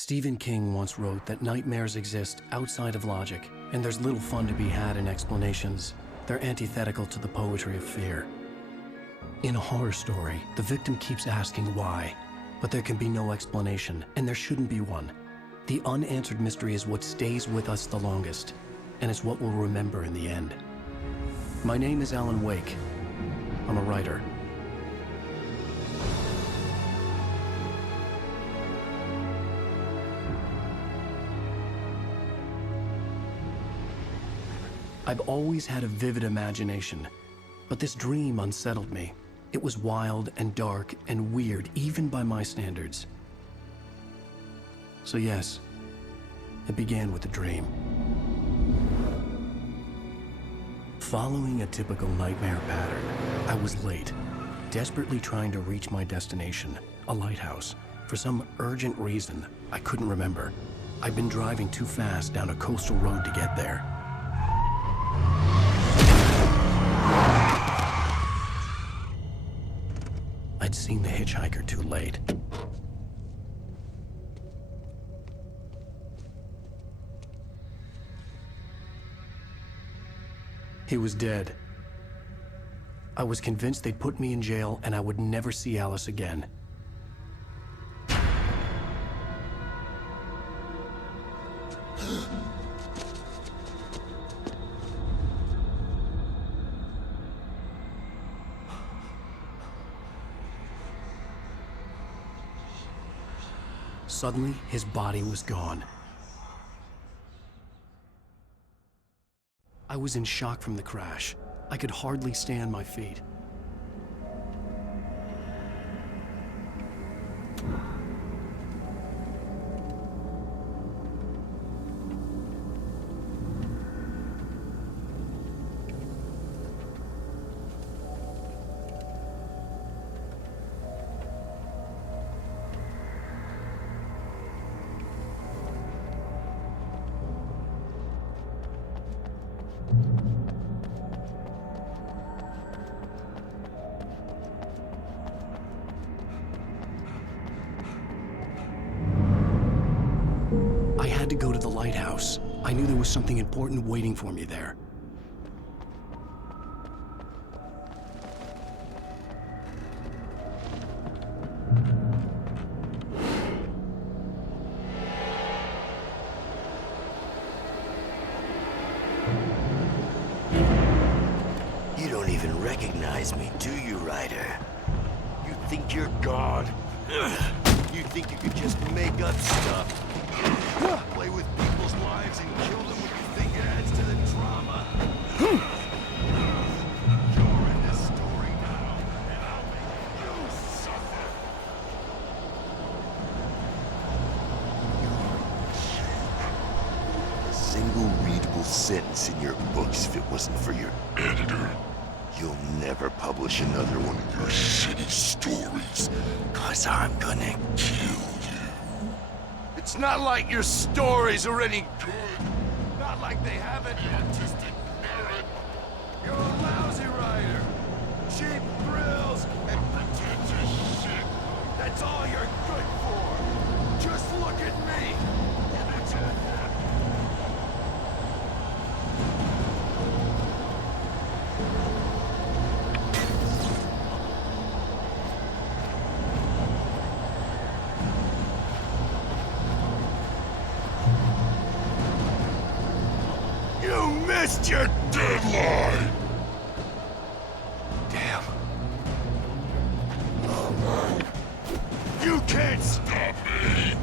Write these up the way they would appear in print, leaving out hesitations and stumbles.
Stephen King once wrote that nightmares exist outside of logic, and there's little fun to be had in explanations. They're antithetical to the poetry of fear. In a horror story, the victim keeps asking why, but there can be no explanation, and there shouldn't be one. The unanswered mystery is what stays with us the longest, and it's what we'll remember in the end. My name is Alan Wake. I'm a writer. I've always had a vivid imagination, but this dream unsettled me. It was wild and dark and weird, even by my standards. So yes, it began with a dream. Following a typical nightmare pattern, I was late, desperately trying to reach my destination, a lighthouse. For some urgent reason, I couldn't remember. I'd been driving too fast down a coastal road to get there. I'd seen the hitchhiker too late. He was dead. I was convinced they'd put me in jail and I would never see Alice again. Suddenly, his body was gone. I was in shock from the crash. I could hardly stay on my feet. I had to go to the lighthouse. I knew there was something important waiting for me there. You don't even recognize me, do you, Ryder? You think you're God? You think you could just make up stuff? Play with people's lives and kill them when you think it adds to the drama? You're in this story now, and I'll make you suffer. A single readable sentence in your books if it wasn't for your editor. You'll never publish another one of your shitty stories, 'cause I'm gonna kill you. It's not like your stories are any good. Not like they haven't artistic merit. You're a lousy writer. Cheap thrills and pretentious shit. That's all you're good for. Just look at me. That's all. You missed your deadline! Damn. You can't stop me!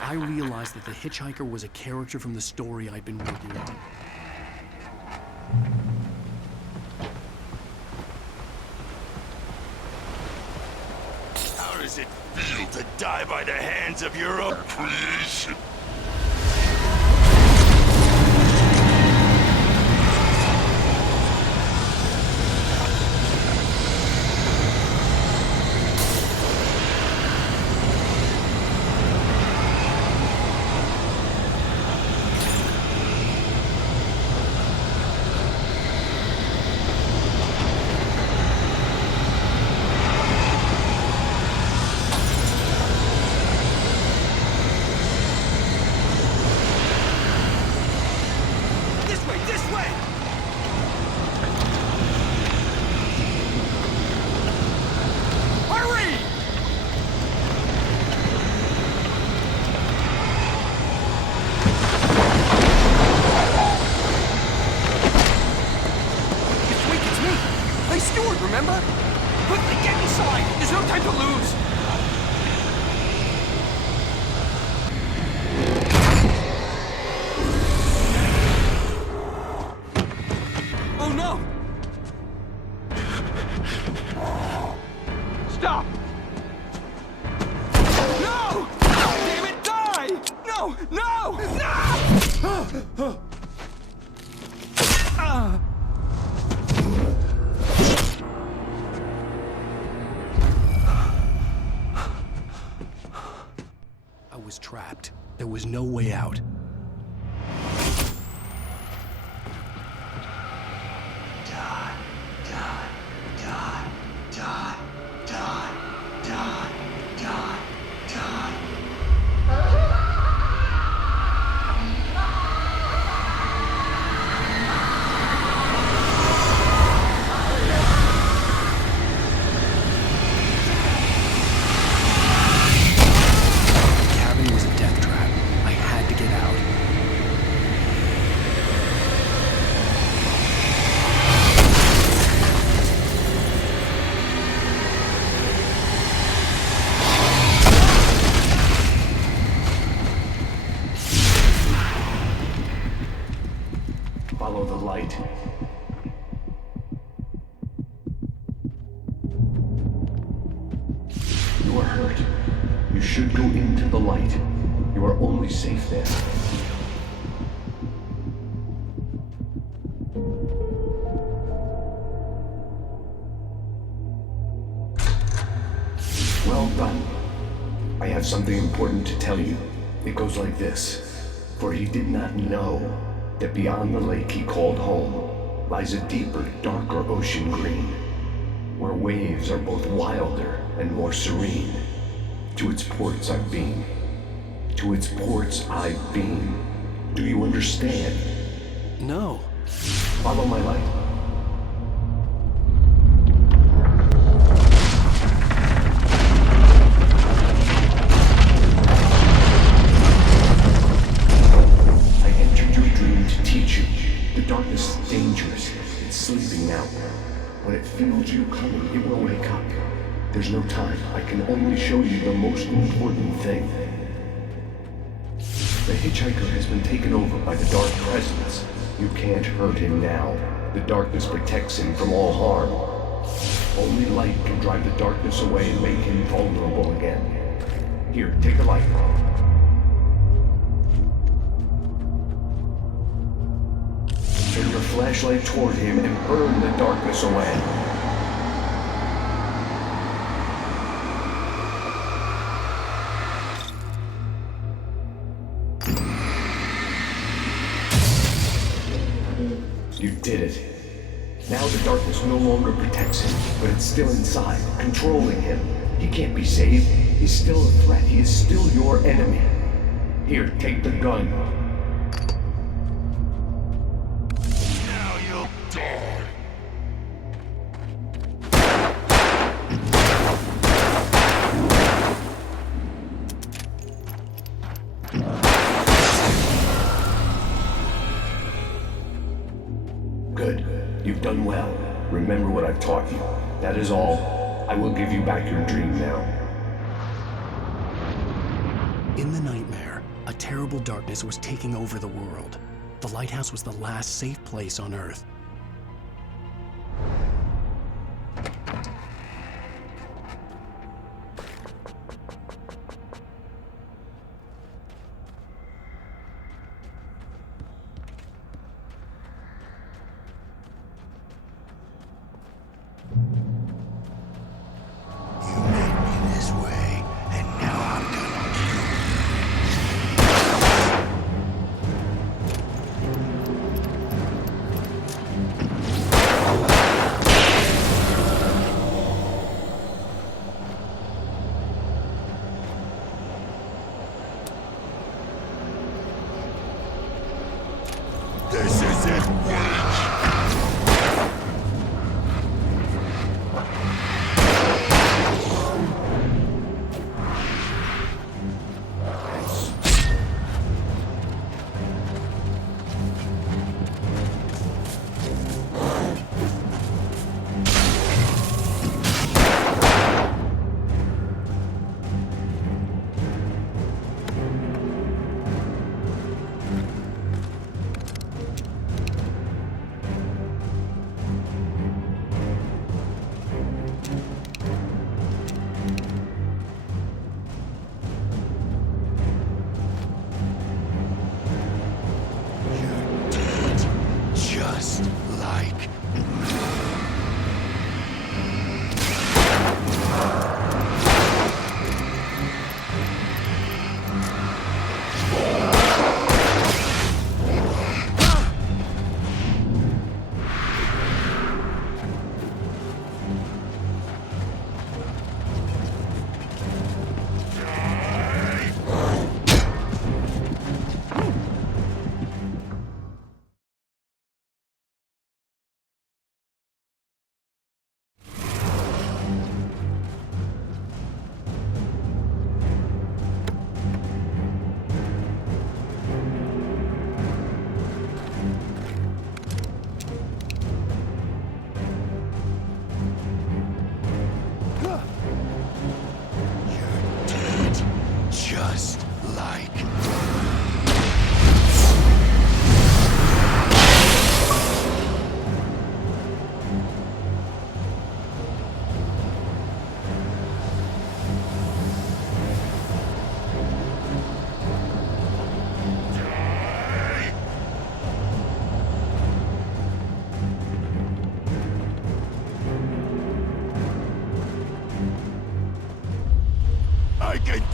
I realized that the hitchhiker was a character from the story I'd been working on. How does it feel to die by the hands of your own creation? remember? Quickly, get inside! There's no time to lose! Oh no! Stop! No! Damn it, die! No! No! No! I was trapped. There was no way out. Follow the light. You are hurt. You should go into the light. You are only safe there. Well done. I have something important to tell you. It goes like this. For he did not know that beyond the lake he called home lies a deeper, darker ocean green, where waves are both wilder and more serene. To its ports I've been. To its ports I've been. Do you understand? No. Follow my light. I entered your dream to teach you. The darkness is dangerous. It's sleeping now. When it feels you coming, it will wake up. There's no time. I can only show you the most important thing. The hitchhiker has been taken over by the Dark Presence. You can't hurt him now. The darkness protects him from all harm. Only light can drive the darkness away and make him vulnerable again. Here, take the light. Turn your flashlight toward him and burn the darkness away. You did it. Now the darkness no longer protects him, but it's still inside, controlling him. He can't be saved. He's still a threat. He is still your enemy. Here, take the gun. Now you'll die. Good. You've done well. Remember what I've taught you. That is all. I will give you back your dream now. In the nightmare, a terrible darkness was taking over the world. The lighthouse was the last safe place on Earth. You made me this way, and now I'm gonna kill you.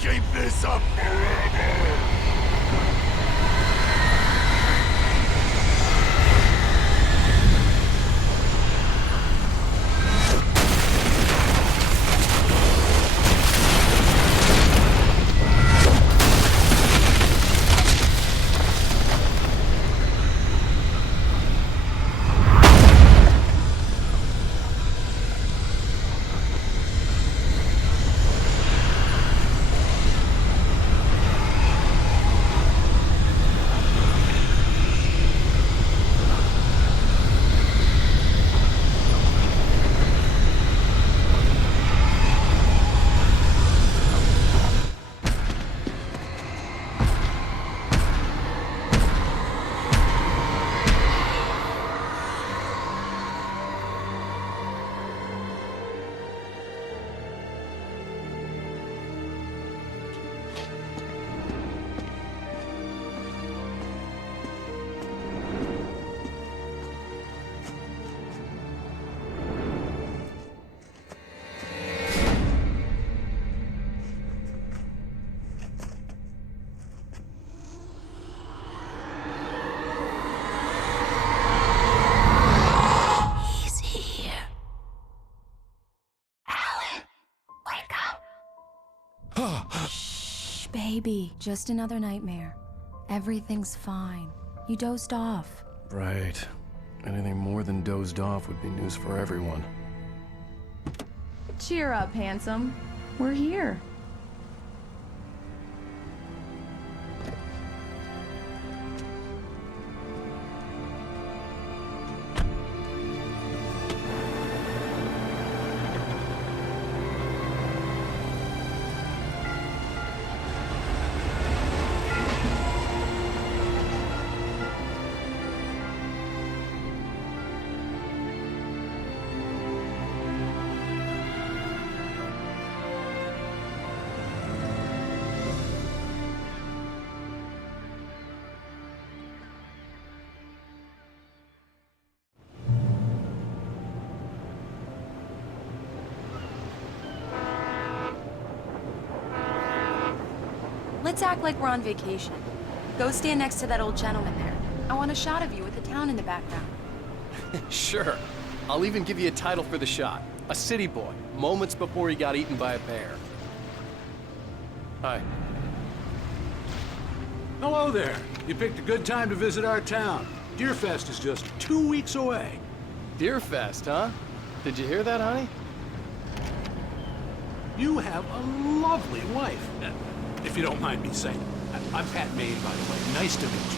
keep this up forever! Shh, baby. Just another nightmare. Everything's fine. You dozed off. Right. Anything more than dozed off would be news for everyone. Cheer up, handsome. We're here. Let's act like we're on vacation. Go stand next to that old gentleman there. I want a shot of you with the town in the background. Sure. I'll even give you a title for the shot. A city boy, moments before he got eaten by a bear. Hi. Hello there. You picked a good time to visit our town. Deerfest is just 2 weeks away. Deerfest, huh? Did you hear that, honey? You have a lovely wife, if you don't mind me saying. I'm Pat Maine, by the way. Nice to meet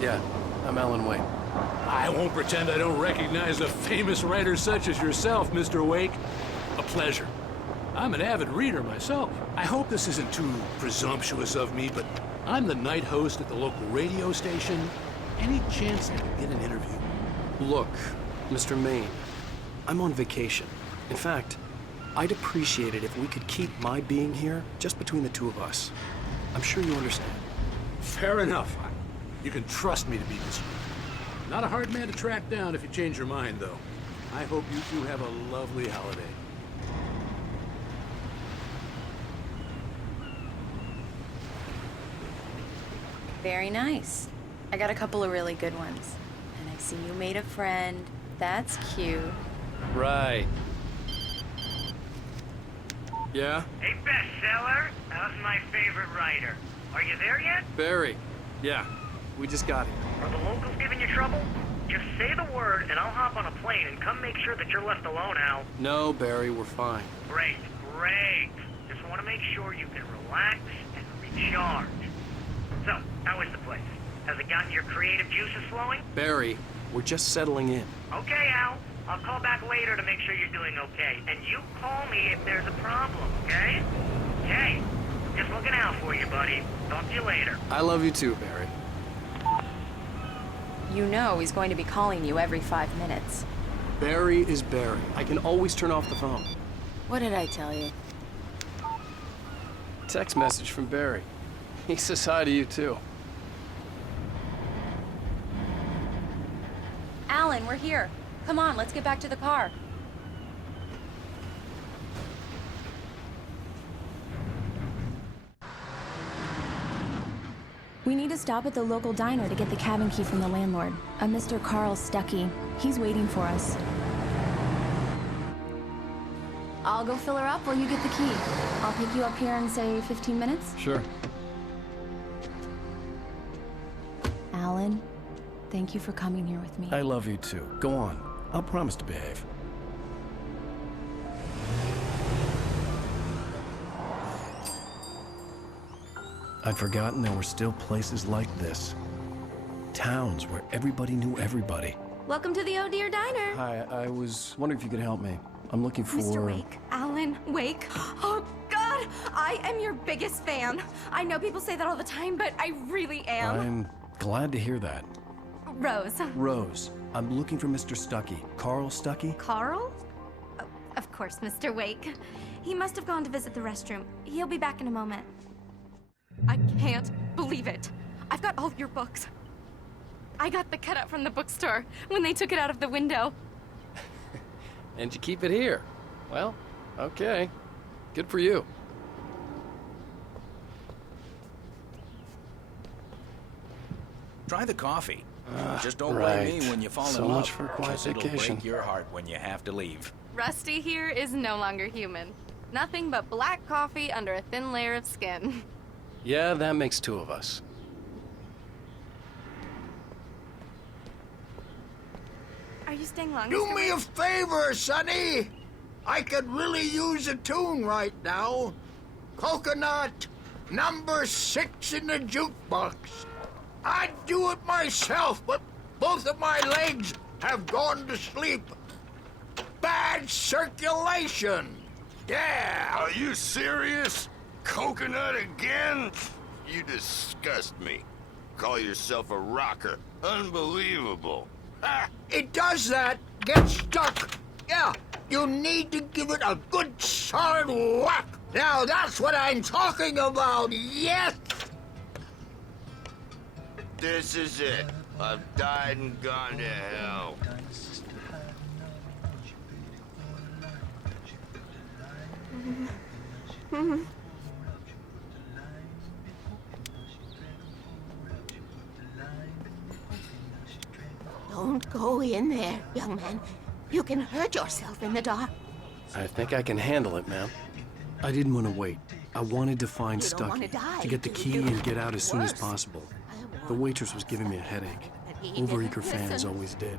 you. Yeah, I'm Alan Wake. I won't pretend I don't recognize a famous writer such as yourself, Mr. Wake. A pleasure. I'm an avid reader myself. I hope this isn't too presumptuous of me, but I'm the night host at the local radio station. Any chance I could get an interview? Look, Mr. Maine, I'm on vacation. In fact, I'd appreciate it if we could keep my being here just between the two of us. I'm sure you understand. Fair enough. You can trust me to be discreet. Not a hard man to track down if you change your mind, though. I hope you two have a lovely holiday. Very nice. I got a couple of really good ones. And I see you made a friend. That's cute. Right. Yeah? Hey, bestseller, how's my favorite writer? Are you there yet? Barry. Yeah, we just got here. Are the locals giving you trouble? Just say the word and I'll hop on a plane and come make sure that you're left alone, Al. No, Barry, we're fine. Great, great. Just want to make sure you can relax and recharge. So, how is the place? Has it gotten your creative juices flowing? Barry, we're just settling in. Okay, Al. I'll call back later to make sure you're doing okay. And you call me if there's a problem, okay? Okay. Just looking out for you, buddy. Talk to you later. I love you too, Barry. You know he's going to be calling you every 5 minutes. Barry is Barry. I can always turn off the phone. What did I tell you? Text message from Barry. He says hi to you too. Alan, we're here. Come on, let's get back to the car. We need to stop at the local diner to get the cabin key from the landlord, a Mr. Carl Stuckey. He's waiting for us. I'll go fill her up while you get the key. I'll pick you up here in, say, 15 minutes? Sure. Alan, thank you for coming here with me. I love you too. Go on. I'll promise to behave. I'd forgotten there were still places like this. Towns where everybody knew everybody. Welcome to the Oh Dear Diner. Hi, I was wondering if you could help me. I'm looking for... Mr. Wake. Alan Wake. Oh, God! I am your biggest fan. I know people say that all the time, but I really am. I'm glad to hear that. Rose. Rose, I'm looking for Mr. Stuckey. Carl Stuckey? Carl? Oh, of course, Mr. Wake. He must have gone to visit the restroom. He'll be back in a moment. I can't believe it. I've got all your books. I got the cutout from the bookstore when they took it out of the window. And you keep it here. Well, okay. Good for you. Try the coffee. Just don't right. blame me when you fall So in love. much for a quiet 'cause it'll vacation. break your heart when you have to leave. Rusty here is no longer human. Nothing but black coffee under a thin layer of skin. Yeah, that makes two of us. Are you staying long? Do Mr. me a Wake? favor, Sonny. I could really use a tune right now. Coconut, number 6 in the jukebox. I'd do it myself, but both of my legs have gone to sleep. Bad circulation. Yeah. Are you serious? Coconut again? You disgust me. Call yourself a rocker. Unbelievable. Ha! It does that. Get stuck. Yeah, you need to give it a good solid whack. Now that's what I'm talking about, yes! This is it. I've died and gone to hell. Don't go in there, young man. You can hurt yourself in the dark. I think I can handle it, ma'am. I didn't want to wait. I wanted to find You don't wanna Stuckey, die, to get the do key you? and get out as soon as Worse. possible. I The want waitress was giving me a headache. But he Overeager didn't fans listen. always did.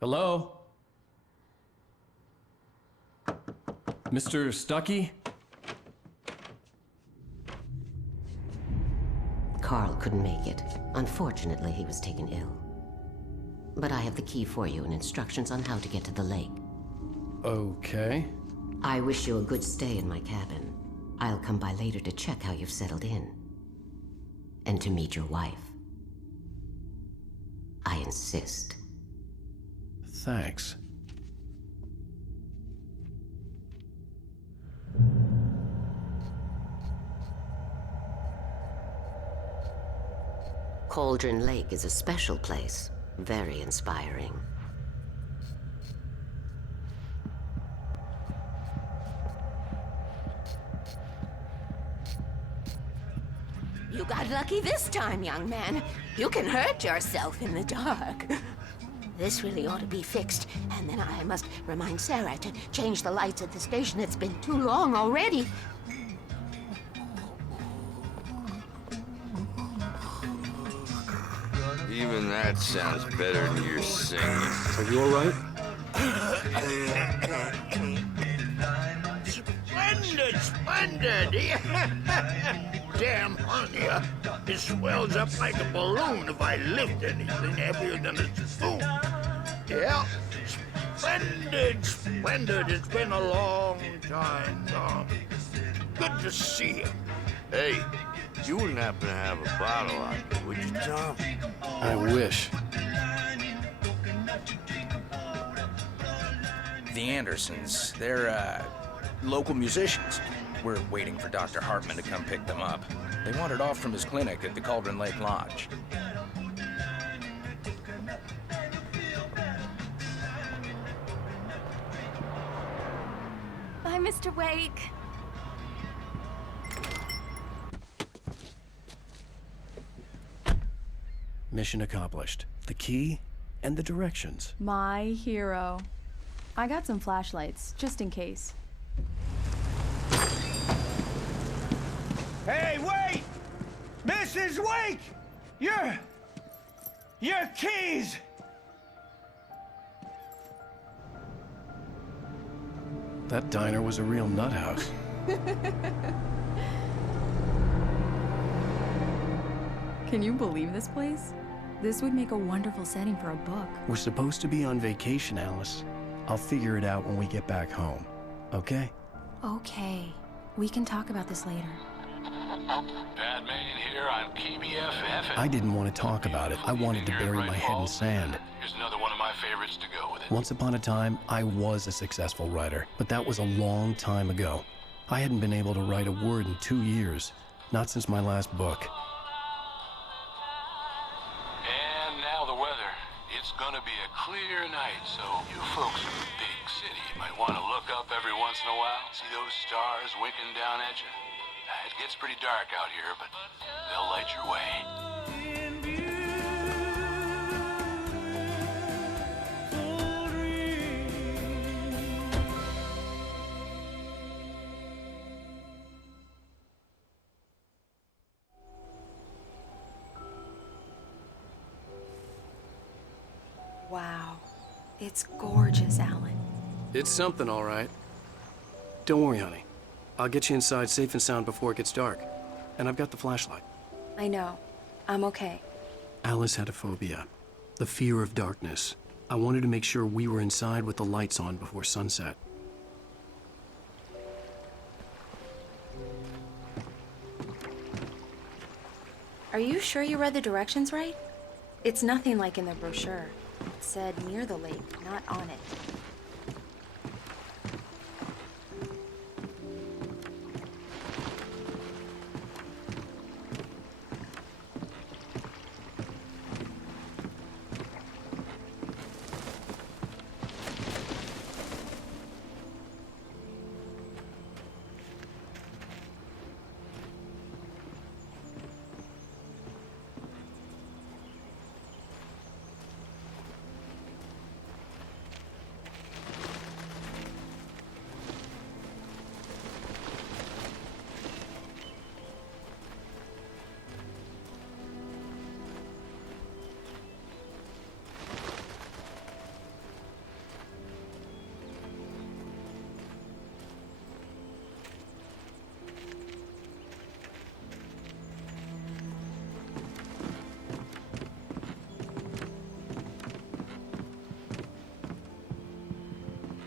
Hello? Mr. Stuckey? Carl couldn't make it. Unfortunately, he was taken ill. But I have the key for you and instructions on how to get to the lake. Okay. I wish you a good stay in my cabin. I'll come by later to check how you've settled in. And to meet your wife. I insist. Thanks. Cauldron Lake is a special place. Very inspiring. You got lucky this time, young man. You can hurt yourself in the dark. This really ought to be fixed, and then I must remind Sarah to change the lights at the station. It's been too long already. Even that sounds better than your singing. Are you all right? Splendid, splendid! Damn hernia. It swells up like a balloon if I lift anything heavier than a spoon. Yeah, splendid, splendid. It's been a long time, Tom. Good to see you. Hey, you wouldn't happen to have a bottle on you, would you, Tom? I wish. The Andersons. They're, local musicians. We're waiting for Dr. Hartman to come pick them up. They wandered off from his clinic at the Cauldron Lake Lodge. Bye, Mr. Wake. Mission accomplished. The key and the directions. My hero. I got some flashlights, just in case. Hey, wait! Mrs. Wake! Your keys! That diner was a real nut house. Can you believe this place? This would make a wonderful setting for a book. We're supposed to be on vacation, Alice. I'll figure it out when we get back home. Okay? Okay. We can talk about this later. Pat Mannion here on KBFF. I didn't want to talk about it. I wanted to bury my head in sand. Here's another one of my favorites to go with it. Once upon a time, I was a successful writer, but that was a long time ago. I hadn't been able to write a word in 2 years. Not since my last book. And now the weather. It's gonna be a clear night, so you folks in the big city might want to look up every once in a while. See those stars winking down at you? It gets pretty dark out here, but they'll light your way. Wow. It's gorgeous, Alan. It's something, all right. Don't worry, honey. I'll get you inside safe and sound before it gets dark. And I've got the flashlight. I know. I'm okay. Alice had a phobia. The fear of darkness. I wanted to make sure we were inside with the lights on before sunset. Are you sure you read the directions right? It's nothing like in the brochure. It said near the lake, not on it.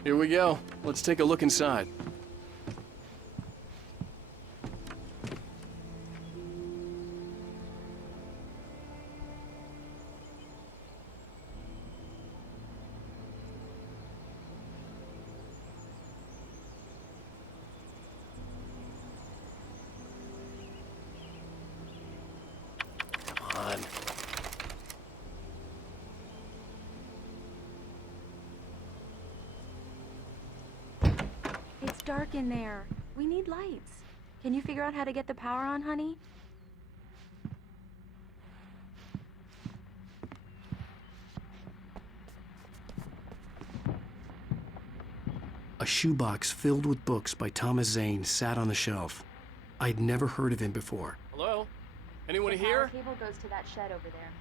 Here we go. Let's take a look inside. Come on. It's dark in there. We need lights. Can you figure out how to get the power on, honey? A shoebox filled with books by Thomas Zane sat on the shelf. I'd never heard of him before. Hello? Anyone The here? power cable goes to that shed over there.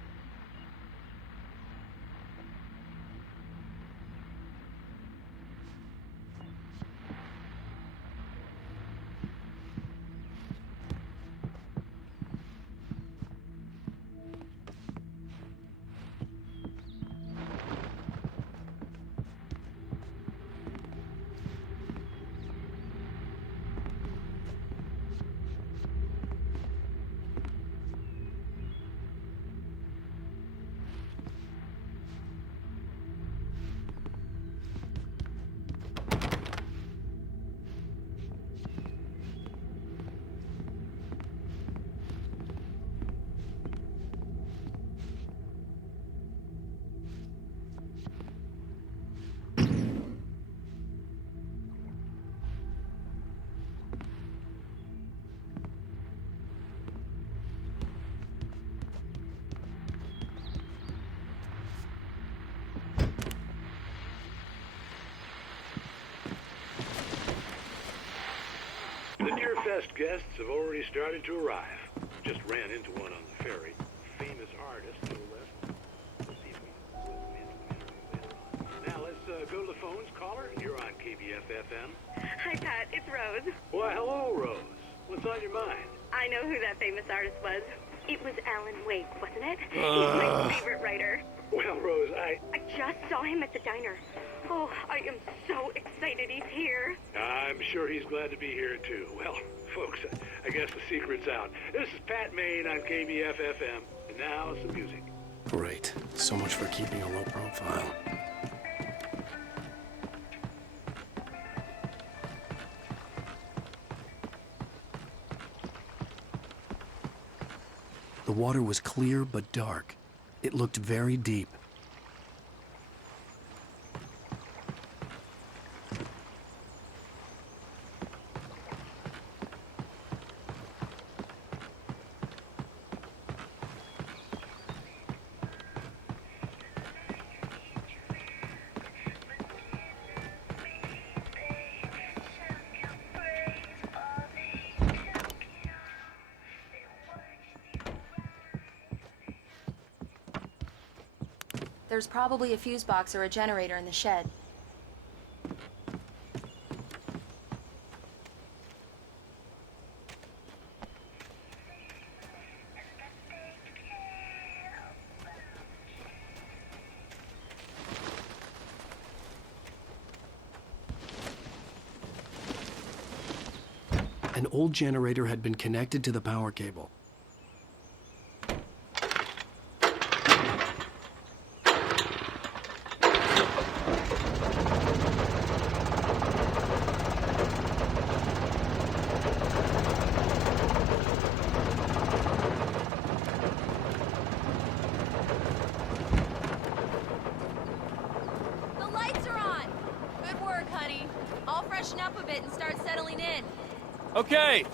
best guests have already started to arrive. Just ran into one on the ferry. Famous artist, no less. Let's see if we can slip into an interview later on. Now let's go to the phones. Caller, you're on KBF-FM. Hi, Pat. It's Rose. Why, hello, Rose. What's on your mind? I know who that famous artist was. It was Alan Wake, wasn't it? He's my favorite writer. Well, Rose, I just saw him at the diner. Oh, I am so excited he's here. I'm sure he's glad to be here, too. Well, folks, I guess the secret's out. This is Pat Maine on KBF-FM. And now, some music. Great. So much for keeping a low profile. The water was clear but dark. It looked very deep. There's probably a fuse box or a generator in the shed. An old generator had been connected to the power cable. Okay,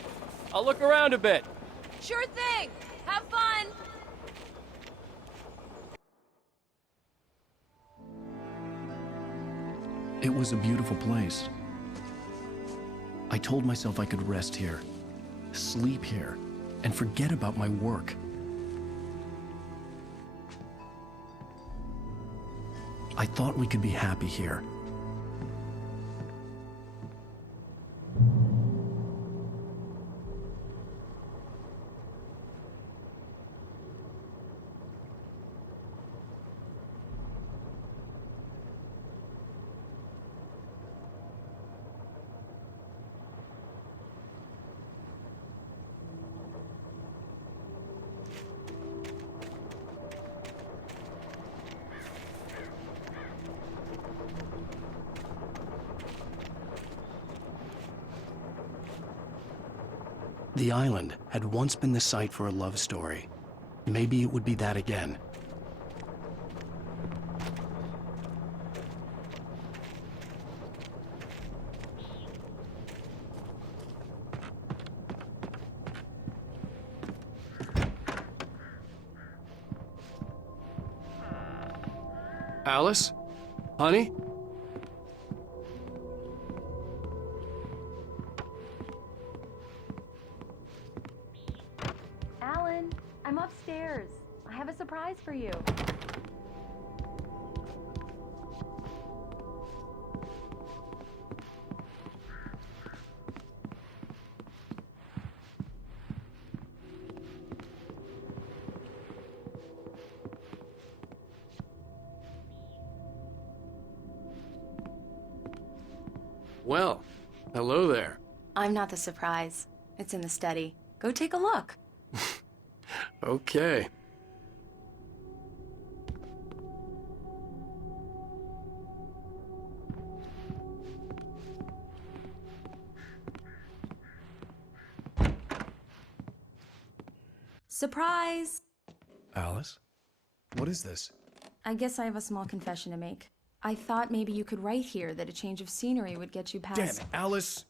I'll look around a bit. Sure thing. Have fun. It was a beautiful place. I told myself I could rest here, sleep here, and forget about my work. I thought we could be happy here. The island had once been the site for a love story. Maybe it would be that again. Alice? Honey? Alan, I'm upstairs. I have a surprise for you. Well, hello there. I'm not the surprise. It's in the study. Go take a look. Okay. Surprise! Alice? What is this? I guess I have a small confession to make. I thought maybe you could write here that a change of scenery would get you past... Damn it, Alice,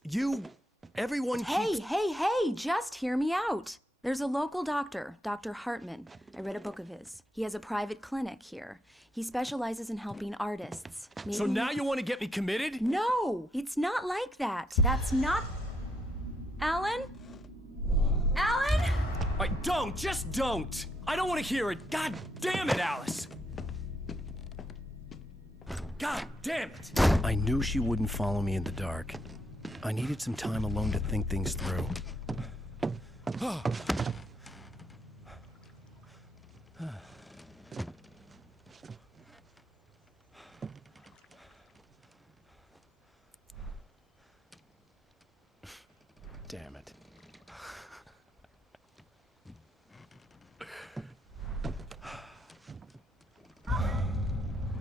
everyone keeps... Hey, just hear me out. There's a local doctor, Dr. Hartman. I read a book of his. He has a private clinic here. He specializes in helping artists. Maybe... So now you want to get me committed? No, it's not like that. That's not... Alan? Alan? Don't! Just don't! I don't want to hear it! God damn it, Alice! God damn it! I knew she wouldn't follow me in the dark. I needed some time alone to think things through. Damn it.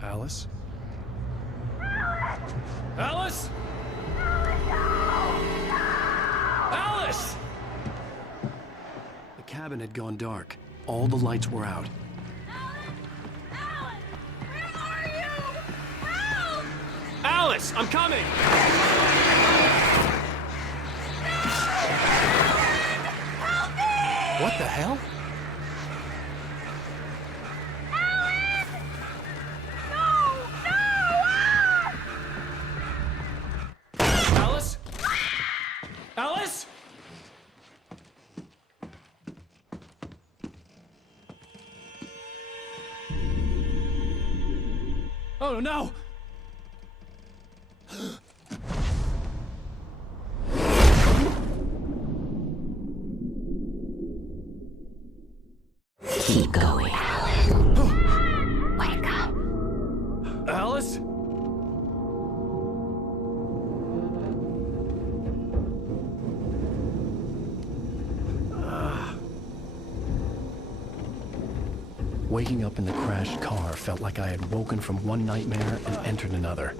Alice? Alice? Alice! The cabin had gone dark. All the lights were out. Alice, I'm coming! What the hell? Alice? Alice? Oh no! Keep going, Alan. Wake up. Alice? Waking up in the crashed car felt like I had woken from one nightmare and entered another.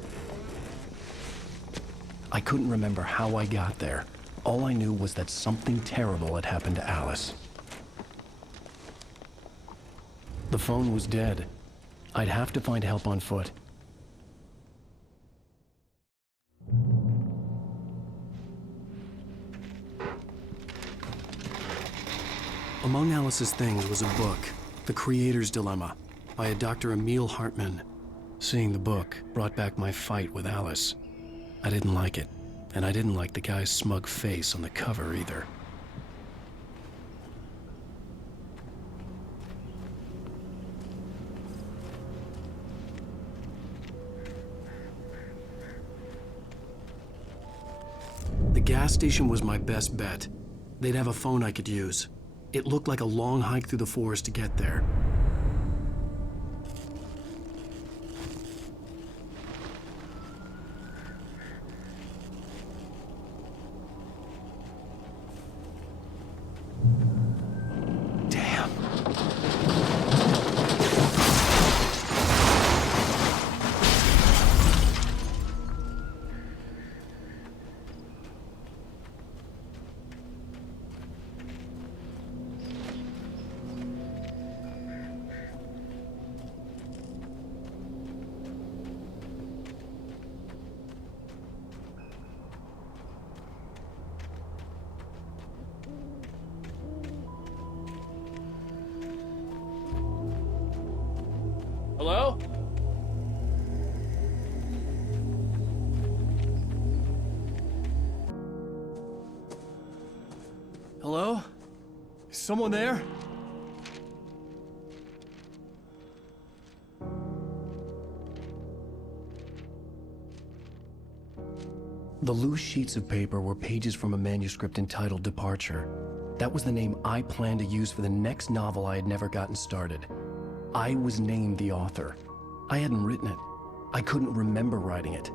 I couldn't remember how I got there. All I knew was that something terrible had happened to Alice. The phone was dead. I'd have to find help on foot. Among Alice's things was a book, The Creator's Dilemma, by a Dr. Emil Hartman. Seeing the book brought back my fight with Alice. I didn't like it, and I didn't like the guy's smug face on the cover either. The gas station was my best bet. They'd have a phone I could use. It looked like a long hike through the forest to get there. Hello? Hello? Is someone there? The loose sheets of paper were pages from a manuscript entitled Departure. That was the name I planned to use for the next novel I had never gotten started. I was named the author. I hadn't written it. I couldn't remember writing it.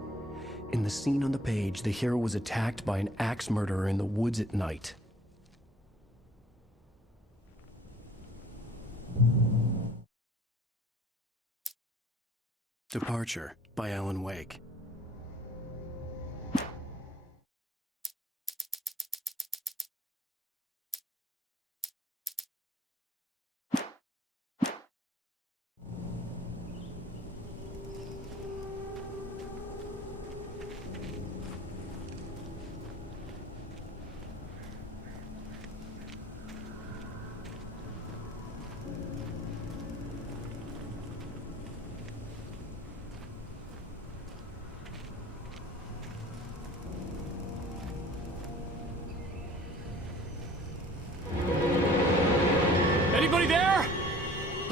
In the scene on the page, the hero was attacked by an axe murderer in the woods at night. Departure by Alan Wake.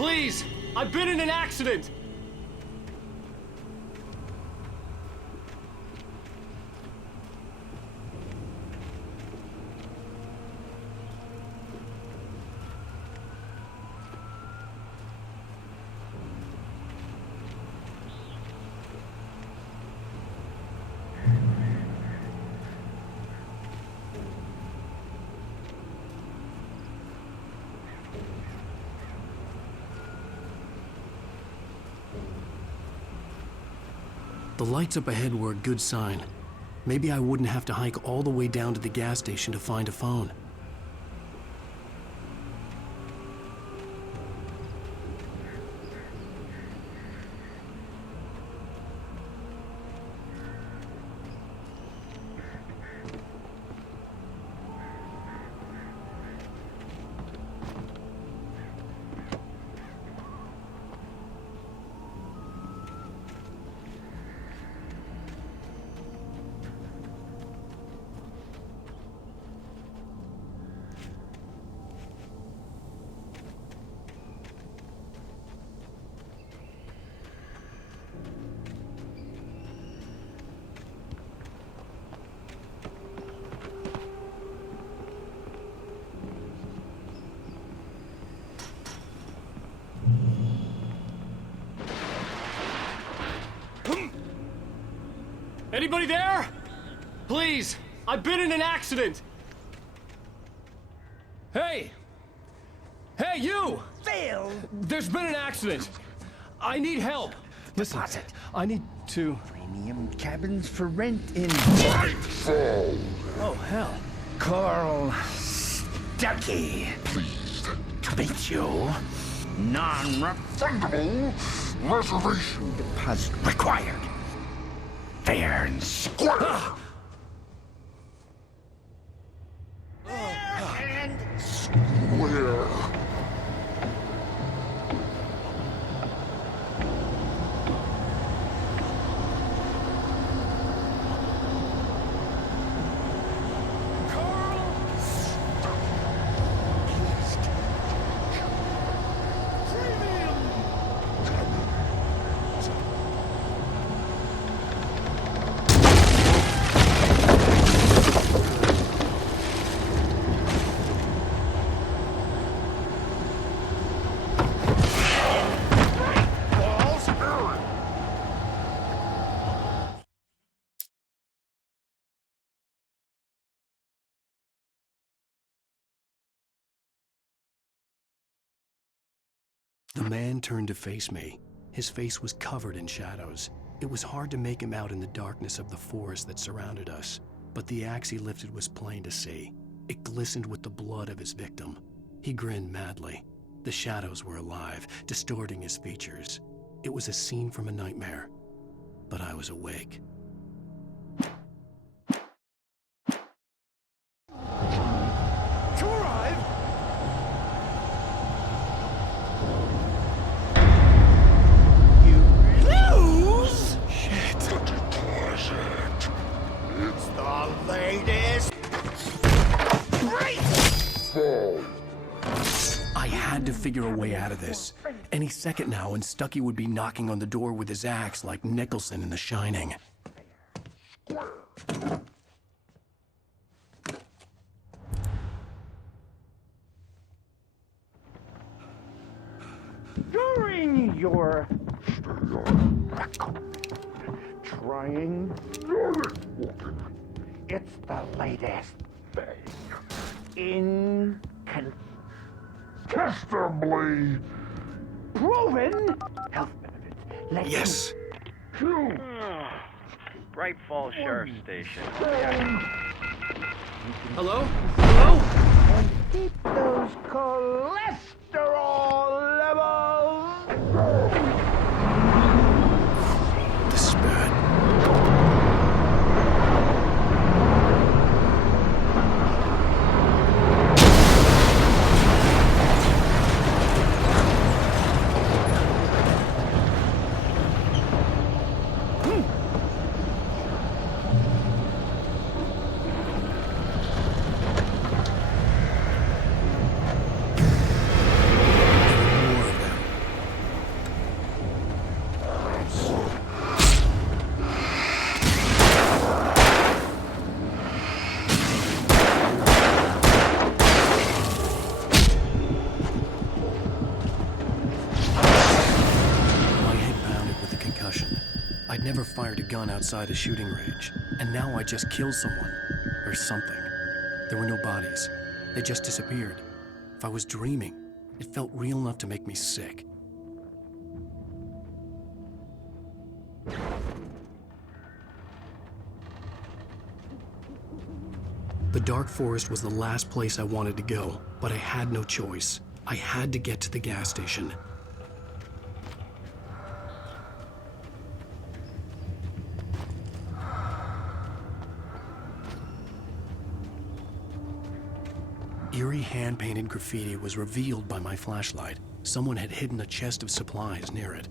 Please! I've been in an accident! The lights up ahead were a good sign. Maybe I wouldn't have to hike all the way down to the gas station to find a phone. Anybody there? Please! I've been in an accident! Hey! Hey, you! Phil! There's been an accident! I need help! Listen, I need to... Premium cabins for rent in... Nightfall! Oh, hell. Carl Stuckey. Pleased To meet you. Non-refundable reservation deposit required. Fair and square. square. The man turned to face me. His face was covered in shadows. It was hard to make him out in the darkness of the forest that surrounded us, but the axe he lifted was plain to see. It glistened with the blood of his victim. He grinned madly. The shadows were alive, distorting his features. It was a scene from a nightmare, but I was awake. To arrive. You lose. Shit. The deposit. It's the latest. Great. Fall. I had to figure a way out of this. Any second now, and Stuckey would be knocking on the door with his axe like Nicholson in The Shining. During your trying, it's the latest thing. Incontestably Proven health benefits. Let Yes. you. Bright Falls Sheriff Station. Hello? Hello? and keep those cholesterol levels. This is bad. fired a gun outside a shooting range, and now I just killed someone. Or something. There were no bodies. They just disappeared. If I was dreaming, it felt real enough to make me sick. The dark forest was the last place I wanted to go, but I had no choice. I had to get to the gas station. Eerie hand-painted graffiti was revealed by my flashlight. Someone had hidden a chest of supplies near it.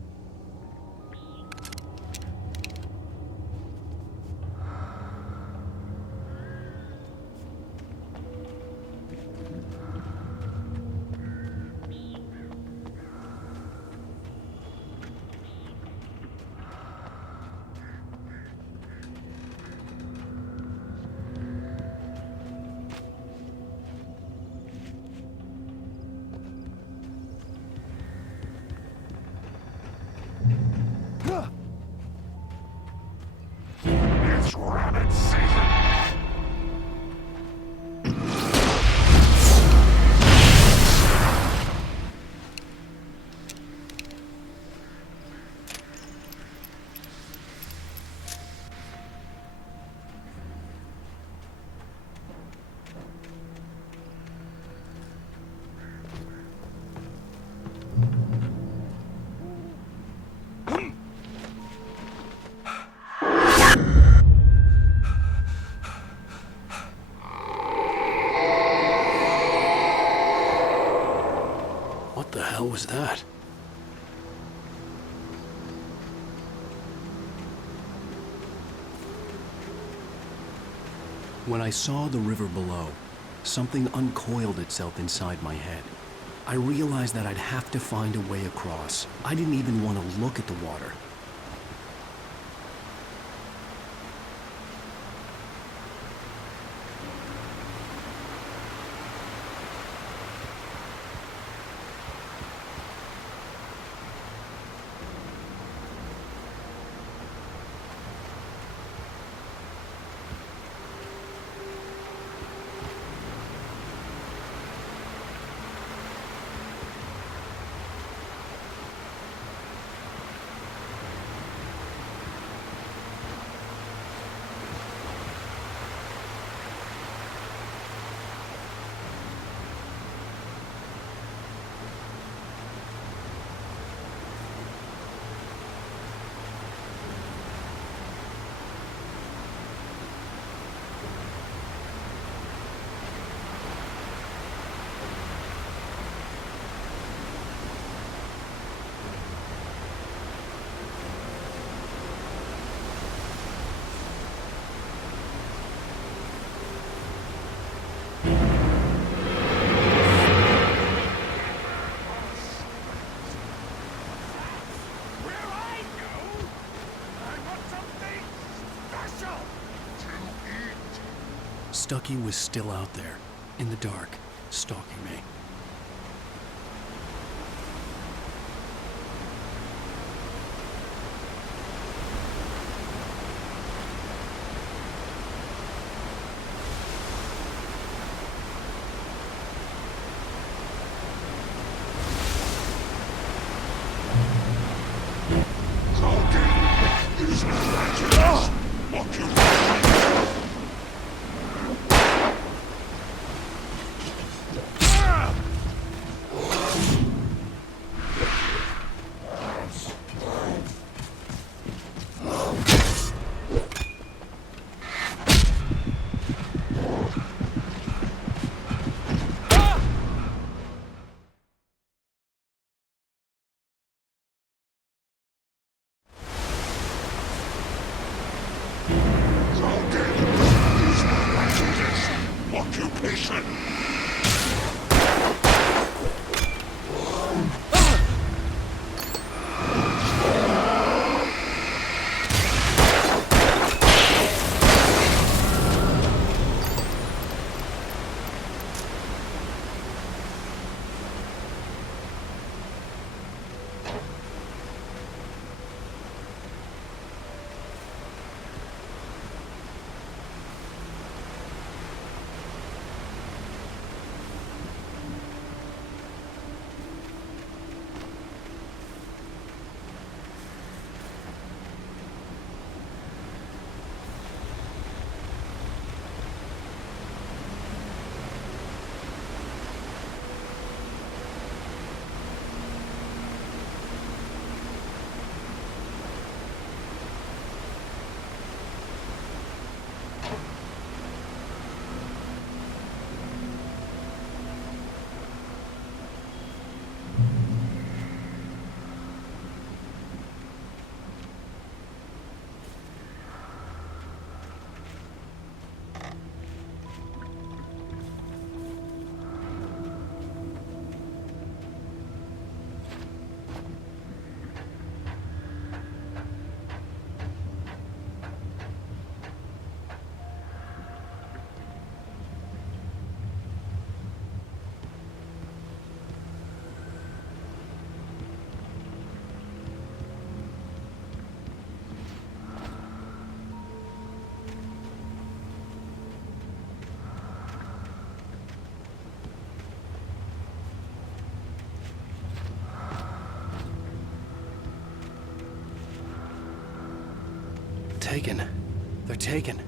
It's rabbit season! What the hell was that? When I saw the river below, something uncoiled itself inside my head. I realized that I'd have to find a way across. I didn't even want to look at the water. Stucky was still out there, in the dark, stalking me. Occupation! taken. They're taken.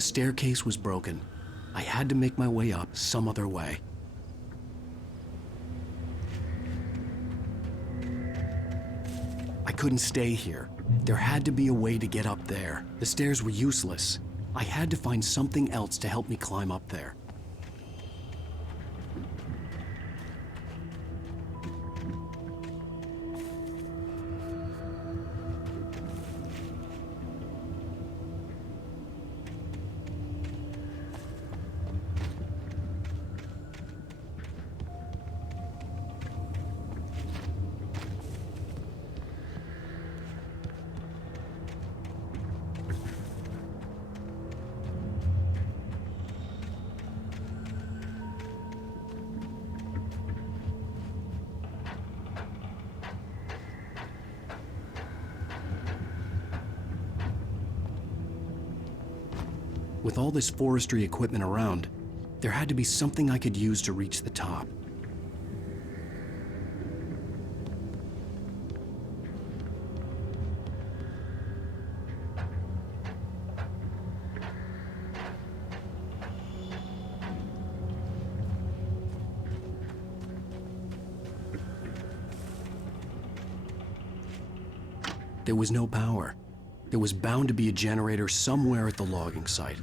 The staircase was broken. I had to make my way up some other way. I couldn't stay here. There had to be a way to get up there. The stairs were useless. I had to find something else to help me climb up there. With all this forestry equipment around, there had to be something I could use to reach the top. There was no power. There was bound to be a generator somewhere at the logging site.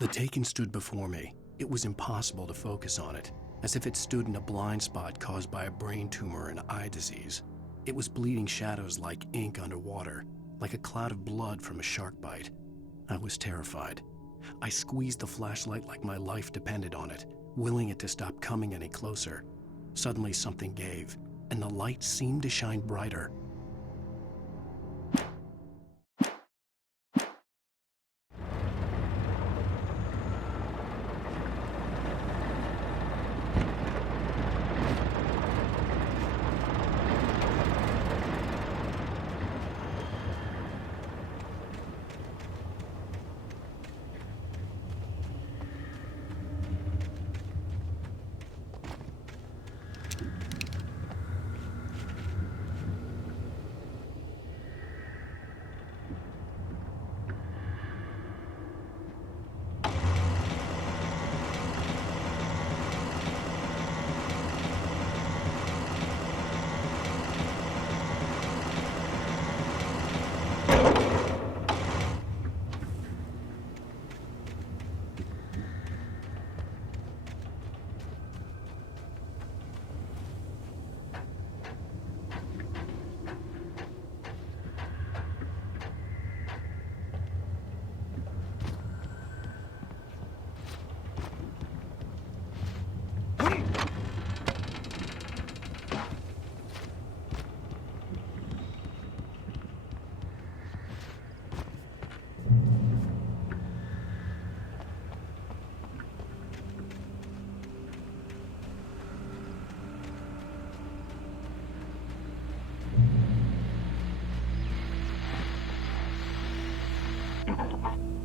The Taken stood before me. It was impossible to focus on it, as if it stood in a blind spot caused by a brain tumor and eye disease. It was bleeding shadows like ink underwater, like a cloud of blood from a shark bite. I was terrified. I squeezed the flashlight like my life depended on it, willing it to stop coming any closer. Suddenly something gave, and the light seemed to shine brighter.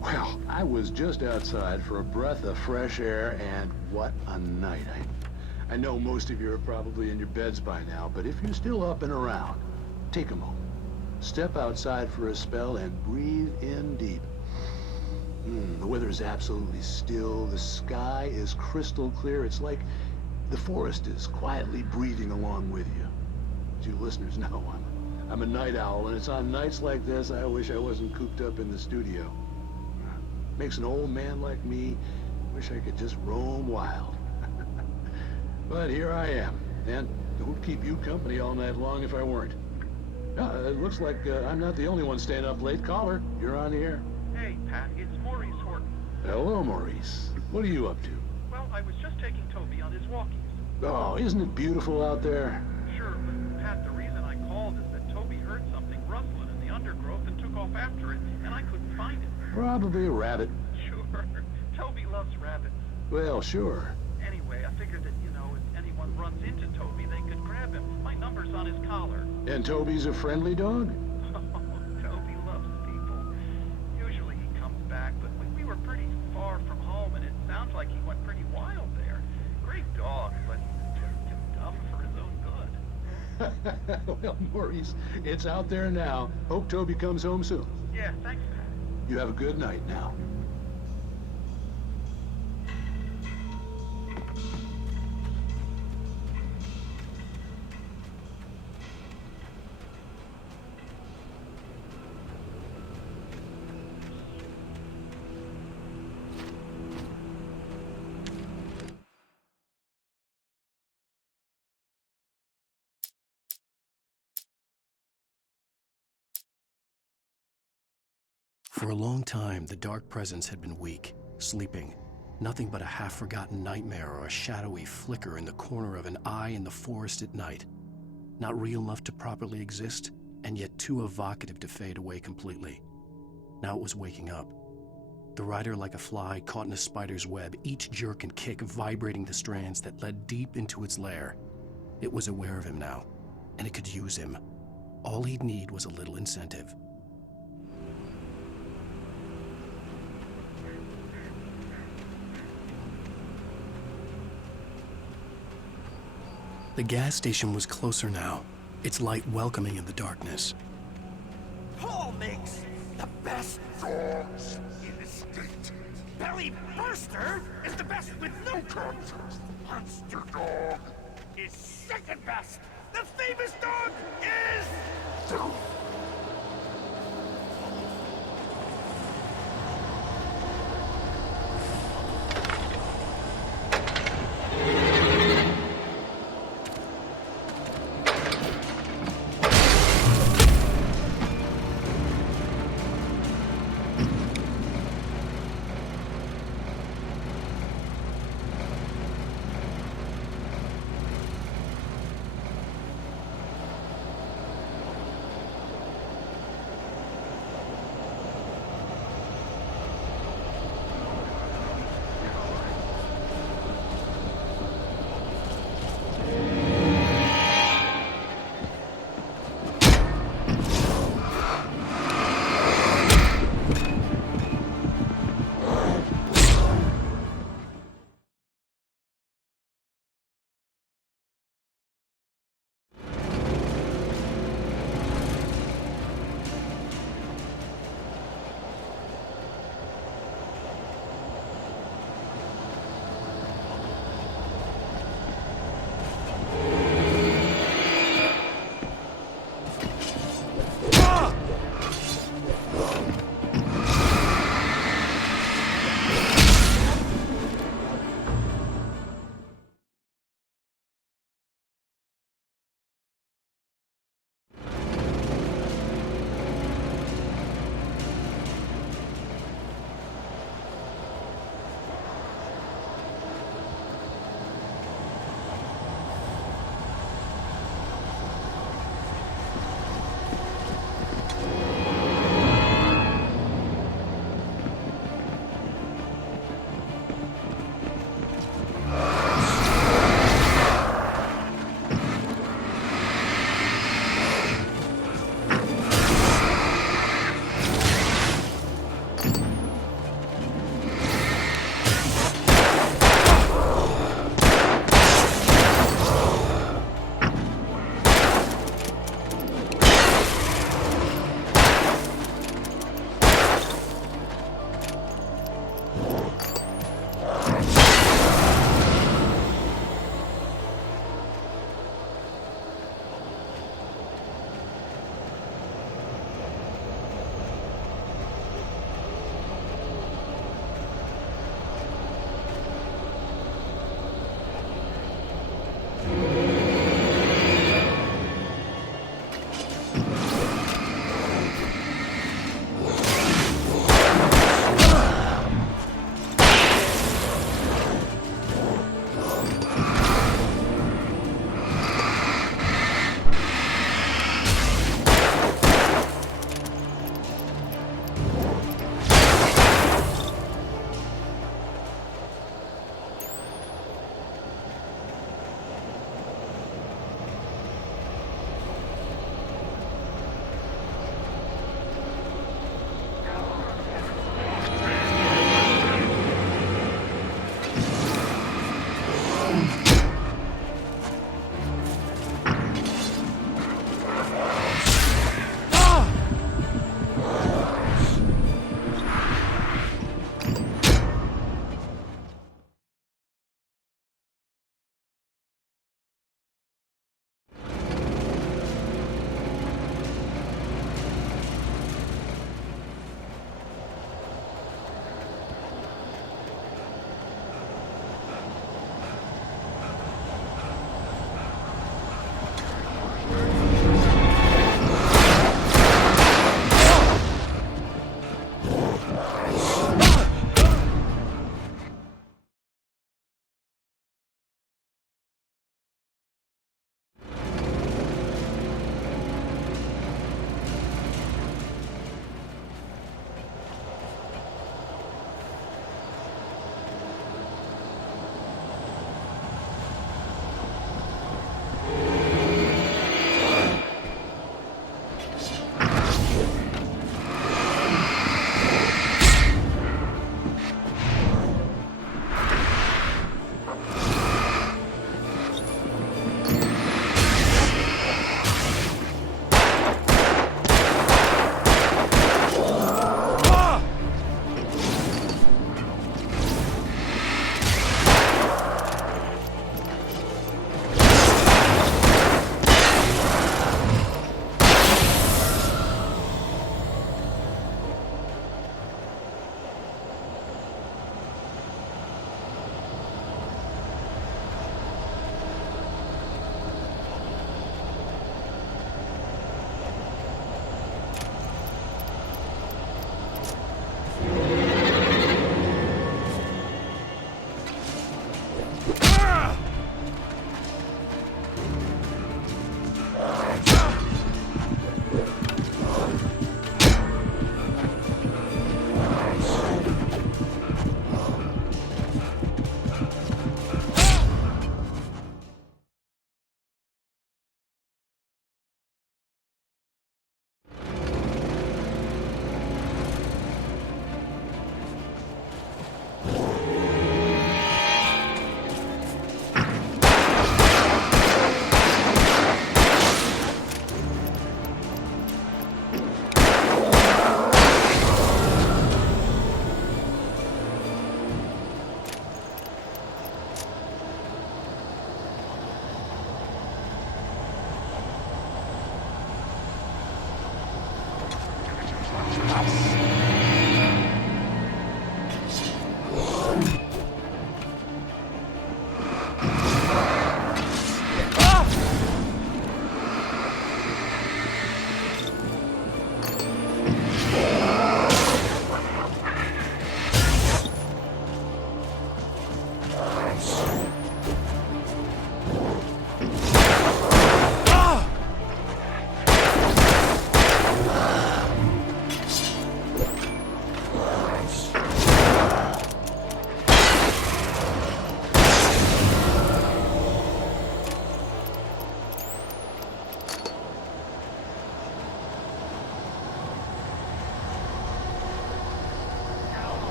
Well, I was just outside for a breath of fresh air, and what a night. I know most of you are probably in your beds by now, but if you're still up and around, take a moment. Step outside for a spell and breathe in deep. The weather is absolutely still. The sky is crystal clear. It's like the forest is quietly breathing along with you. As you listeners know, I'm a night owl, and it's on nights like this I wish I wasn't cooped up in the studio. Makes an old man like me wish I could just roam wild. But here I am, and don't keep you company all night long if I weren't. It looks like I'm not the only one staying up late. Caller, you're on the air. Hey, Pat, it's Maurice Horton. Hello, Maurice. What are you up to? Well, I was just taking Toby on his walkies. Oh, isn't it beautiful out there? Sure, but Pat, the reason I called is that Toby heard something rustling in the undergrowth and took off after it, and I couldn't find it. Probably a rabbit. Sure. Toby loves rabbits. Well, sure. Anyway, I figured that, if anyone runs into Toby, they could grab him. My number's on his collar. And Toby's a friendly dog? Oh, Toby loves people. Usually he comes back, but we were pretty far from home, and it sounds like he went pretty wild there. Great dog, but just too dumb for his own good. Well, Maurice, it's out there now. Hope Toby comes home soon. Yeah, thanks, Pat. You have a good night now. For a long time, the dark presence had been weak, sleeping. Nothing but a half-forgotten nightmare or a shadowy flicker in the corner of an eye in the forest at night. Not real enough to properly exist, and yet too evocative to fade away completely. Now it was waking up. The rider like a fly caught in a spider's web, each jerk and kick vibrating the strands that led deep into its lair. It was aware of him now, and it could use him. All he'd need was a little incentive. The gas station was closer now, its light welcoming in the darkness. Paul makes the best dogs in the state. Belly Burster is the best with no contest. Monster Dog is second best. The famous dog is...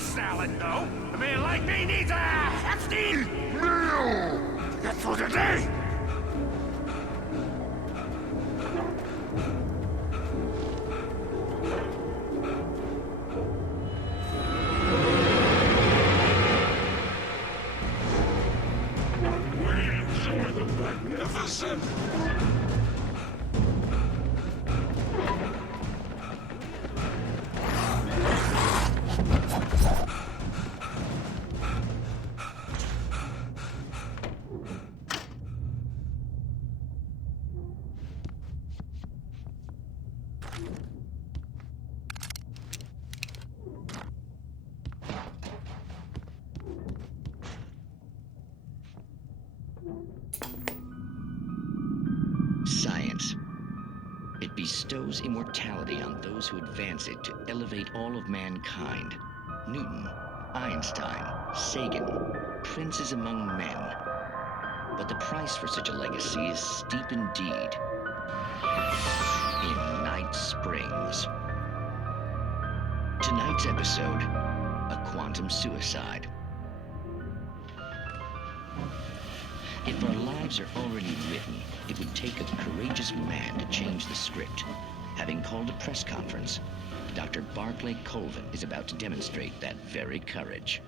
salad, though. A man like me needs a hefty meal to get through the day. We enjoy the magnificent. Science. It bestows immortality on those who advance it to elevate all of mankind. Newton, Einstein, Sagan, princes among men. But the price for such a legacy is steep indeed. In Night Springs. Tonight's episode, a quantum suicide. If our lives are already written, it would take a courageous man to change the script. Having called a press conference, Dr. Barclay Colvin is about to demonstrate that very courage.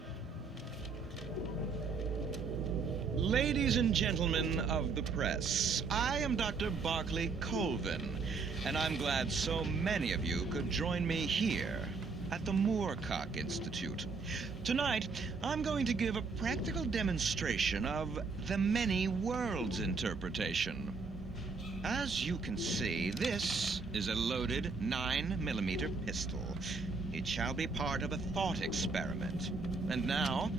Ladies and gentlemen of the press, I am Dr. Barclay Colvin, and I'm glad so many of you could join me here at the Moorcock Institute. Tonight, I'm going to give a practical demonstration of the many worlds interpretation. As you can see, this is a loaded 9mm pistol. It shall be part of a thought experiment. And now,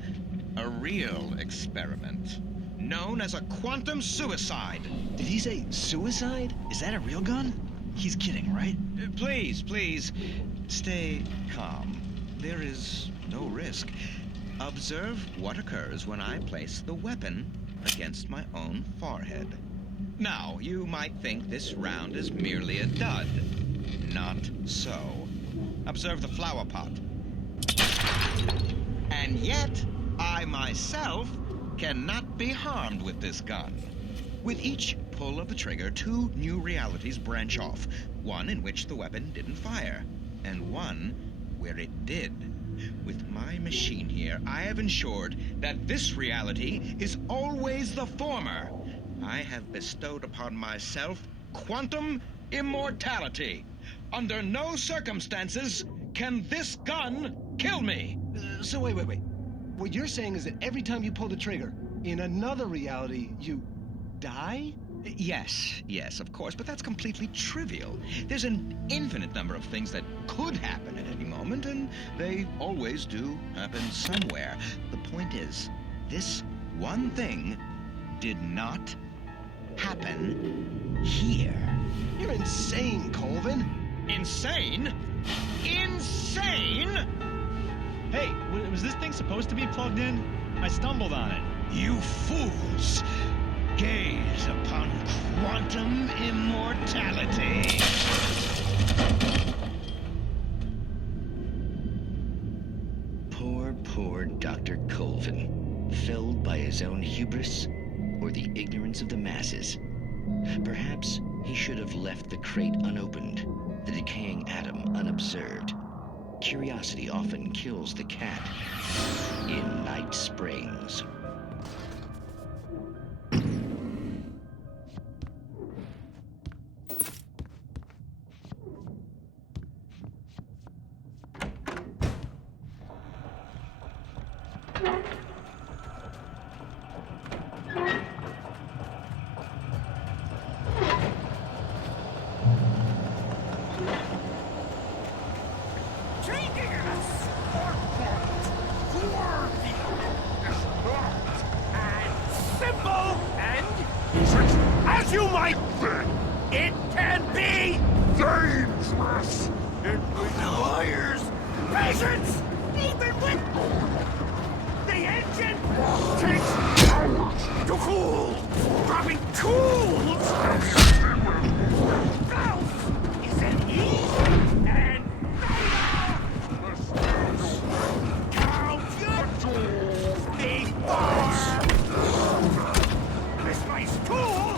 a real experiment, known as a quantum suicide. Did he say suicide? Is that a real gun? He's kidding, right? Please, stay calm. There is no risk. Observe what occurs when I place the weapon against my own forehead. Now, you might think this round is merely a dud. Not so. Observe the flower pot. And yet, I myself cannot be harmed with this gun. With each pull of the trigger, 2 new realities branch off. One in which the weapon didn't fire, and one where it did. With my machine here, I have ensured that this reality is always the former. I have bestowed upon myself quantum immortality. Under no circumstances can this gun kill me. So wait. What you're saying is that every time you pull the trigger, in another reality, you die? Yes, of course, but that's completely trivial. There's an infinite number of things that could happen at any moment, and they always do happen somewhere. The point is, this one thing did not happen here. You're insane, Colvin. Insane? Insane? Hey, was this thing supposed to be plugged in? I stumbled on it. You fools! Gaze upon quantum immortality. Poor Dr. Colvin, felled by his own hubris or the ignorance of the masses. Perhaps he should have left the crate unopened, the decaying atom unobserved. Curiosity often kills the cat. In Night Springs. You might think it can be dangerous. It requires patience, even with the engine takes hours to cool. Dropping tools isn't easy, and count your before this nice tool.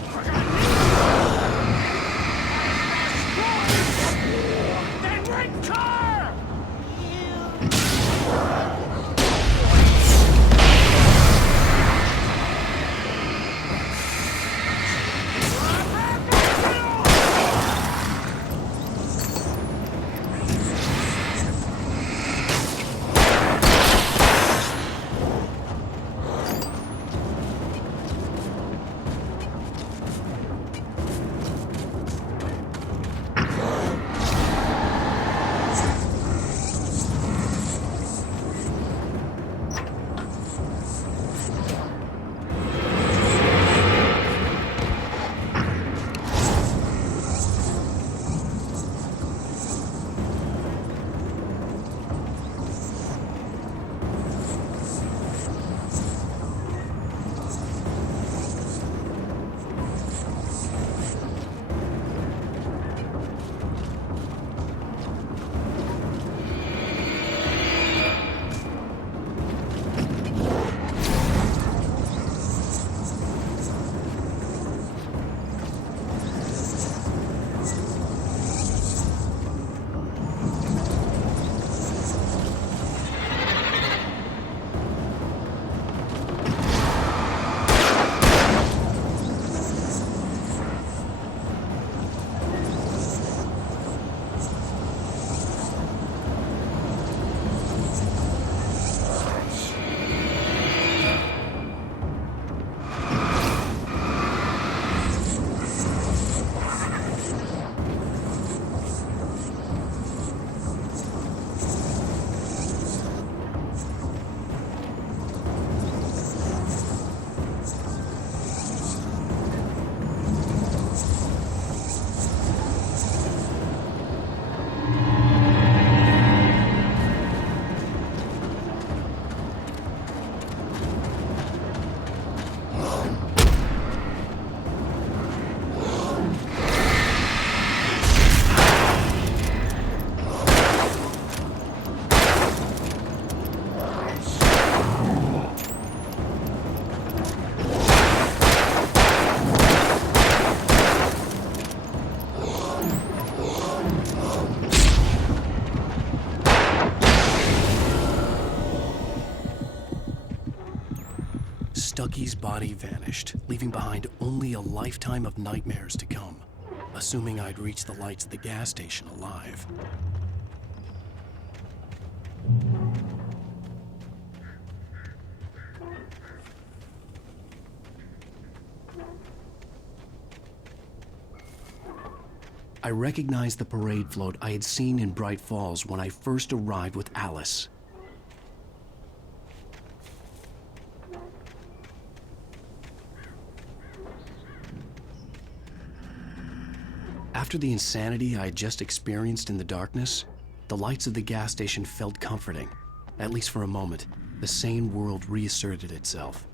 Stucky's body vanished, leaving behind only a lifetime of nightmares to come, assuming I'd reach the lights of the gas station alive. I recognized the parade float I had seen in Bright Falls when I first arrived with Alice. After the insanity I had just experienced in the darkness, the lights of the gas station felt comforting. At least for a moment, the sane world reasserted itself.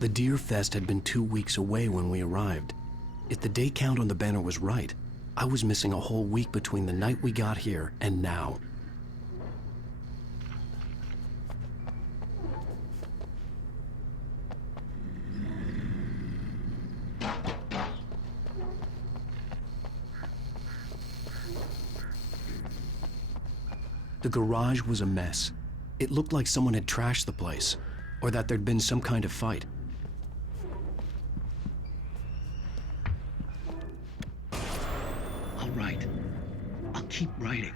The Deer Fest had been 2 weeks away when we arrived. If the day count on the banner was right, I was missing a whole week between the night we got here and now. The garage was a mess. It looked like someone had trashed the place, or that there'd been some kind of fight. I'll write. I'll keep writing.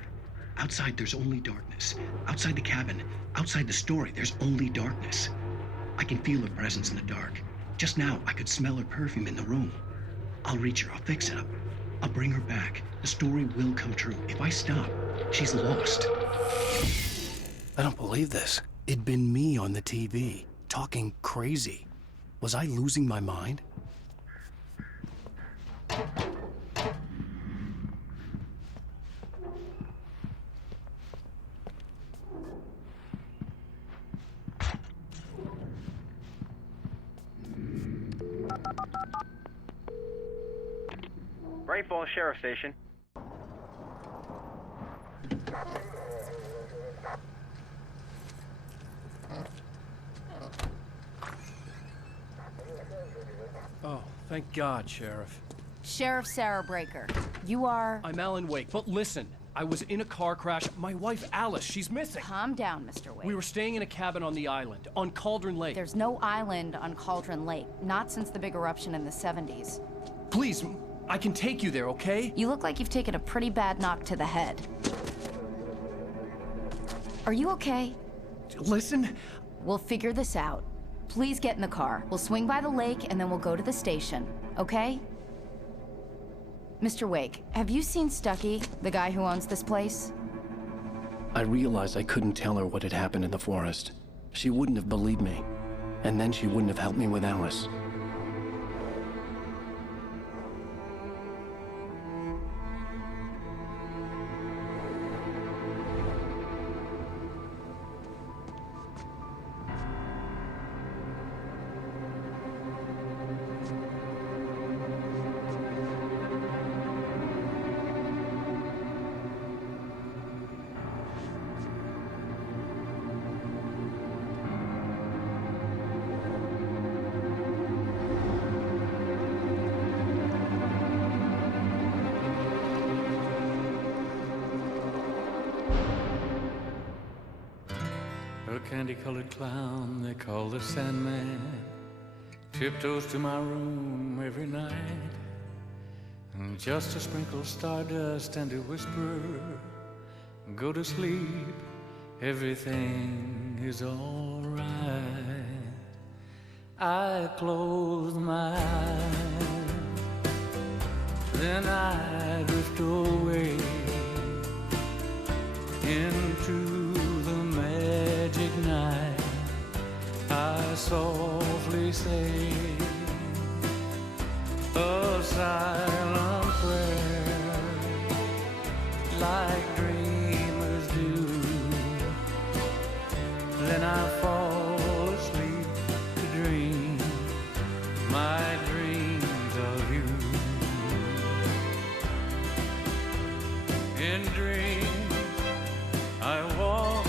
Outside, there's only darkness. Outside the cabin, outside the story, there's only darkness. I can feel her presence in the dark. Just now, I could smell her perfume in the room. I'll reach her. I'll fix it up. I'll bring her back. The story will come true. If I stop, she's lost. I don't believe this. It'd been me on the TV, talking crazy. Was I losing my mind? Bright Falls Sheriff Station. Oh, thank God, Sheriff. Sheriff Sarah Breaker. You are... I'm Alan Wake, but listen, I was in a car crash. My wife, Alice, she's missing. Calm down, Mr. Wake. We were staying in a cabin on the island, on Cauldron Lake. There's no island on Cauldron Lake, not since the big eruption in the 70s. Please, I can take you there, okay? You look like you've taken a pretty bad knock to the head. Are you okay? Listen. We'll figure this out. Please get in the car. We'll swing by the lake and then we'll go to the station, okay? Mr. Wake, have you seen Stucky, the guy who owns this place? I realized I couldn't tell her what had happened in the forest. She wouldn't have believed me. And then she wouldn't have helped me with Alice. A candy-colored clown they call the Sandman tiptoes to my room every night, and just to sprinkle stardust and to whisper, go to sleep, everything is all right. I close my eyes, then I drift away into magic night. I softly say a silent prayer, like dreamers do. Then I fall asleep to dream my dreams of you. In dreams I walk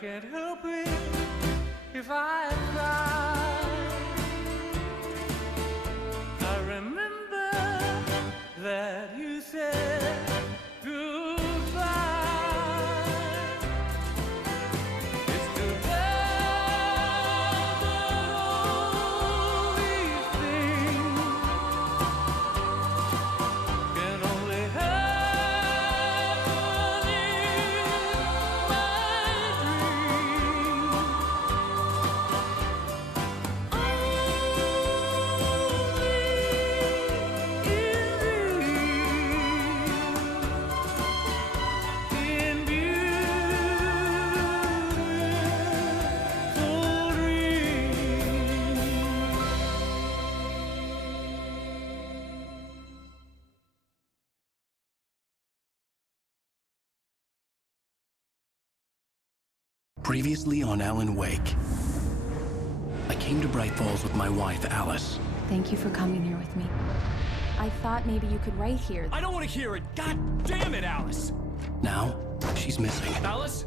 can't help it if I cry. I remember that you said goodbye. It's too bad that all these things can only happen in my Previously on Alan Wake. I came to Bright Falls with my wife, Alice. Thank you for coming here with me. I thought maybe you could write here. I don't want to hear it. God damn it, Alice! Now, she's missing. Alice?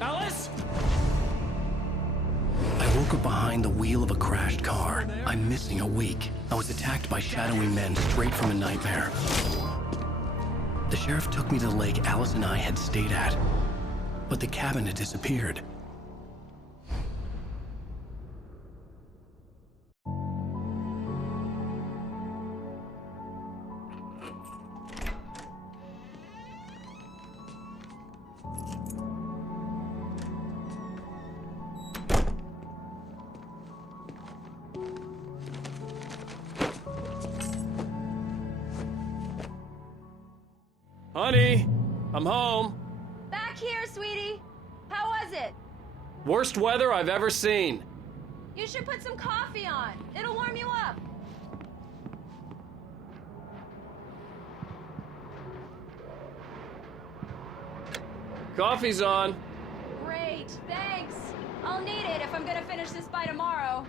Alice? I woke up behind the wheel of a crashed car. I'm missing a week. I was attacked by shadowy men straight from a nightmare. The sheriff took me to the lake Alice and I had stayed at, but the cabin had disappeared. Honey, I'm home. Back here, sweetie. How was it? Worst weather I've ever seen. You should put some coffee on. It'll warm you up. Coffee's on. Great, thanks. I'll need it if I'm gonna finish this by tomorrow.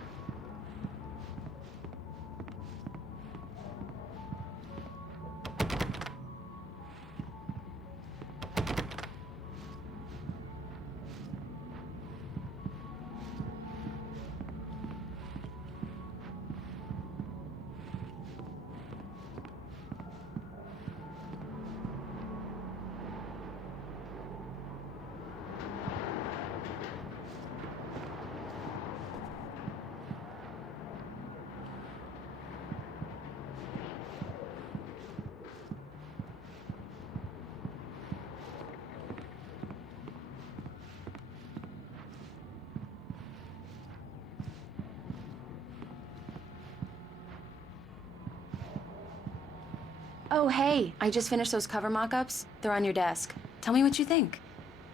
Oh, hey, I just finished those cover mock-ups. They're on your desk. Tell me what you think.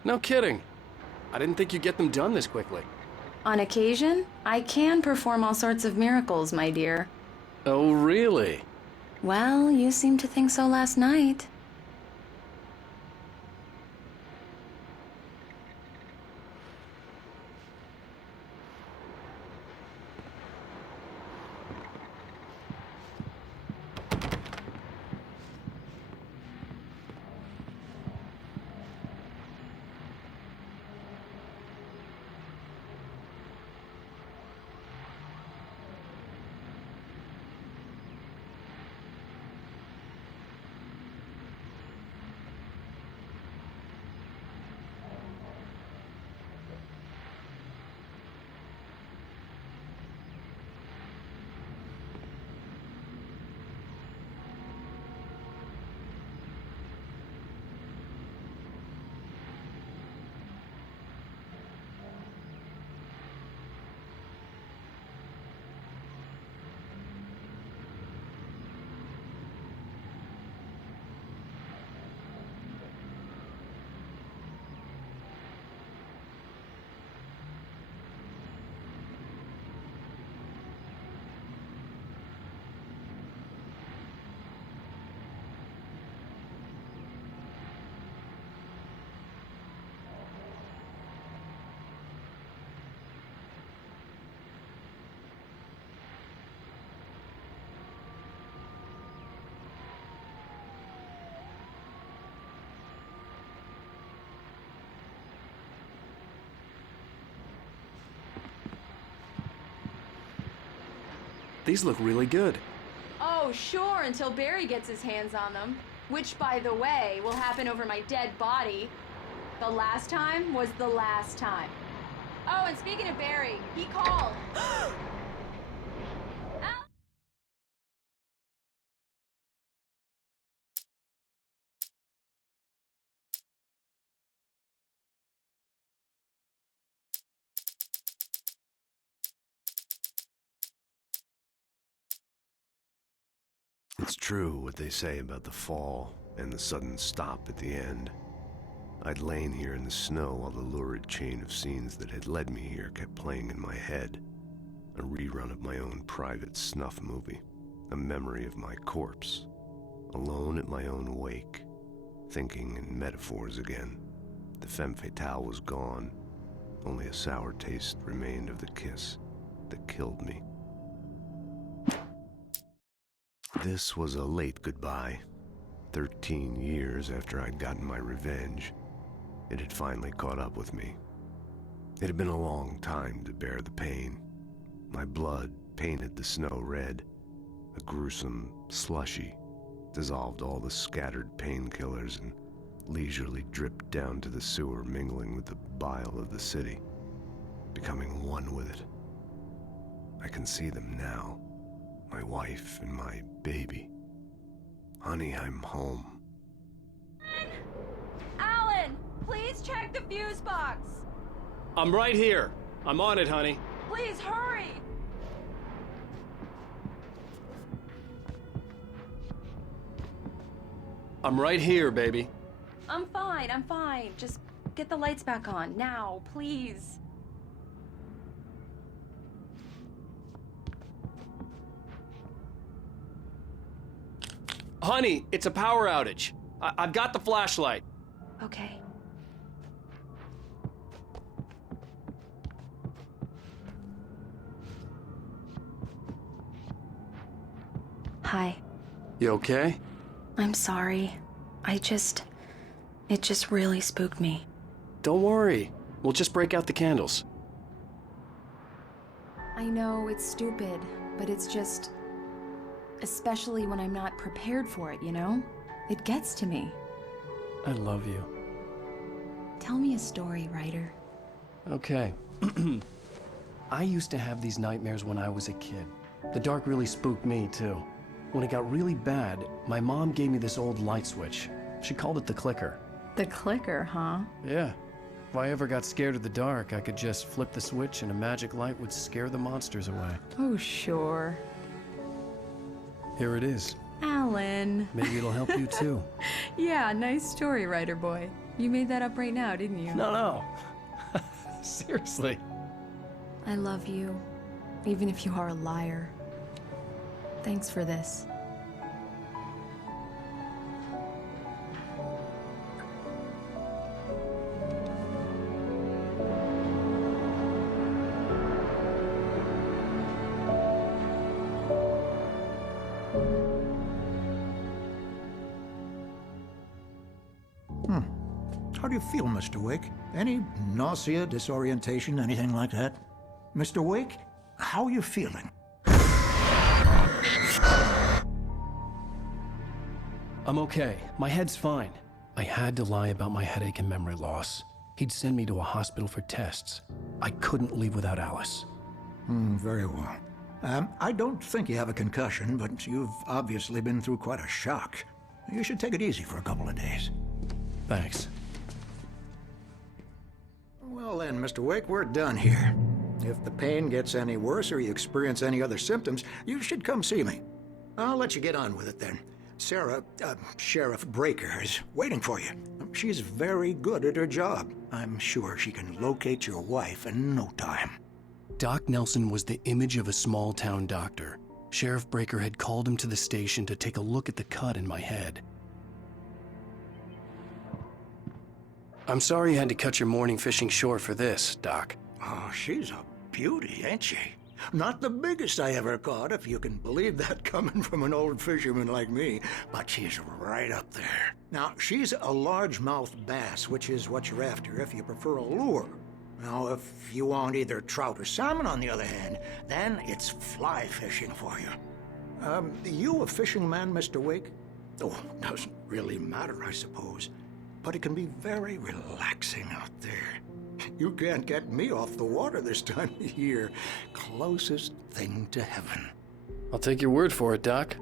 No kidding. I didn't think you'd get them done this quickly. On occasion, I can perform all sorts of miracles, my dear. Oh, really? Well, you seemed to think so last night. These look really good. Oh, sure, until Barry gets his hands on them. Which, by the way, will happen over my dead body. The last time was the last time. Oh, and speaking of Barry, he called. It's true what they say about the fall and the sudden stop at the end. I'd lain here in the snow while the lurid chain of scenes that had led me here kept playing in my head. A rerun of my own private snuff movie. A memory of my corpse. Alone at my own wake. Thinking in metaphors again. The femme fatale was gone. Only a sour taste remained of the kiss that killed me. This was a late goodbye. 13 years after I'd gotten my revenge, it had finally caught up with me. It had been a long time to bear the pain. My blood painted the snow red. A gruesome slushy dissolved all the scattered painkillers and leisurely dripped down to the sewer, mingling with the bile of the city, becoming one with it. I can see them now. My wife and my baby. Honey, I'm home. Alan, please check the fuse box. I'm right here. I'm on it, honey. Please hurry. I'm right here, baby. I'm fine, I'm fine. Just get the lights back on, now, please. Honey, it's a power outage. I've got the flashlight. Okay. Hi. You okay? I'm sorry. It just really spooked me. Don't worry. We'll just break out the candles. I know it's stupid, but it's just... Especially when I'm not prepared for it, you know? It gets to me. I love you. Tell me a story, writer. Okay. I used to have these nightmares when I was a kid. The dark really spooked me, too. When it got really bad, my mom gave me this old light switch. She called it the clicker. The clicker, huh? Yeah. If I ever got scared of the dark, I could just flip the switch and a magic light would scare the monsters away. Oh, sure. Here it is. Alan. Maybe it'll help you, too. Yeah, nice story, writer boy. You made that up right now, didn't you? No. Seriously. I love you, even if you are a liar. Thanks for this. How do you feel, Mr. Wake? Any nausea, disorientation, anything like that? Mr. Wake, how are you feeling? I'm okay. My head's fine. I had to lie about my headache and memory loss. He'd send me to a hospital for tests. I couldn't leave without Alice. Very well. I don't think you have a concussion, but you've obviously been through quite a shock. You should take it easy for a couple of days. Thanks. Well then, Mr. Wake, we're done here. If the pain gets any worse or you experience any other symptoms, you should come see me. I'll let you get on with it then. Sarah, Sheriff Breaker, is waiting for you. She's very good at her job. I'm sure she can locate your wife in no time. Doc Nelson was the image of a small-town doctor. Sheriff Breaker had called him to the station to take a look at the cut in my head. I'm sorry you had to cut your morning fishing short for this, Doc. Oh, she's a beauty, ain't she? Not the biggest I ever caught, if you can believe that coming from an old fisherman like me, but she's right up there. Now, she's a largemouth bass, which is what you're after if you prefer a lure. Now, if you want either trout or salmon, on the other hand, then it's fly fishing for you. You a fishing man, Mr. Wake? Oh, doesn't really matter, I suppose. But it can be very relaxing out there. You can't get me off the water this time of year. Closest thing to heaven. I'll take your word for it, Doc.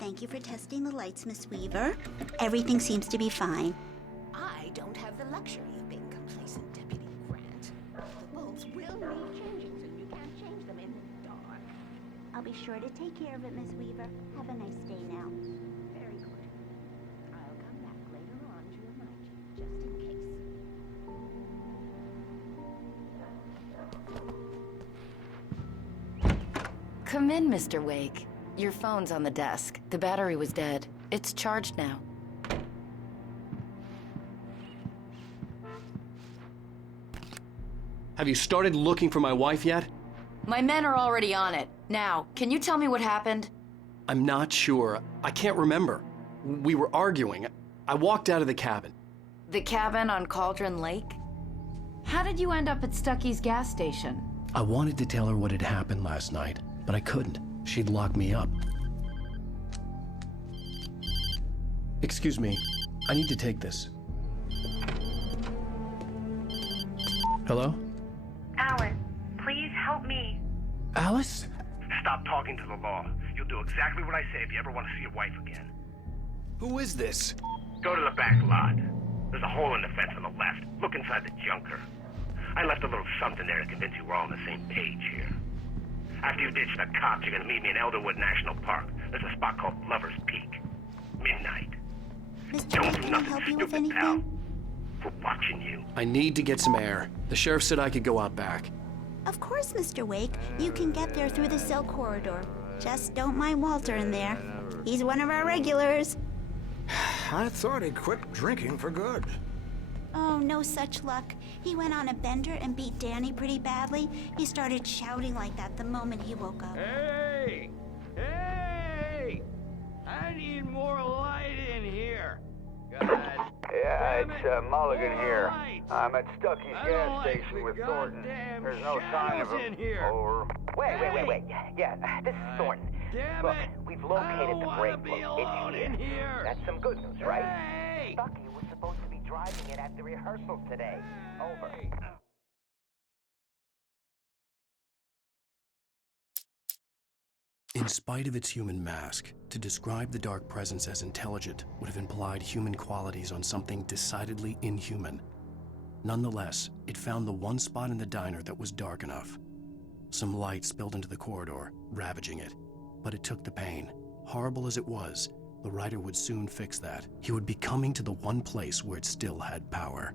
Thank you for testing the lights, Miss Weaver. Everything seems to be fine. I don't have the luxury of being complacent, Deputy Grant. The bulbs will need changing, so you can't change them in the dark. I'll be sure to take care of it, Miss Weaver. Have a nice day now. Very good. I'll come back later on to remind you, just in case. Come in, Mr. Wake. Your phone's on the desk. The battery was dead. It's charged now. Have you started looking for my wife yet? My men are already on it. Now, can you tell me what happened? I'm not sure. I can't remember. We were arguing. I walked out of the cabin. The cabin on Cauldron Lake? How did you end up at Stucky's gas station? I wanted to tell her what had happened last night, but I couldn't. She'd lock me up. Excuse me, I need to take this. Hello? Alan, please help me. Alice? Stop talking to the law. You'll do exactly what I say if you ever want to see your wife again. Who is this? Go to the back lot. There's a hole in the fence on the left. Look inside the junker. I left a little something there to convince you we're all on the same page here. After you ditch the cops, you're gonna meet me in Elderwood National Park. There's a spot called Lover's Peak. Midnight. Don't do nothing stupid, pal. We're watching you. I need to get some air. The sheriff said I could go out back. Of course, Mr. Wake. You can get there through the cell corridor. Just don't mind Walter in there. He's one of our regulars. I thought he quit drinking for good. Oh, no such luck. He went on a bender and beat Danny pretty badly. He started shouting like that the moment he woke up. Hey! Hey! I need more light in here. God. Yeah, it's Mulligan here. I'm at Stucky's gas station with Thornton. There's no sign of him. Over. Wait. Yeah, this is Thornton. Look, we've located the break room. It's here. That's some good news, right? Hey! Stucky was supposed to be driving it at the rehearsal today. Over. In spite of its human mask, to describe the Dark Presence as intelligent would have implied human qualities on something decidedly inhuman. Nonetheless, it found the one spot in the diner that was dark enough. Some light spilled into the corridor, ravaging it. But it took the pain. Horrible as it was, the writer would soon fix that. He would be coming to the one place where it still had power.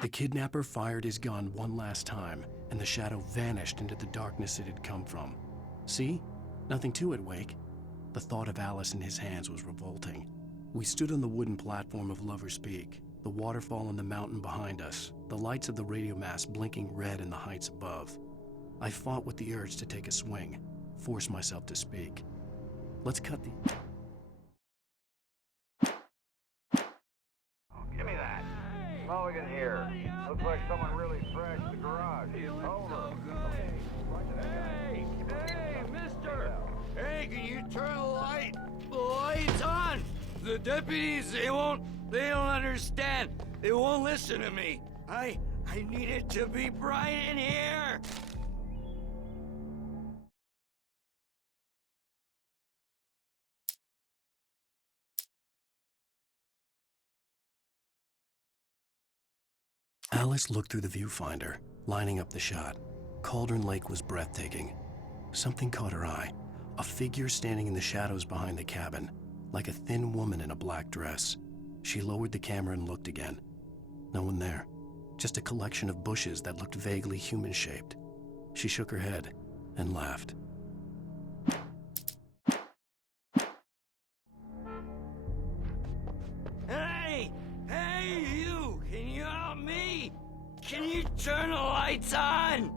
The kidnapper fired his gun one last time, and the shadow vanished into the darkness it had come from. See? Nothing to it, Wake. The thought of Alice in his hands was revolting. We stood on the wooden platform of Lover's Peak, the waterfall on the mountain behind us, the lights of the radio mast blinking red in the heights above. I fought with the urge to take a swing, force myself to speak. Let's cut the... Give me that. Mulligan here. Looks like someone really thrashed the garage. Over. Hey, mister! Hey, can you turn the lights on? The deputies, they don't understand. They won't listen to me. I need it to be bright in here. Alice looked through the viewfinder, lining up the shot. Cauldron Lake was breathtaking. Something caught her eye. A figure standing in the shadows behind the cabin, like a thin woman in a black dress. She lowered the camera and looked again. No one there. just a collection of bushes that looked vaguely human-shaped. She shook her head and laughed. Hey! Hey, you! Can you help me? Can you turn the lights on?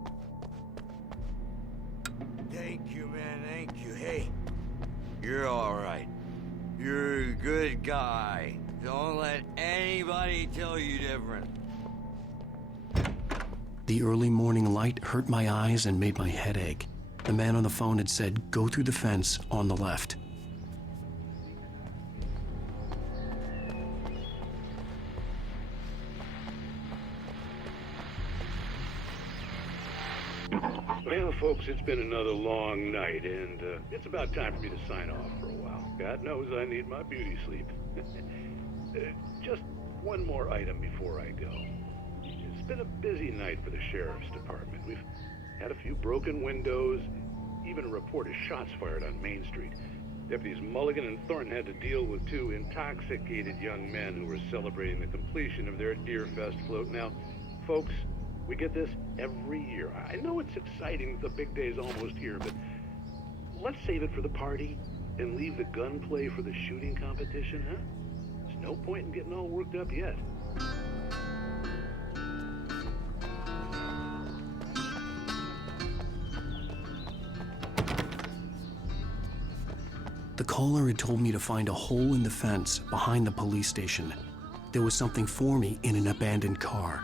Thank you, man, thank you. Hey, you're alright. You're a good guy. Don't let anybody tell you different. The early morning light hurt my eyes and made my head ache. The man on the phone had said, "Go through the fence on the left." Well, folks, it's been another long night, and it's about time for me to sign off for a while. God knows I need my beauty sleep. Just one more item before I go. It's been a busy night for the Sheriff's Department. We've had a few broken windows, even a report of shots fired on Main Street. Deputies Mulligan and Thornton had to deal with two intoxicated young men who were celebrating the completion of their Deerfest float. Now, folks, we get this every year. I know it's exciting, the big day's almost here, but let's save it for the party and leave the gunplay for the shooting competition, huh? There's no point in getting all worked up yet. The caller had told me to find a hole in the fence behind the police station. There was something for me in an abandoned car.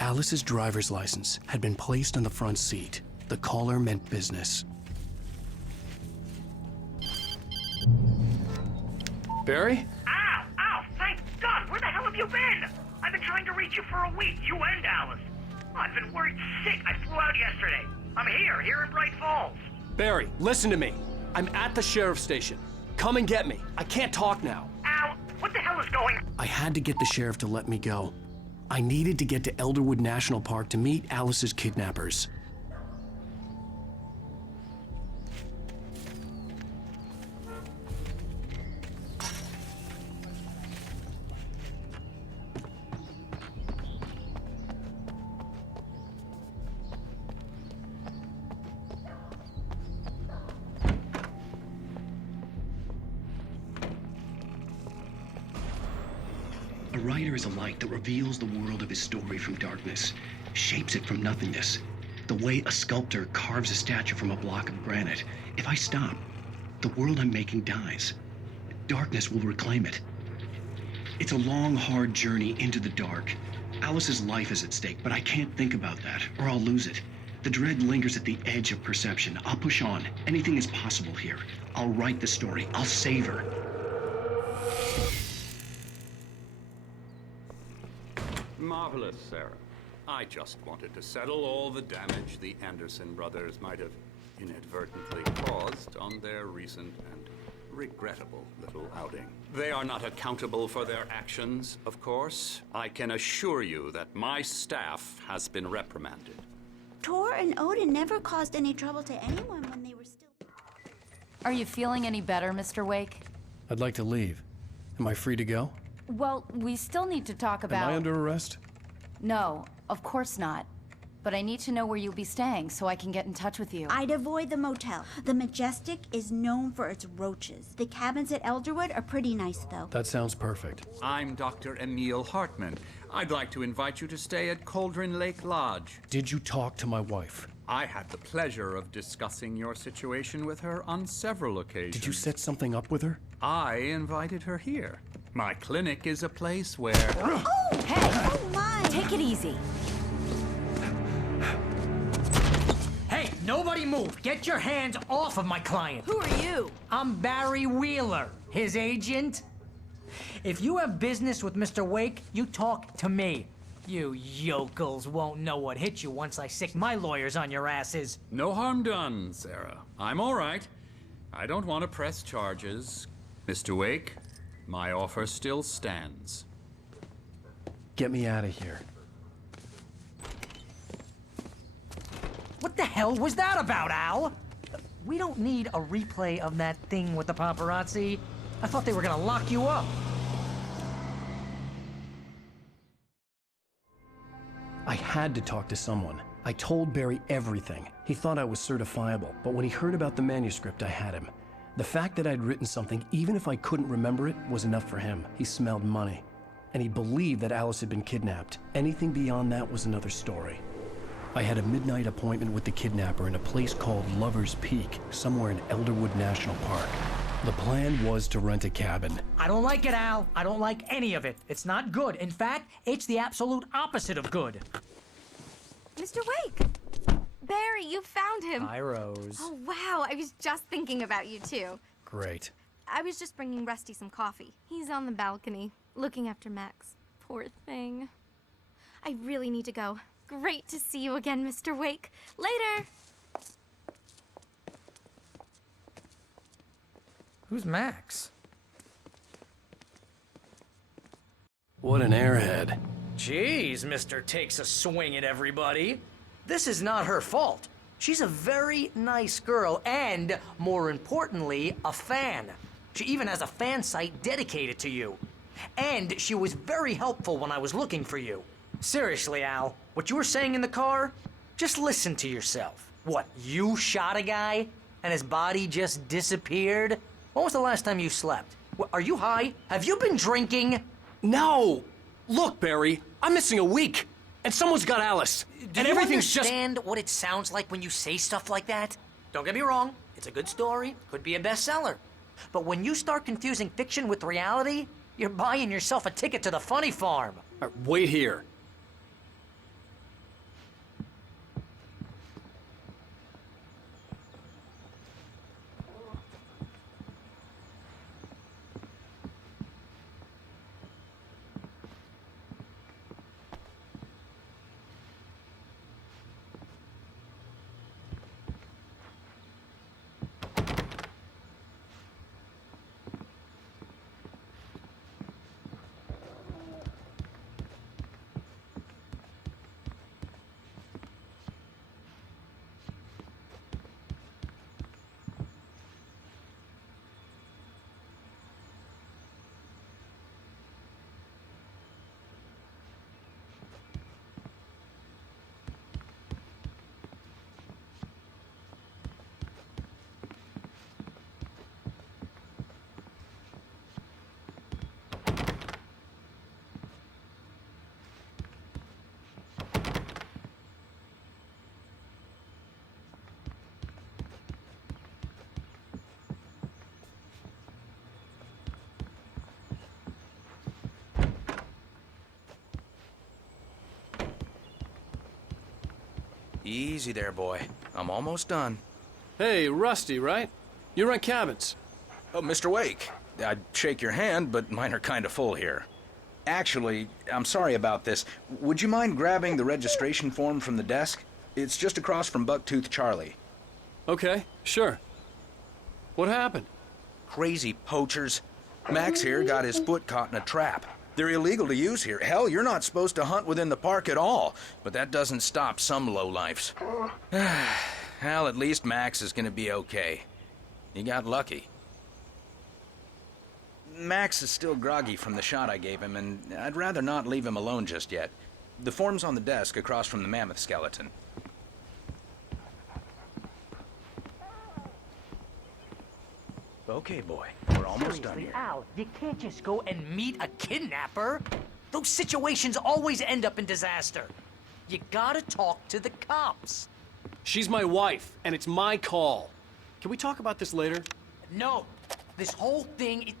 Alice's driver's license had been placed on the front seat. The caller meant business. Barry? Ow! Ow! Thank God! Where the hell have you been? I've been trying to reach you for a week, you and Alice. I've been worried sick. I flew out yesterday. I'm here in Bright Falls. Barry, listen to me. I'm at the sheriff's station. Come and get me. I can't talk now. Ow! What the hell is going on? I had to get the sheriff to let me go. I needed to get to Elderwood National Park to meet Alice's kidnappers. A writer is a light that reveals the world of his story from darkness, shapes it from nothingness. The way a sculptor carves a statue from a block of granite. If I stop, the world I'm making dies. Darkness will reclaim it. It's a long, hard journey into the dark. Alice's life is at stake, but I can't think about that, or I'll lose it. The dread lingers at the edge of perception. I'll push on. Anything is possible here. I'll write the story. I'll save her. Marvelous, Sarah. I just wanted to settle all the damage the Anderson brothers might have inadvertently caused on their recent and regrettable little outing. They are not accountable for their actions, of course. I can assure you that my staff has been reprimanded. Tor and Odin never caused any trouble to anyone when they were still... Are you feeling any better, Mr. Wake? I'd like to leave. Am I free to go? Well, we still need to talk about... Am I under arrest? No, of course not. But I need to know where you'll be staying so I can get in touch with you. I'd avoid the motel. The Majestic is known for its roaches. The cabins at Elderwood are pretty nice, though. That sounds perfect. I'm Dr. Emil Hartman. I'd like to invite you to stay at Cauldron Lake Lodge. Did you talk to my wife? I had the pleasure of discussing your situation with her on several occasions. Did you set something up with her? I invited her here. My clinic is a place where... Oh, hey! Oh, my! Take it easy. Hey, nobody move! Get your hands off of my client! Who are you? I'm Barry Wheeler, his agent. If you have business with Mr. Wake, you talk to me. You yokels won't know what hit you once I sick my lawyers on your asses. No harm done, Sarah. I'm all right. I don't want to press charges. Mr. Wake, my offer still stands. Get me out of here. What the hell was that about, Al? We don't need a replay of that thing with the paparazzi. I thought they were gonna lock you up. I had to talk to someone. I told Barry everything. He thought I was certifiable, but when he heard about the manuscript, I had him. The fact that I'd written something, even if I couldn't remember it, was enough for him. He smelled money. And he believed that Alice had been kidnapped. Anything beyond that was another story. I had a midnight appointment with the kidnapper in a place called Lover's Peak, somewhere in Elderwood National Park. The plan was to rent a cabin. I don't like it, Al. I don't like any of it. It's not good. In fact, it's the absolute opposite of good. Mr. Wake! Barry, you found him. Hi, Rose. Oh, wow. I was just thinking about you, too. Great. I was just bringing Rusty some coffee. He's on the balcony, looking after Max. Poor thing. I really need to go. Great to see you again, Mr. Wake. Later! Who's Max? What an airhead. Jeez, Mr. Takes a swing at everybody. This is not her fault. She's a very nice girl and, more importantly, a fan. She even has a fan site dedicated to you. And she was very helpful when I was looking for you. Seriously, Al, what you were saying in the car, just listen to yourself. What, you shot a guy and his body just disappeared? When was the last time you slept? Are you high? Have you been drinking? No! Look, Barry, I'm missing a week, and someone's got Alice. Do you understand what it sounds like when you say stuff like that? Don't get me wrong, it's a good story, could be a bestseller. But when you start confusing fiction with reality, you're buying yourself a ticket to the funny farm. Wait here. Easy there, boy. I'm almost done. Hey, Rusty, right? You rent cabins. Oh, Mr. Wake. I'd shake your hand, but mine are kind of full here. Actually, I'm sorry about this. Would you mind grabbing the registration form from the desk? It's just across from Bucktooth Charlie. Okay, sure. What happened? Crazy poachers. Max here got his foot caught in a trap. They're illegal to use here. Hell, you're not supposed to hunt within the park at all. But that doesn't stop some lowlifes. Hell, at least Max is gonna be okay. He got lucky. Max is still groggy from the shot I gave him, and I'd rather not leave him alone just yet. The form's on the desk across from the mammoth skeleton. Okay, boy. We're almost done here. Al, you can't just go and meet a kidnapper. Those situations always end up in disaster. You gotta talk to the cops. She's my wife, and it's my call. Can we talk about this later? No, this whole thing.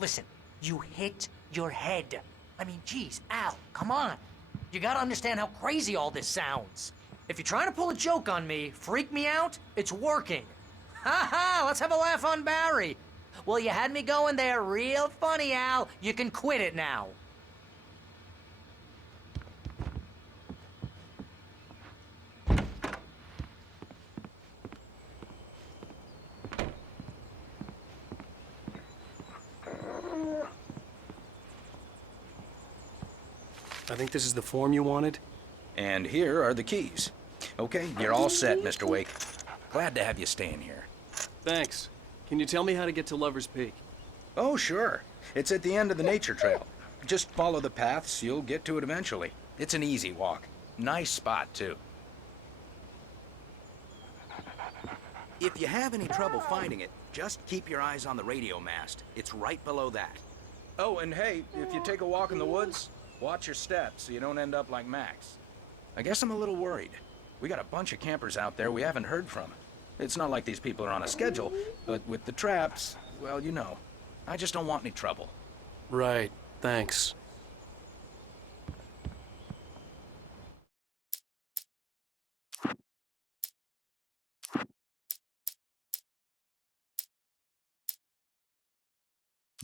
Listen, you hit your head. I mean, geez, Al, come on. You gotta understand how crazy all this sounds. If you're trying to pull a joke on me, freak me out, it's working. Ha ha, let's have a laugh on Barry. Well, you had me going there real funny, Al. You can quit it now. I think this is the form you wanted. And here are the keys. Okay, you're all set, Mr. Wake. Glad to have you staying here. Thanks. Can you tell me how to get to Lover's Peak? Oh, sure. It's at the end of the nature trail. Just follow the paths, you'll get to it eventually. It's an easy walk. Nice spot, too. If you have any trouble finding it, just keep your eyes on the radio mast. It's right below that. Oh, and hey, if you take a walk in the woods, watch your steps so you don't end up like Max. I guess I'm a little worried. We got a bunch of campers out there we haven't heard from. It's not like these people are on a schedule, but with the traps, well, you know. I just don't want any trouble. Right, thanks.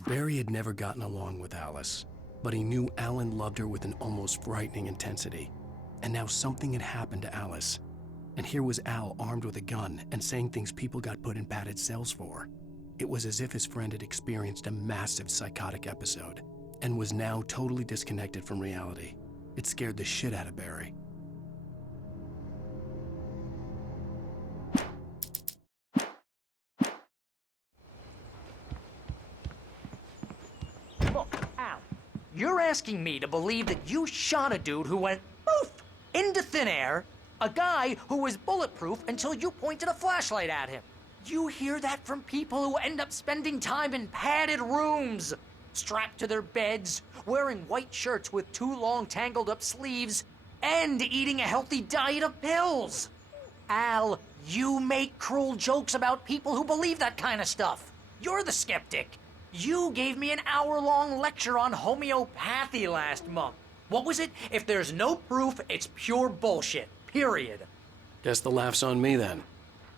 Barry had never gotten along with Alice, but he knew Alan loved her with an almost frightening intensity. And now something had happened to Alice. And here was Al armed with a gun and saying things people got put in padded cells for. It was as if his friend had experienced a massive psychotic episode and was now totally disconnected from reality. It scared the shit out of Barry. Look, Al, you're asking me to believe that you shot a dude who went poof into thin air, a guy who was bulletproof until you pointed a flashlight at him. You hear that from people who end up spending time in padded rooms, strapped to their beds, wearing white shirts with too long tangled up sleeves, and eating a healthy diet of pills. Al, you make cruel jokes about people who believe that kind of stuff. You're the skeptic. You gave me an hour-long lecture on homeopathy last month. What was it? If there's no proof, it's pure bullshit. Period. Guess the laugh's on me then.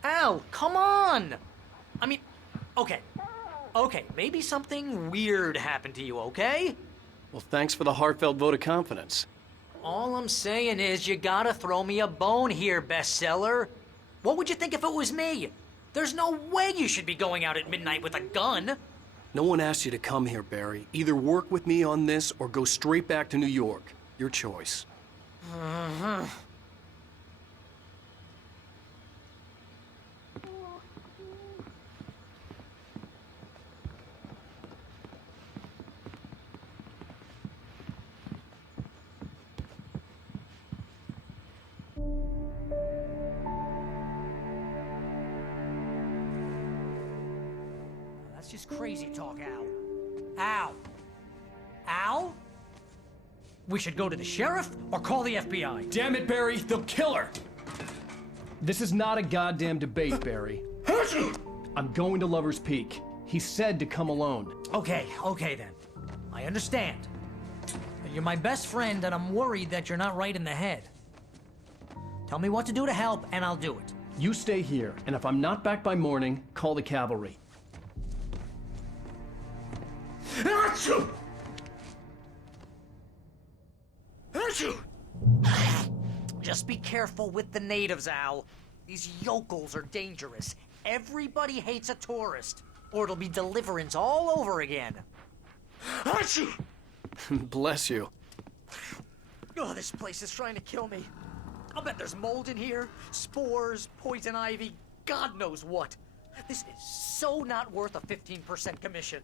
Al, come on! I mean, okay, maybe something weird happened to you, okay? Well, thanks for the heartfelt vote of confidence. All I'm saying is you gotta throw me a bone here, bestseller. What would you think if it was me? There's no way you should be going out at midnight with a gun. No one asked you to come here, Barry. Either work with me on this or go straight back to New York. Your choice. Uh-huh. That's just crazy talk, Al. Al? Al? We should go to the sheriff or call the FBI. Damn it, Barry, they'll kill her! This is not a goddamn debate, Barry. I'm going to Lover's Peak. He said to come alone. Okay then. I understand. You're my best friend and I'm worried that you're not right in the head. Tell me what to do to help and I'll do it. You stay here, and if I'm not back by morning, call the cavalry. Achoo! Just be careful with the natives, Al. These yokels are dangerous. Everybody hates a tourist, or it'll be Deliverance all over again. Achoo! Bless you. Oh, this place is trying to kill me. I'll bet there's mold in here, spores, poison ivy, God knows what. This is so not worth a 15% commission.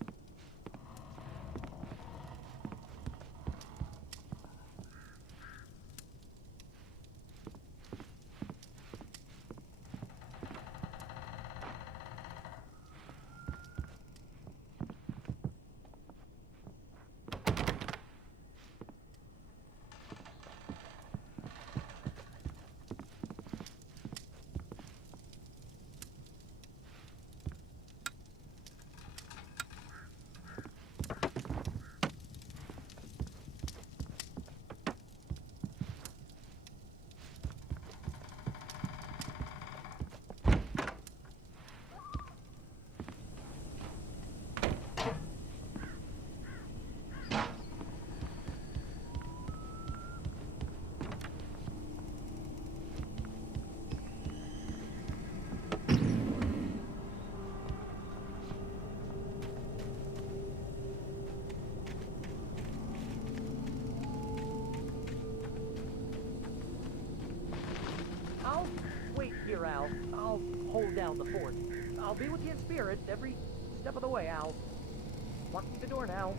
Al. I'll hold down the fort. I'll be with you in spirit every step of the way, Al. Locking the door now.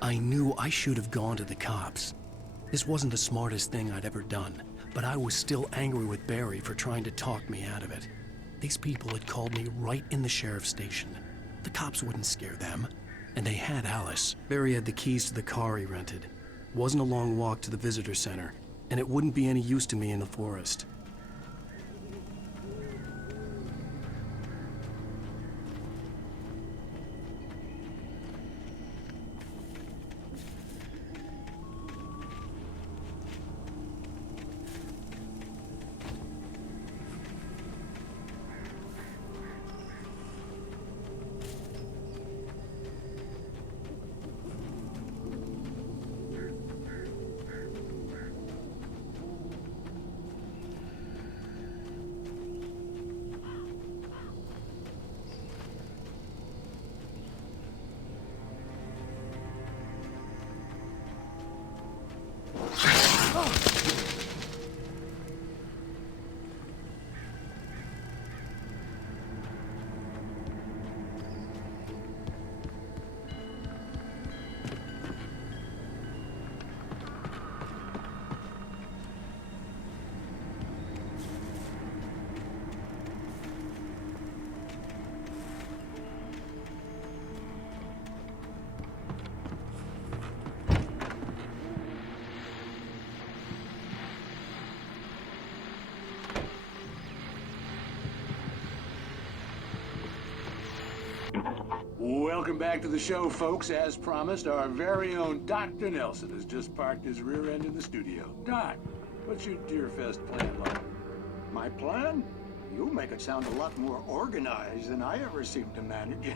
I knew I should have gone to the cops. This wasn't the smartest thing I'd ever done, but I was still angry with Barry for trying to talk me out of it. These people had called me right in the sheriff's station. The cops wouldn't scare them, and they had Alice. Barry had the keys to the car he rented. It wasn't a long walk to the visitor center, and it wouldn't be any use to me in the forest. Welcome back to the show, folks. As promised, our very own Dr. Nelson has just parked his rear end in the studio. Doc, what's your Deerfest plan like? My plan? You make it sound a lot more organized than I ever seem to manage.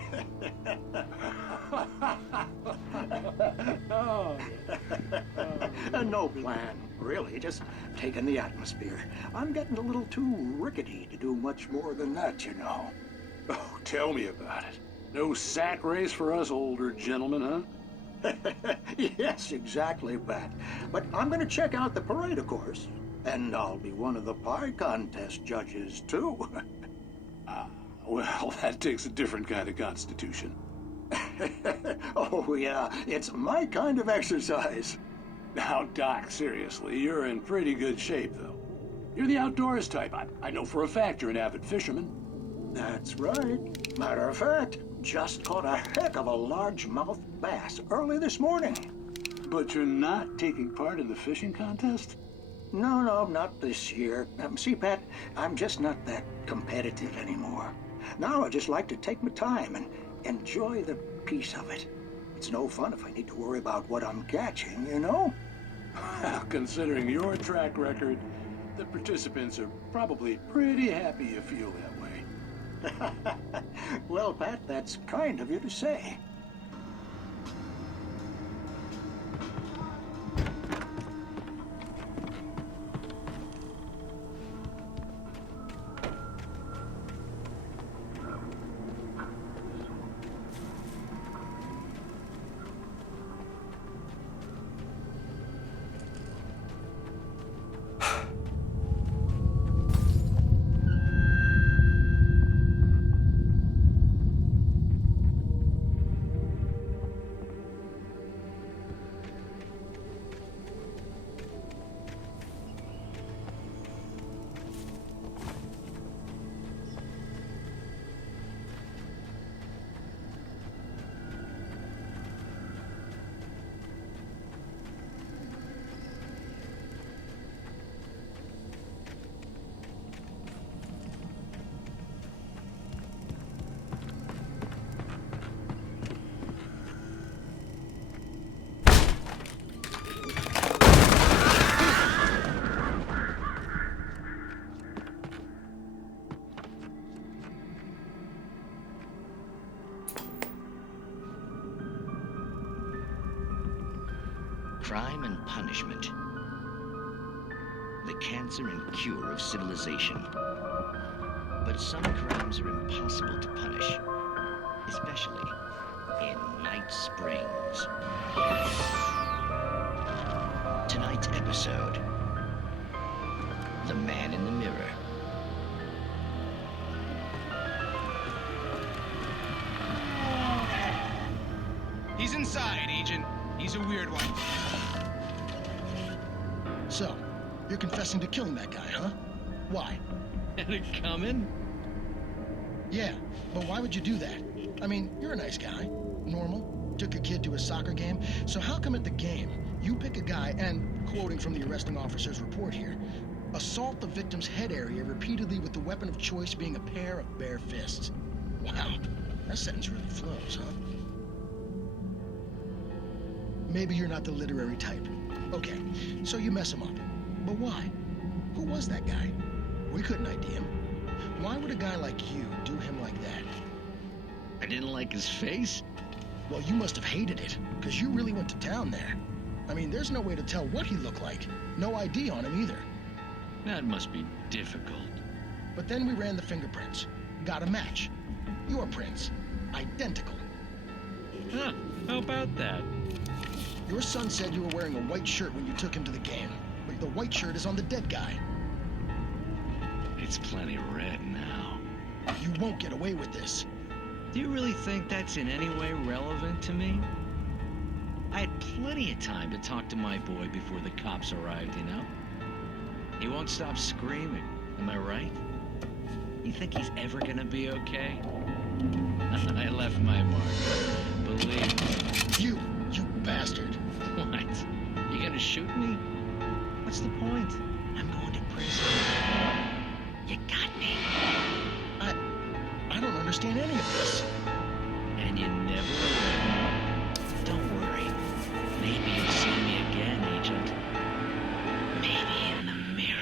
No plan, really. Just taking the atmosphere. I'm getting a little too rickety to do much more than that, you know. Oh, tell me about it. No sack race for us older gentlemen, huh? Yes, exactly, Pat. But I'm going to check out the parade, of course. And I'll be one of the pie contest judges, too. Well, that takes a different kind of constitution. Oh, yeah. It's my kind of exercise. Now, Doc, seriously, you're in pretty good shape, though. You're the outdoors type. I know for a fact you're an avid fisherman. That's right. Matter of fact, just caught a heck of a largemouth bass early this morning. But you're not taking part in the fishing contest? No, not this year. See, Pat, I'm just not that competitive anymore. Now I just like to take my time and enjoy the peace of it. It's no fun if I need to worry about what I'm catching, you know? Well, considering your track record, the participants are probably pretty happy you feel that way. Well, Pat, that's kind of you to say. Crime and punishment. The cancer and cure of civilization. But some crimes are impossible to punish, especially in Night Springs. Tonight's episode, The Man in the Mirror. He's inside, Agent. He's a weird one. So, you're confessing to killing that guy, huh? Why? Had it coming? Yeah, but why would you do that? I mean, you're a nice guy. Normal. Took a kid to a soccer game. So how come at the game, you pick a guy and, quoting from the arresting officer's report here, assault the victim's head area repeatedly with the weapon of choice being a pair of bare fists? Wow, that sentence really flows, huh? Maybe you're not the literary type. Okay, so you mess him up. But why? Who was that guy? We couldn't ID him. Why would a guy like you do him like that? I didn't like his face? Well, you must have hated it, because you really went to town there. I mean, there's no way to tell what he looked like. No ID on him either. That must be difficult. But then we ran the fingerprints. Got a match. Your prints. Identical. Huh, how about that? Your son said you were wearing a white shirt when you took him to the game, but the white shirt is on the dead guy. It's plenty red now. You won't get away with this. Do you really think that's in any way relevant to me? I had plenty of time to talk to my boy before the cops arrived, you know? He won't stop screaming, am I right? You think he's ever gonna be okay? I left my mark, believe me. You bastard. What? You gonna shoot me? What's the point? I'm going to prison. You got me. I don't understand any of this. And you never will. Don't worry. Maybe you'll see me again, Agent. Maybe in the mirror.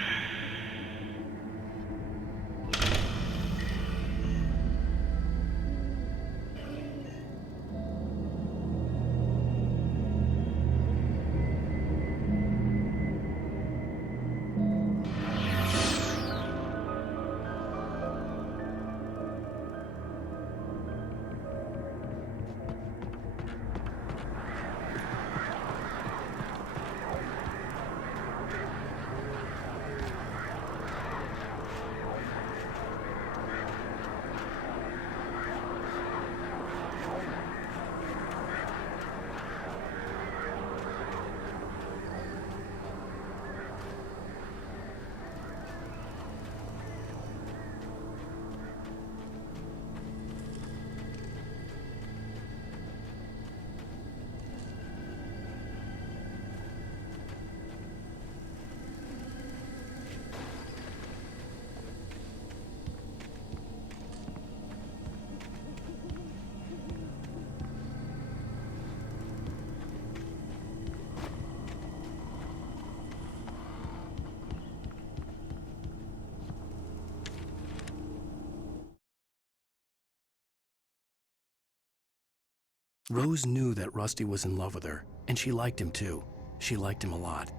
Rose knew that Rusty was in love with her, and she liked him too. She liked him a lot.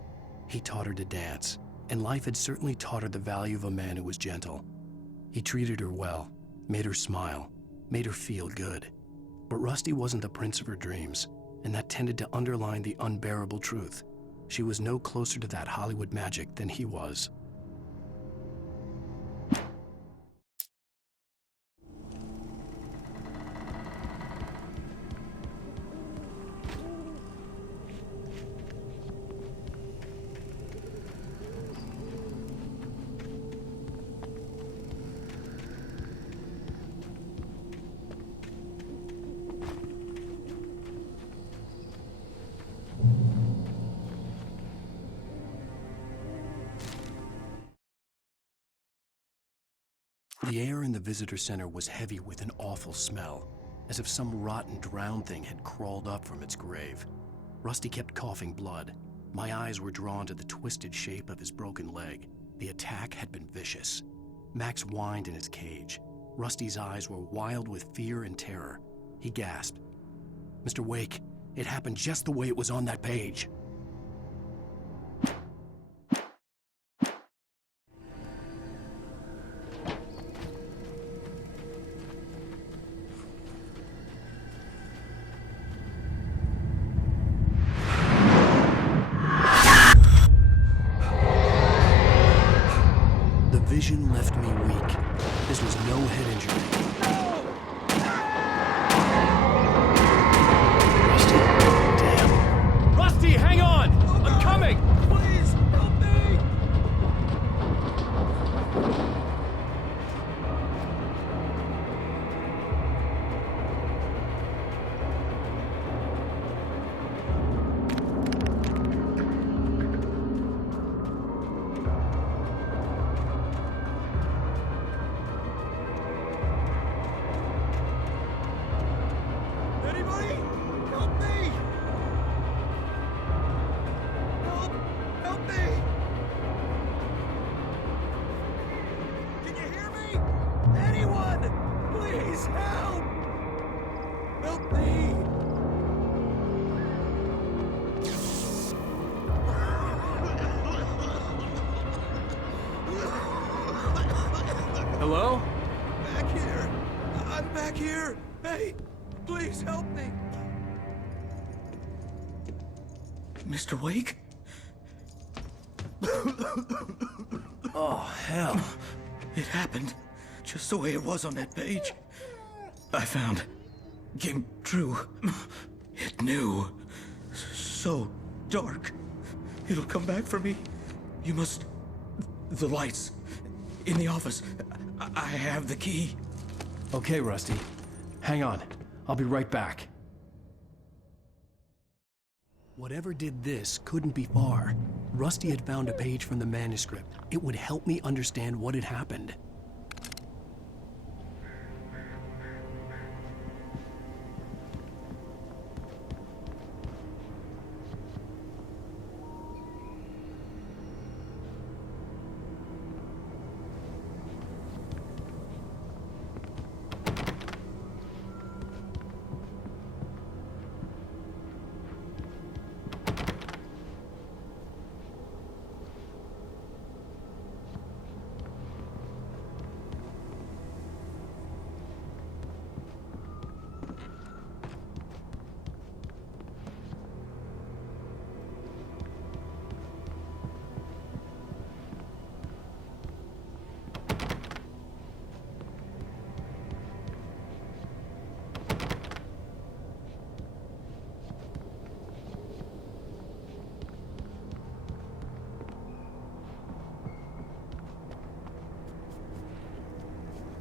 He taught her to dance, and life had certainly taught her the value of a man who was gentle. He treated her well, made her smile, made her feel good. But Rusty wasn't the prince of her dreams, and that tended to underline the unbearable truth. She was no closer to that Hollywood magic than he was. The air in the visitor center was heavy with an awful smell, as if some rotten drowned thing had crawled up from its grave. Rusty kept coughing blood. My eyes were drawn to the twisted shape of his broken leg. The attack had been vicious. Max whined in his cage. Rusty's eyes were wild with fear and terror. He gasped. "Mr. Wake, it happened just the way it was on that page." vision left me weak. This was no head injury. Rusty, damn. Rusty, hang on! I'm coming! Please, help me! Anybody? Help me! Help me! Can you hear me? Anyone! Please help! Help me! Hello? Back here! I'm back here! Hey! Please help me! Mr. Wake? Oh, hell. It happened just the way it was on that page. I found. Came true. It knew. So dark. It'll come back for me. You must. The lights. In the office. I have the key. Okay, Rusty. Hang on. I'll be right back. Whatever did this couldn't be far. Rusty had found a page from the manuscript. It would help me understand what had happened.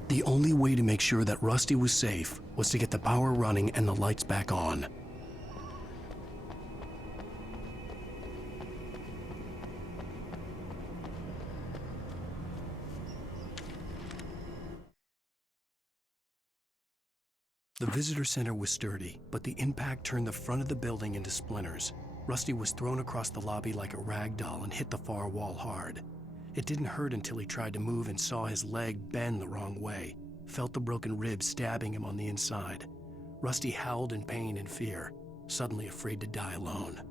The only way to make sure that Rusty was safe was to get the power running and the lights back on. The visitor center was sturdy, but the impact turned the front of the building into splinters. Rusty was thrown across the lobby like a rag doll and hit the far wall hard. It didn't hurt until he tried to move and saw his leg bend the wrong way, felt the broken rib stabbing him on the inside. Rusty howled in pain and fear, suddenly afraid to die alone.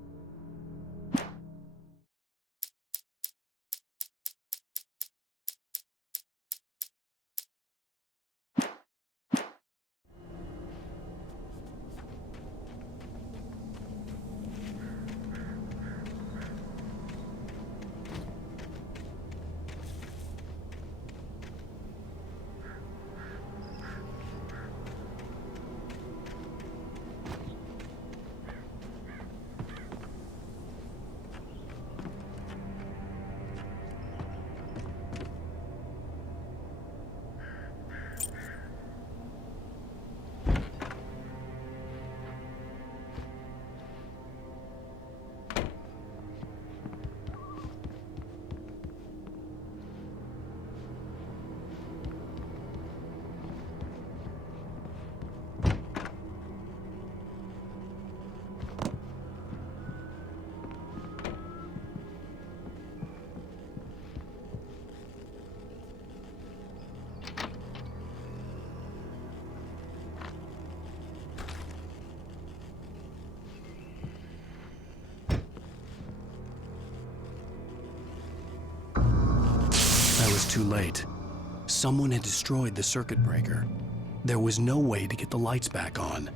Too late. Someone had destroyed the circuit breaker. There was no way to get the lights back on.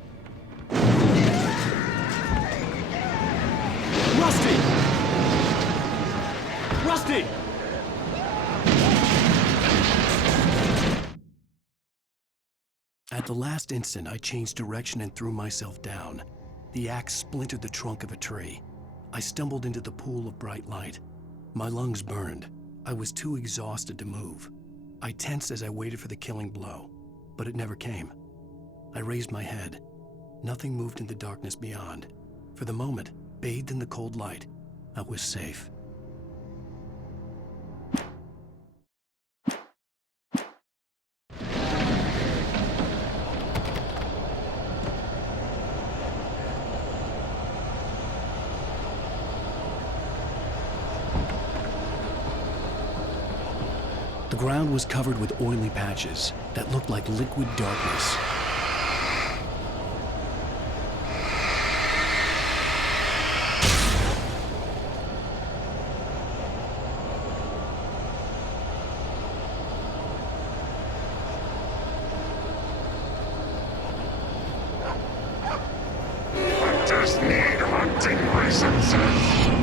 Rusty! Rusty! At the last instant, I changed direction and threw myself down. The axe splintered the trunk of a tree. I stumbled into the pool of bright light. My lungs burned. I was too exhausted to move. I tensed as I waited for the killing blow, but it never came. I raised my head. Nothing moved in the darkness beyond. For the moment, bathed in the cold light, I was safe. The ground was covered with oily patches that looked like liquid darkness. I just need hunting licenses.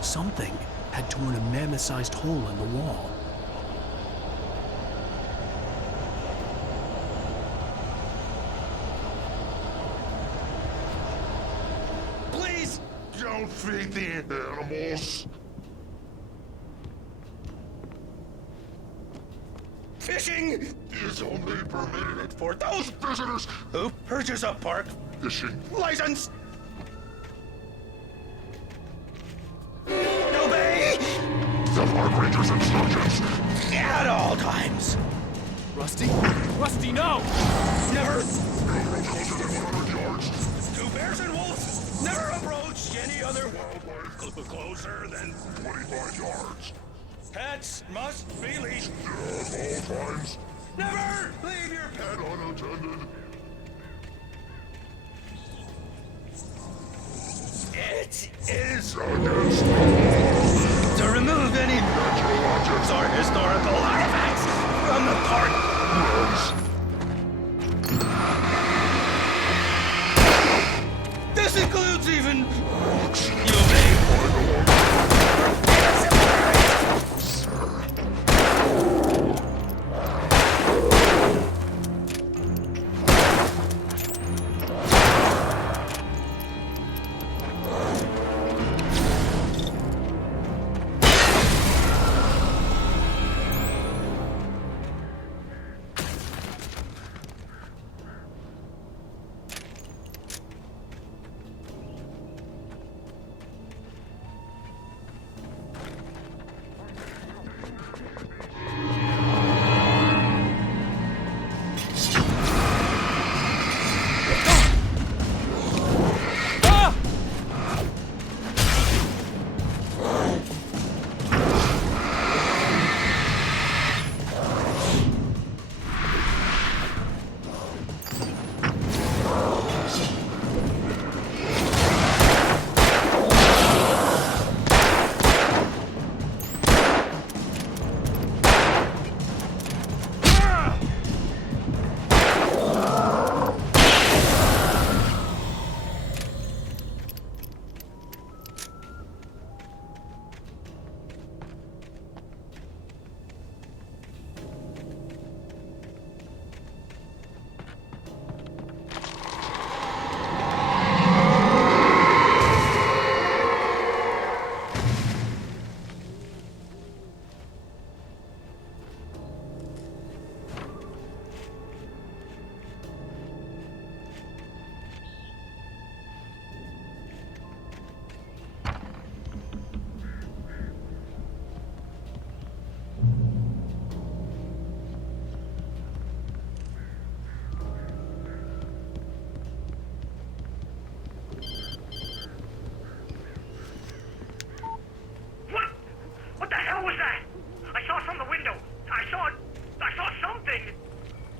Something had torn a mammoth-sized hole in the wall. Please don't feed the animals. Fishing is only permitted for those visitors who purchase a park fishing license. Obey the park rangers and sergeants at all times. Rusty? Rusty, no! Never. No closer than 100 yards. Two bears and wolves never approach any other wildlife closer than 25 yards. Pets must be leashed At all times. Never leave your pet unattended. It is against the law to remove any natural objects or historical artifacts from the park. This includes even you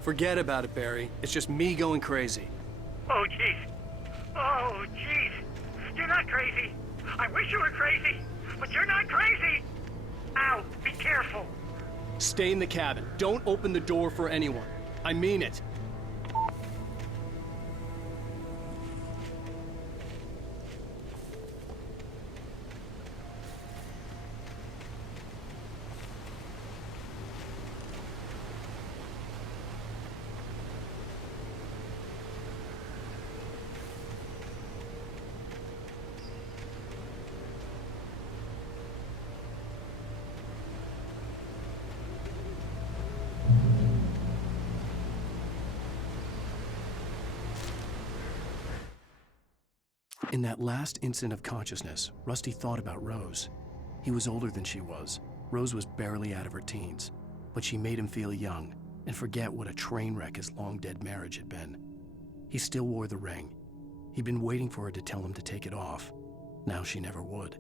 Forget about it, Barry. It's just me going crazy. Oh, jeez. Oh, jeez. You're not crazy. I wish you were crazy, but you're not crazy. Ow, be careful. Stay in the cabin. Don't open the door for anyone. I mean it. In that last instant of consciousness, Rusty thought about Rose. He was older than she was. Rose was barely out of her teens, but she made him feel young and forget what a train wreck his long-dead marriage had been. He still wore the ring. He'd been waiting for her to tell him to take it off. Now she never would.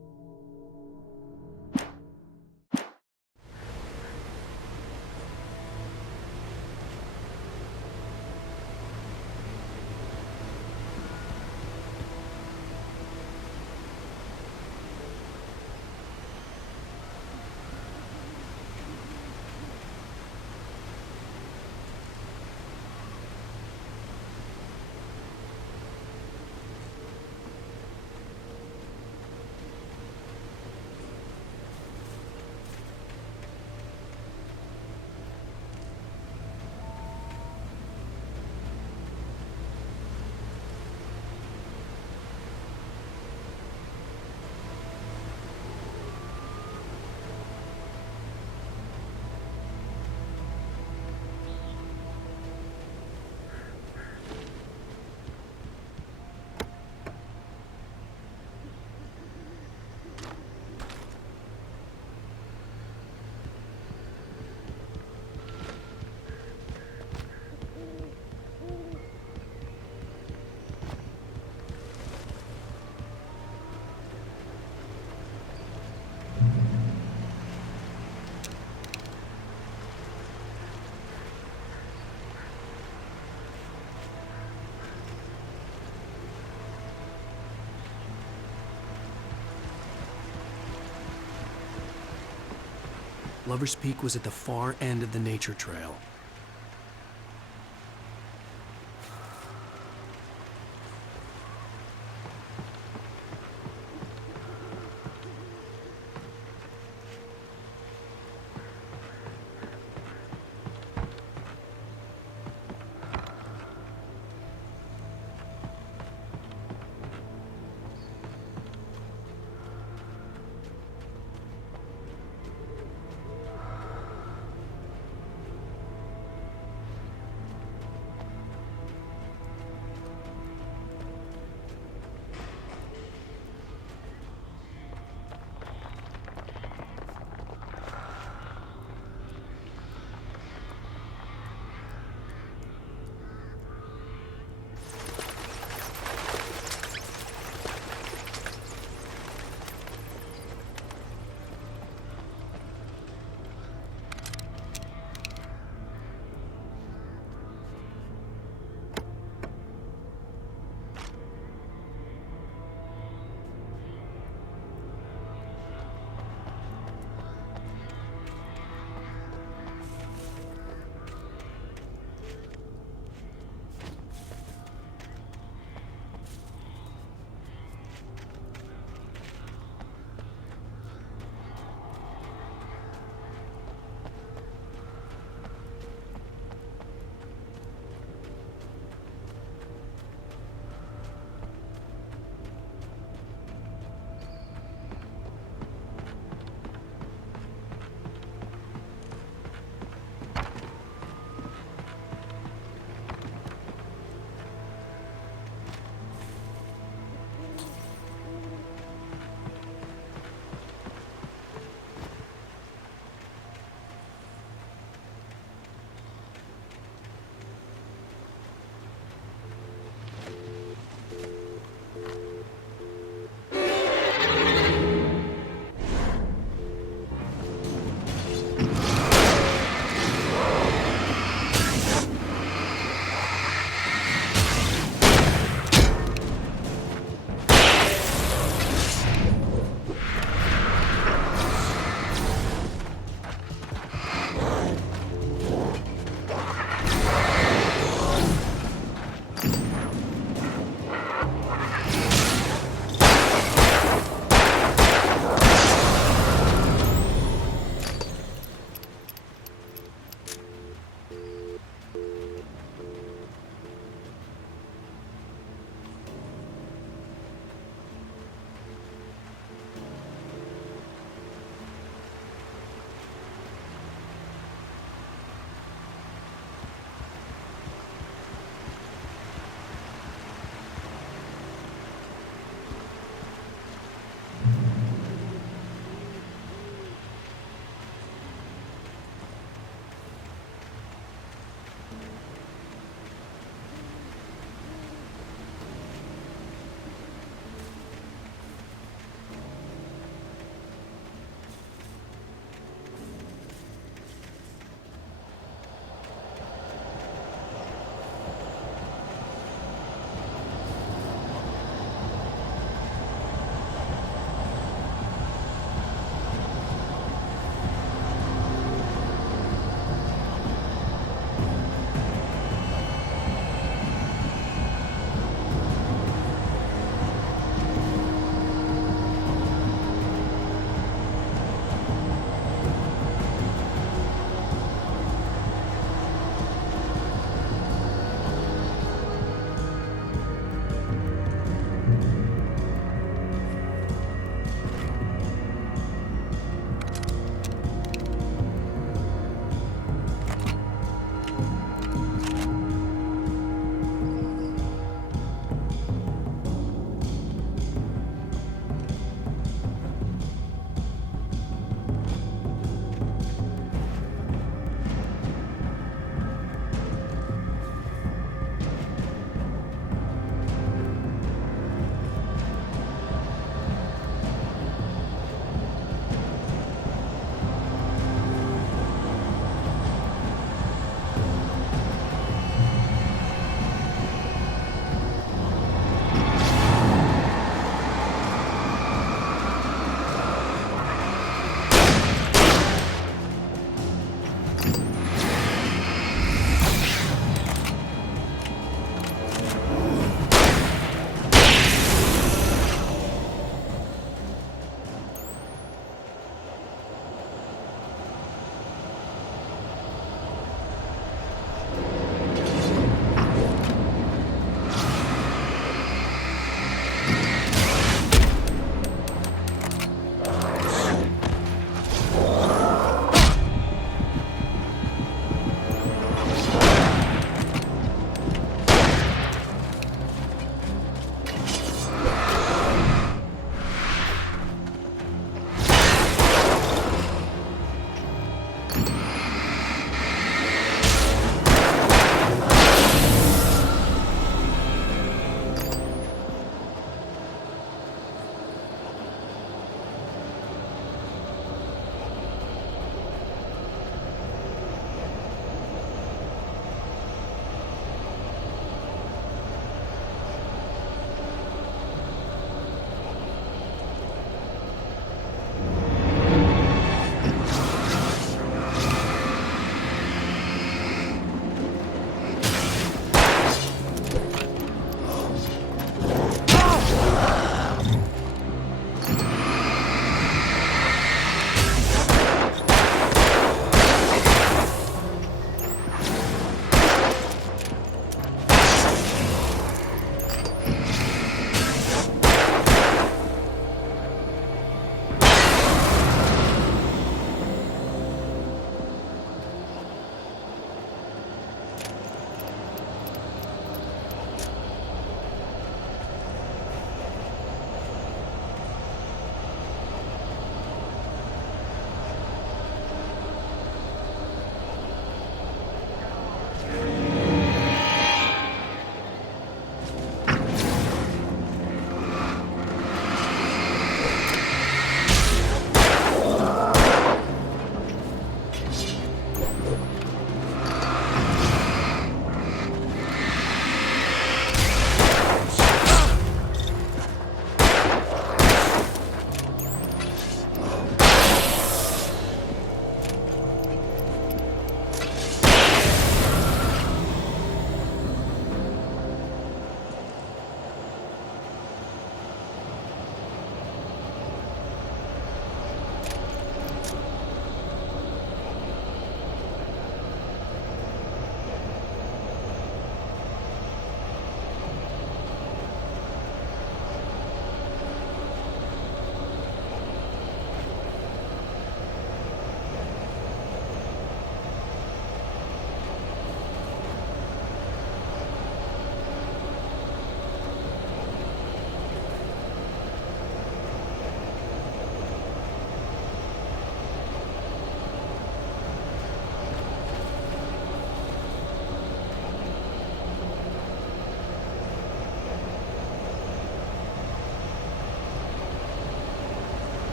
Lover's Peak was at the far end of the nature trail.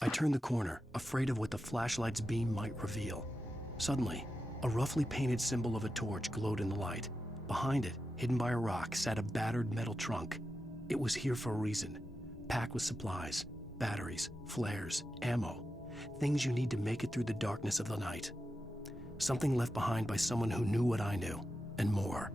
I turned the corner, afraid of what the flashlight's beam might reveal. Suddenly, a roughly painted symbol of a torch glowed in the light. Behind it, hidden by a rock, sat a battered metal trunk. It was here for a reason, packed with supplies, batteries, flares, ammo, things you need to make it through the darkness of the night. Something left behind by someone who knew what I knew, and more.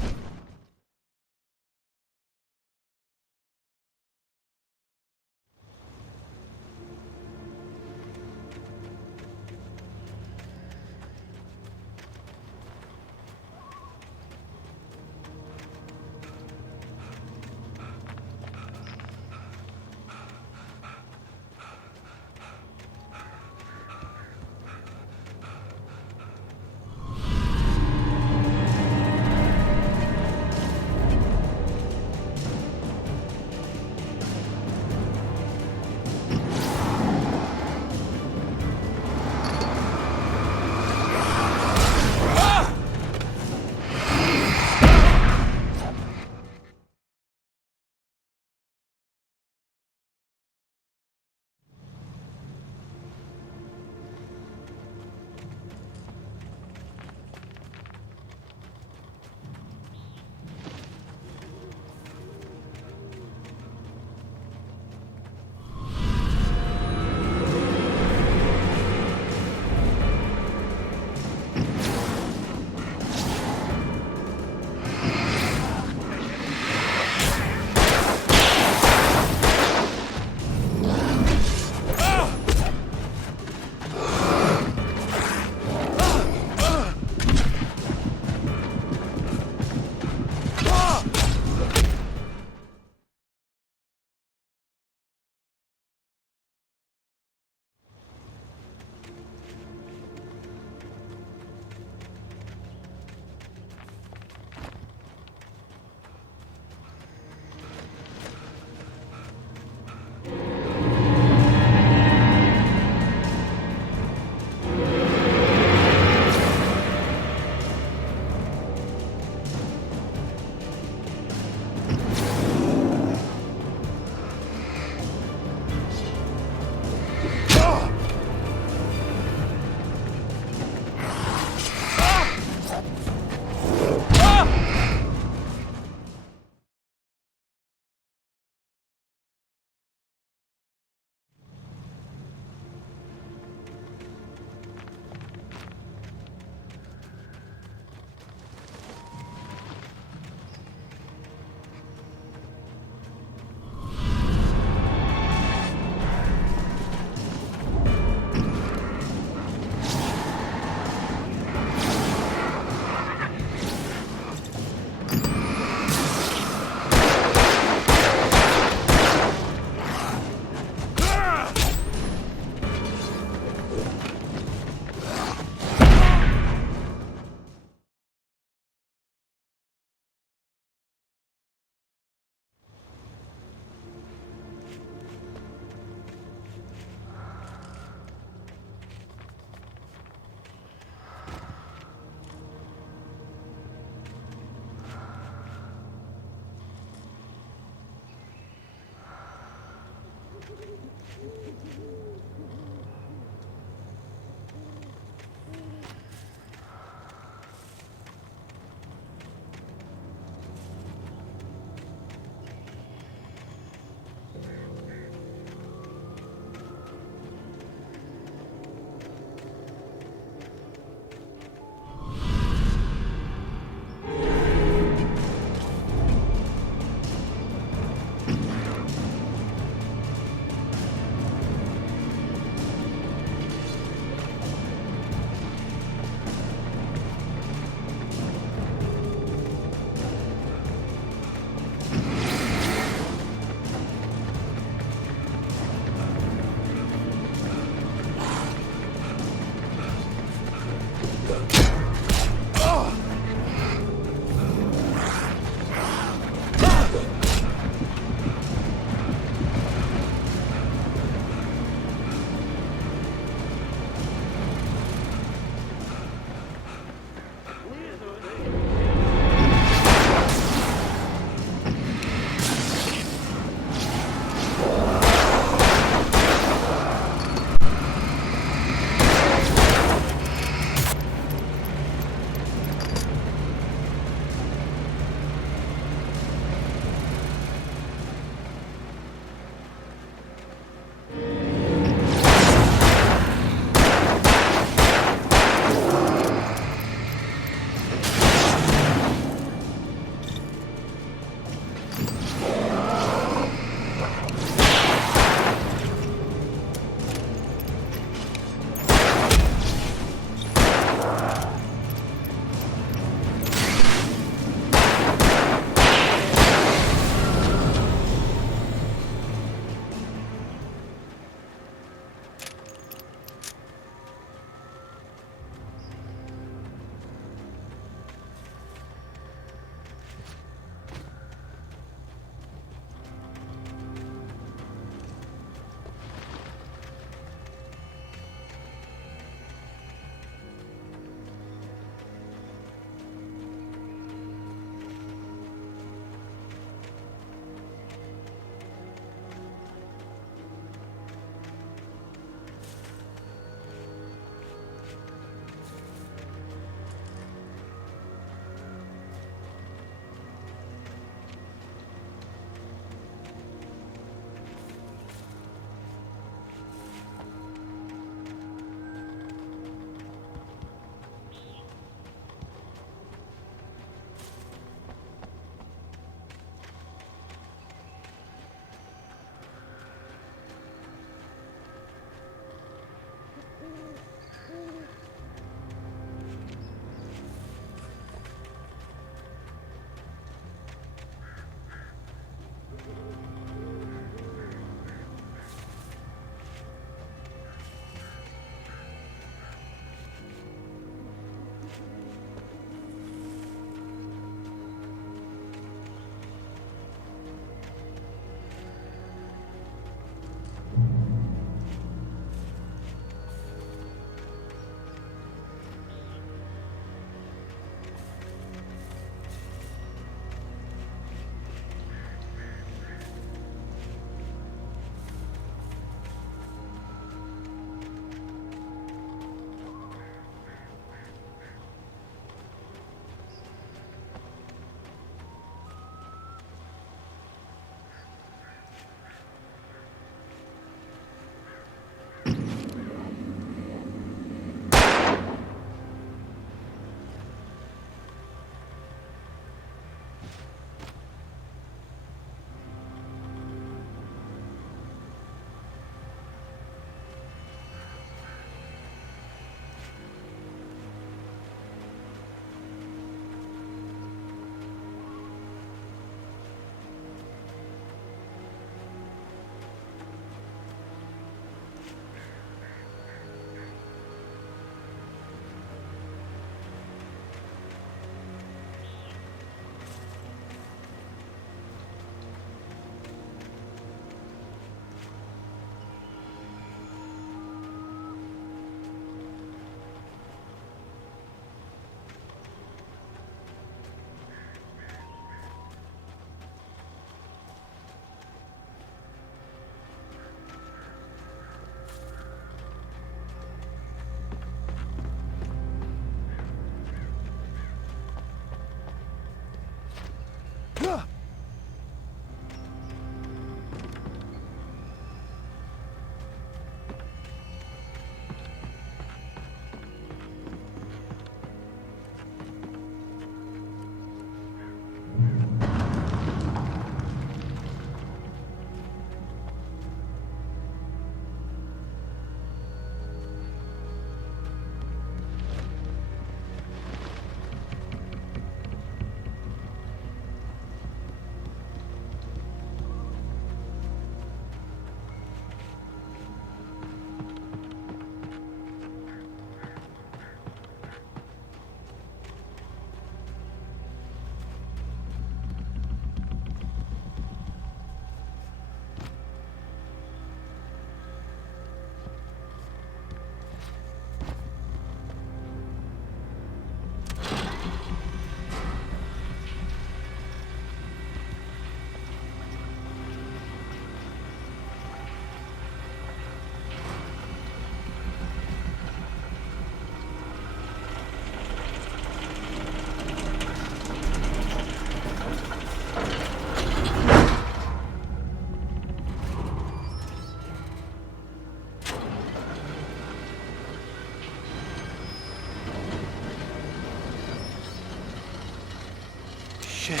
Shit.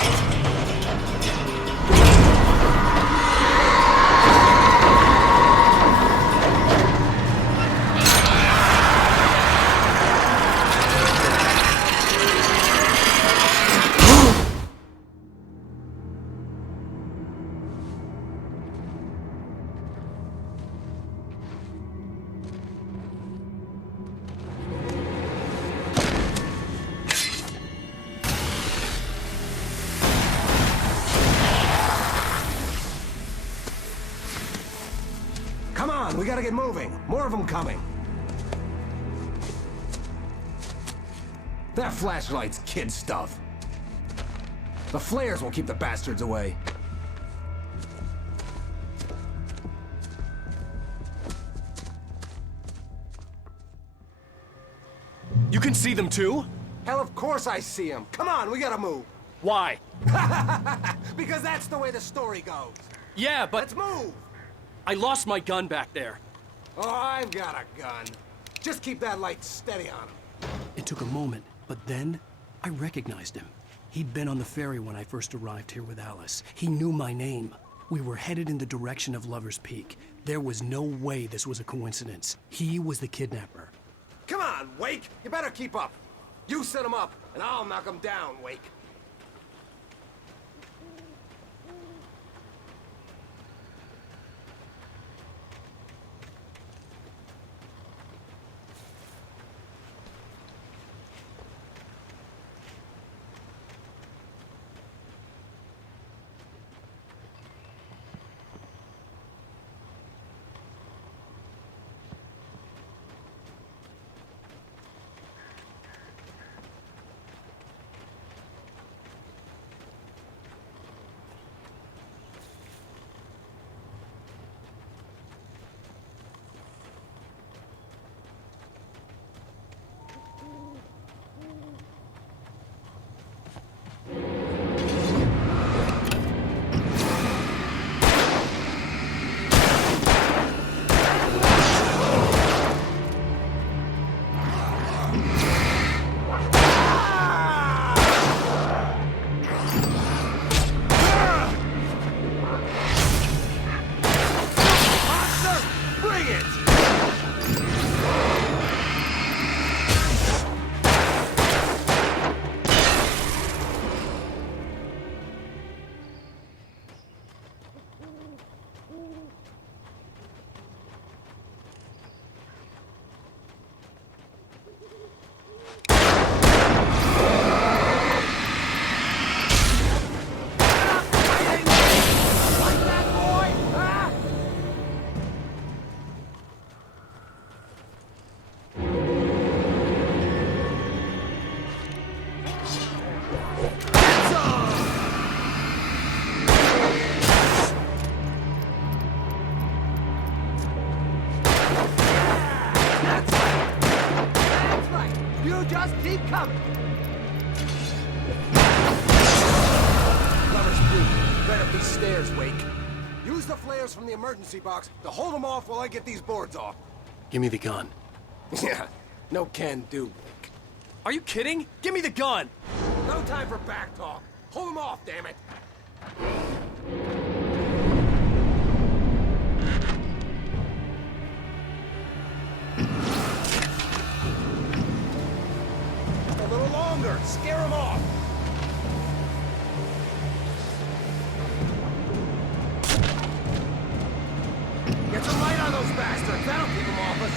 Come on, we gotta get moving. More of them coming. That flashlight's kid stuff. The flares will keep the bastards away. You can see them too? Hell, of course I see them. Come on, we gotta move. Why? Because that's the way the story goes. Yeah, but... Let's move! I lost my gun back there. Oh, I've got a gun. Just keep that light steady on him. It took a moment, but then I recognized him. He'd been on the ferry when I first arrived here with Alice. He knew my name. We were headed in the direction of Lover's Peak. There was no way this was a coincidence. He was the kidnapper. Come on, Wake! You better keep up. You set him up, and I'll knock him down, Wake. Just keep coming. Lover's Peak, right up these stairs, Wake. Use the flares from the emergency box to hold them off while I get these boards off. Give me the gun. Yeah, no can do, Wake. Are you kidding? Give me the gun! No time for back talk. Hold them off, damn it. A little longer. Scare them off. Get some light on those bastards. That'll keep them off us.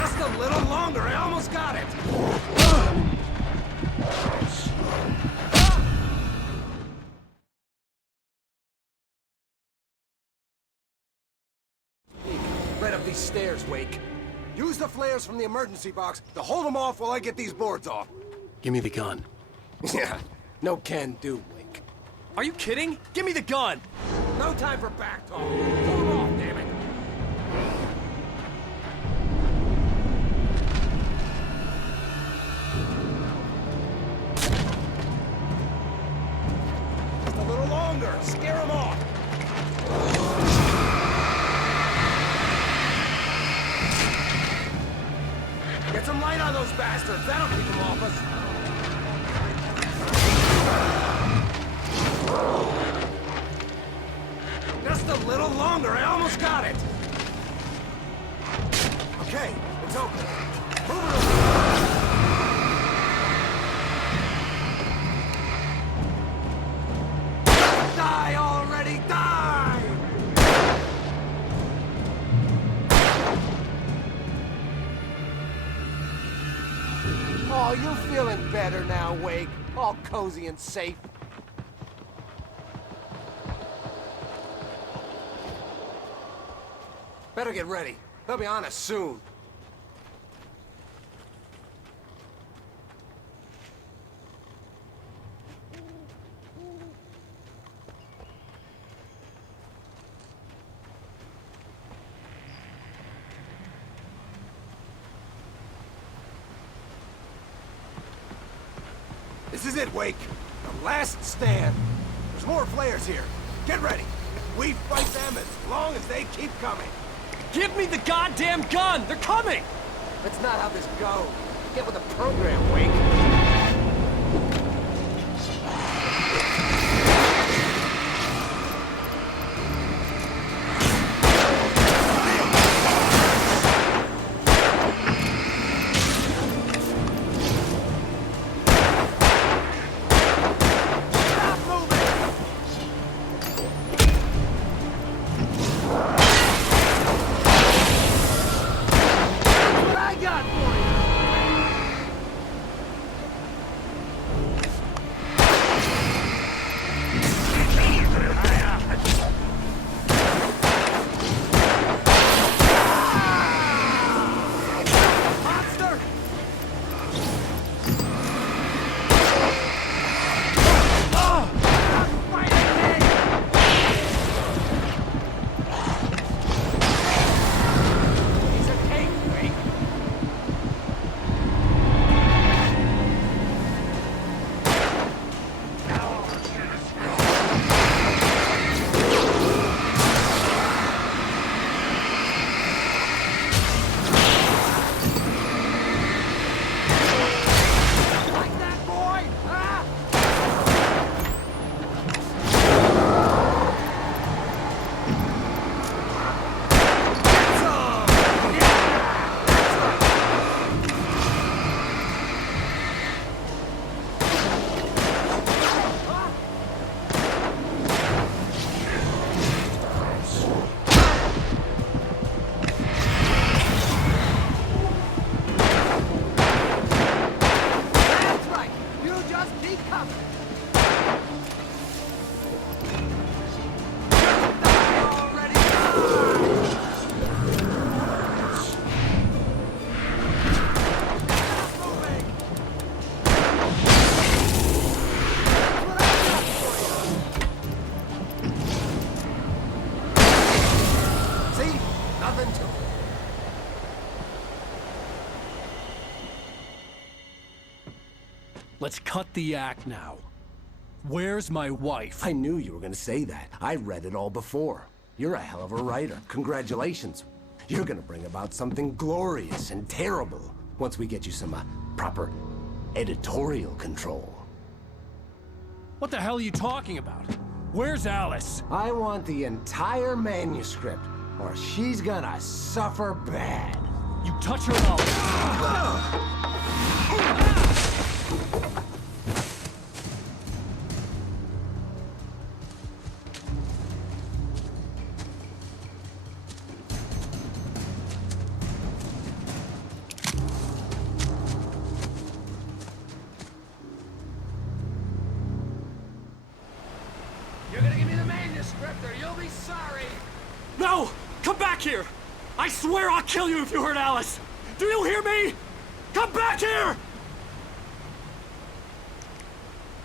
Just a little longer. I almost got it. Right up these stairs, Wake. Use the flares from the emergency box to hold them off while I get these boards off. Give me the gun. Yeah, no can do, Wake. Are you kidding? Give me the gun! No time for back talk. Hold them off, damn it. Just a little longer. Scare them off. bastards! That'll keep them off us! Just a little longer, I almost got it! Okay, it's open. Move it over! Die already, die! Oh, you're feeling better now, Wake. All cozy and safe. Better get ready. They'll be on us soon. This is it, Wake. The last stand. There's more flares here. Get ready. We fight them as long as they keep coming. Give me the goddamn gun! They're coming! That's not how this goes. Get with the program, Wake. Let's cut the act now. Where's my wife? I knew you were gonna say that. I read it all before. You're a hell of a writer. Congratulations. You're gonna bring about something glorious and terrible once we get you some proper editorial control. What the hell are you talking about? Where's Alice? I want the entire manuscript, or she's gonna suffer bad. You touch her and You're gonna give me the manuscript, or you'll be sorry. No! Come back here! I swear I'll kill you if you hurt Alice! Do you hear me? Come back here!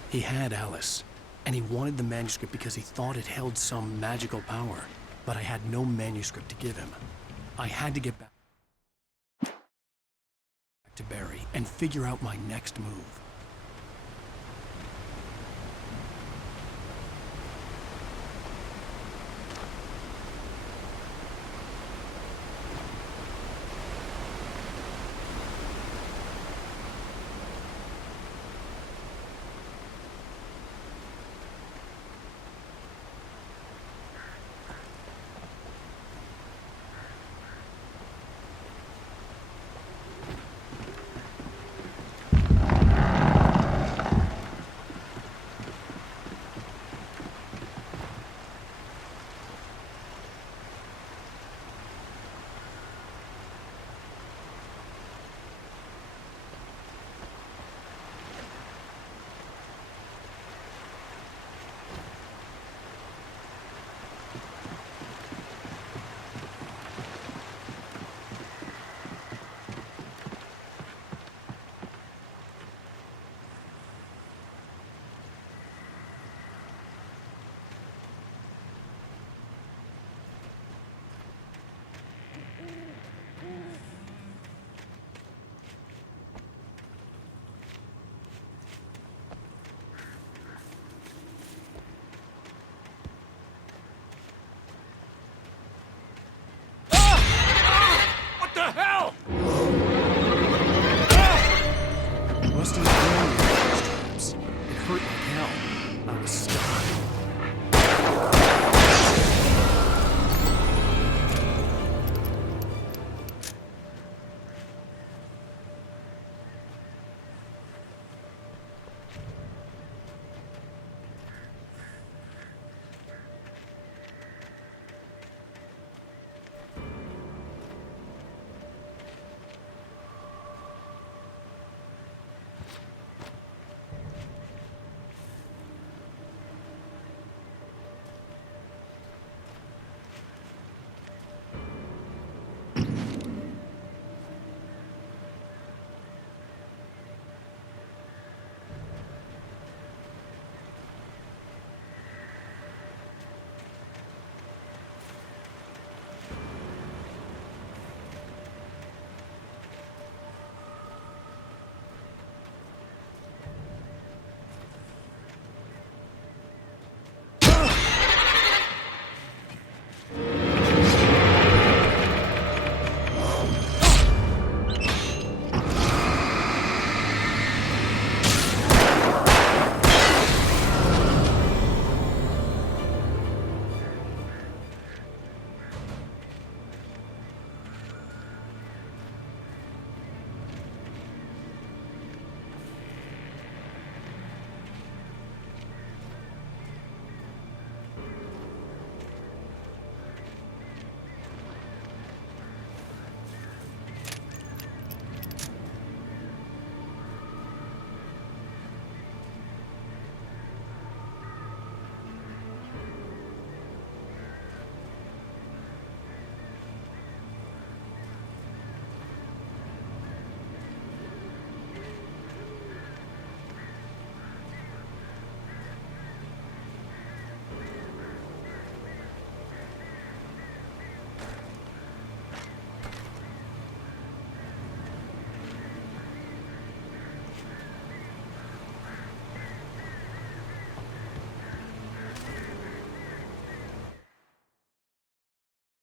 He had Alice, and he wanted the manuscript because he thought it held some magical power. But I had no manuscript to give him. I had to get back to Barry and figure out my next move.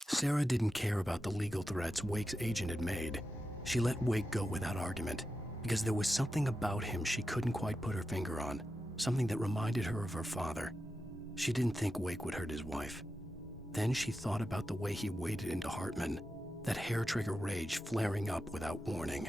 Sarah didn't care about the legal threats Wake's agent had made. She let Wake go without argument, because there was something about him she couldn't quite put her finger on, something that reminded her of her father. She didn't think Wake would hurt his wife. Then she thought about the way he waded into Hartman, that hair-trigger rage flaring up without warning.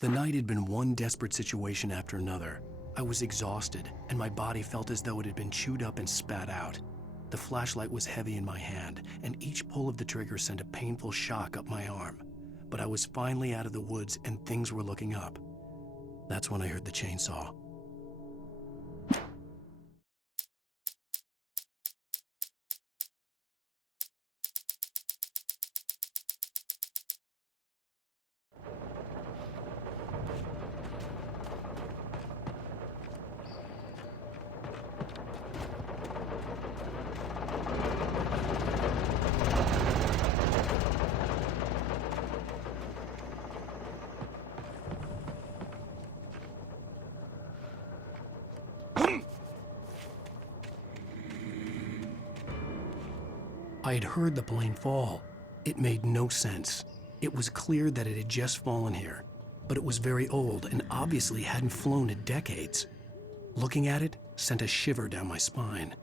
The night had been one desperate situation after another. I was exhausted, and my body felt as though it had been chewed up and spat out. The flashlight was heavy in my hand, and each pull of the trigger sent a painful shock up my arm. But I was finally out of the woods, and things were looking up. That's when I heard the chainsaw. I had heard the plane fall. It made no sense. It was clear that it had just fallen here, but it was very old and obviously hadn't flown in decades. Looking at it sent a shiver down my spine.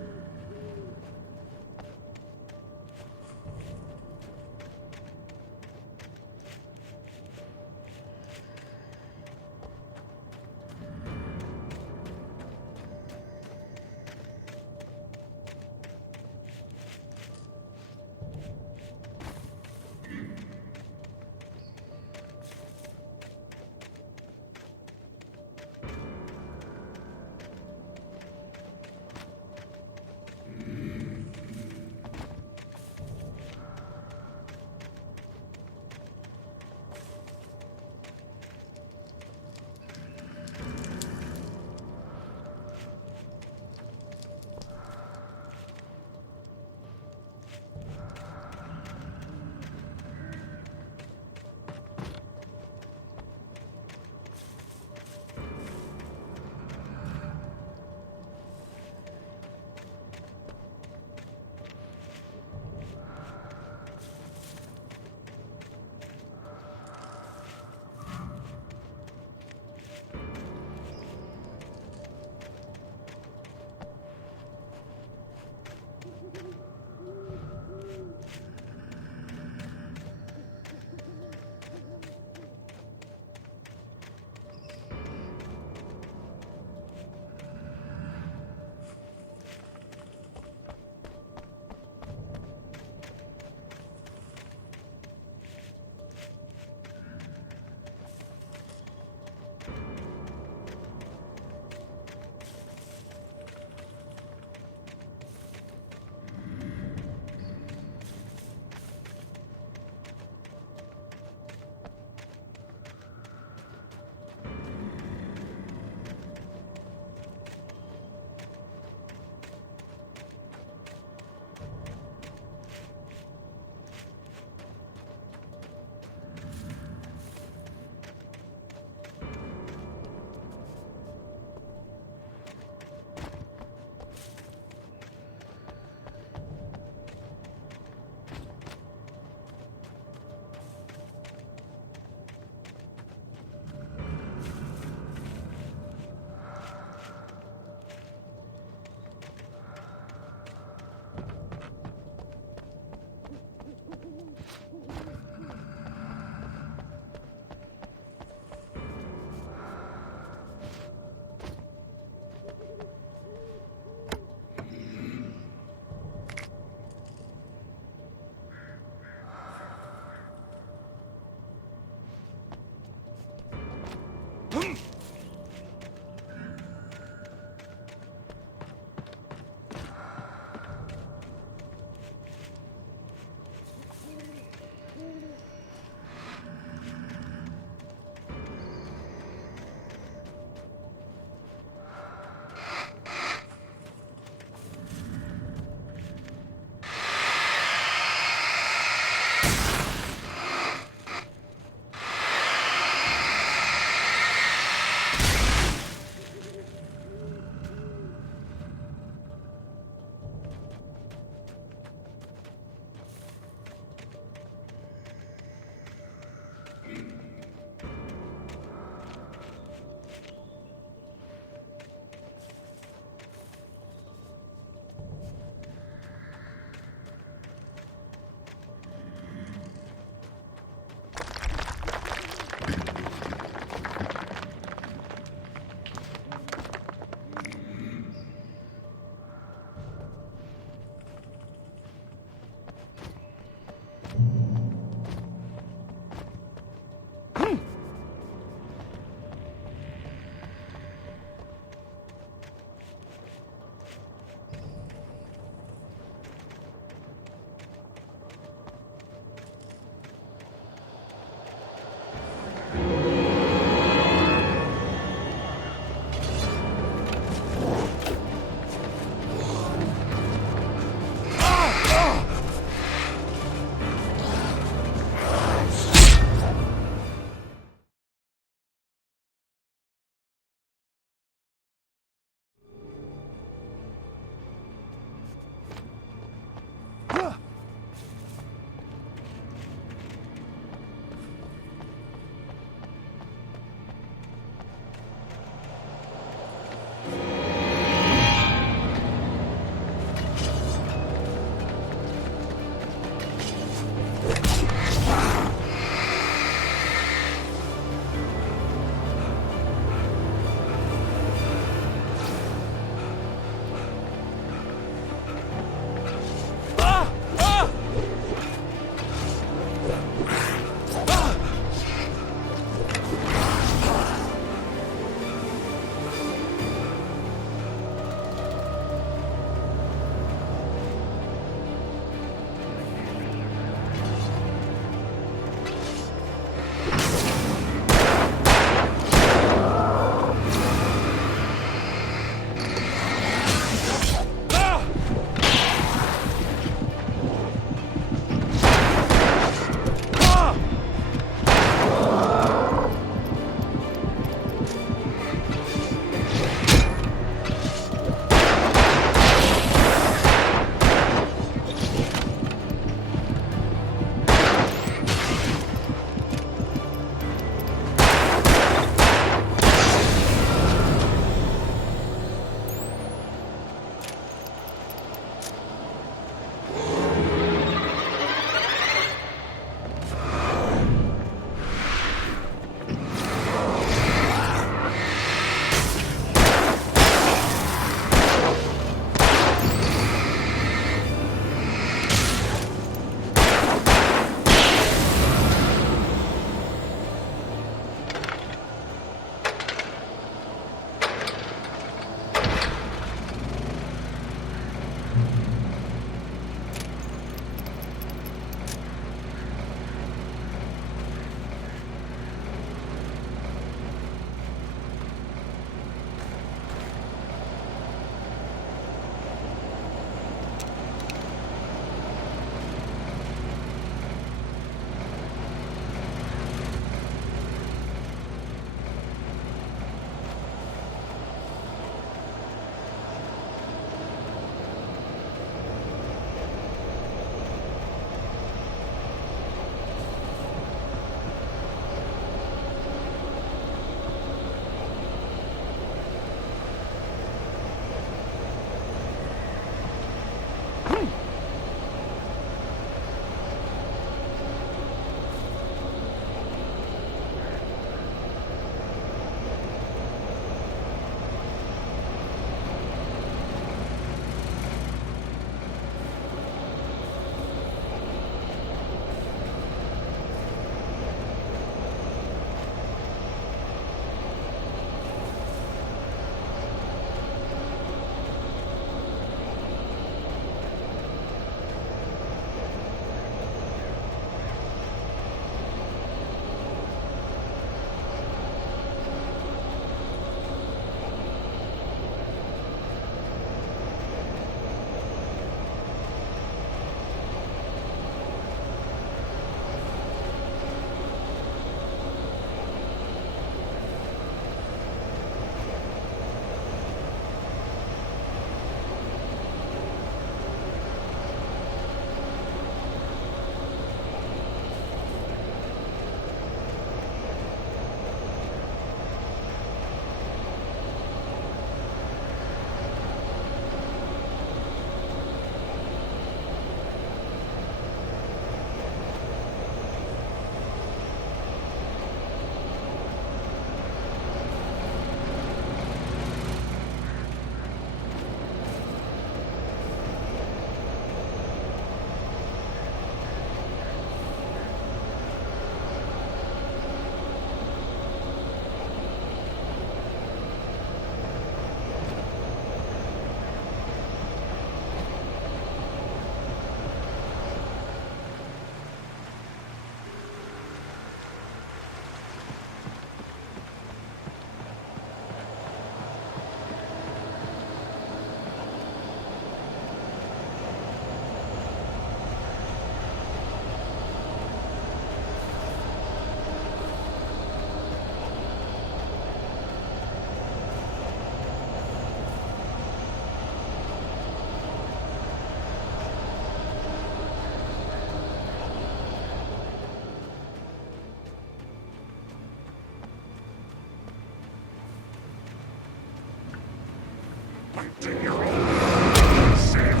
Take your own save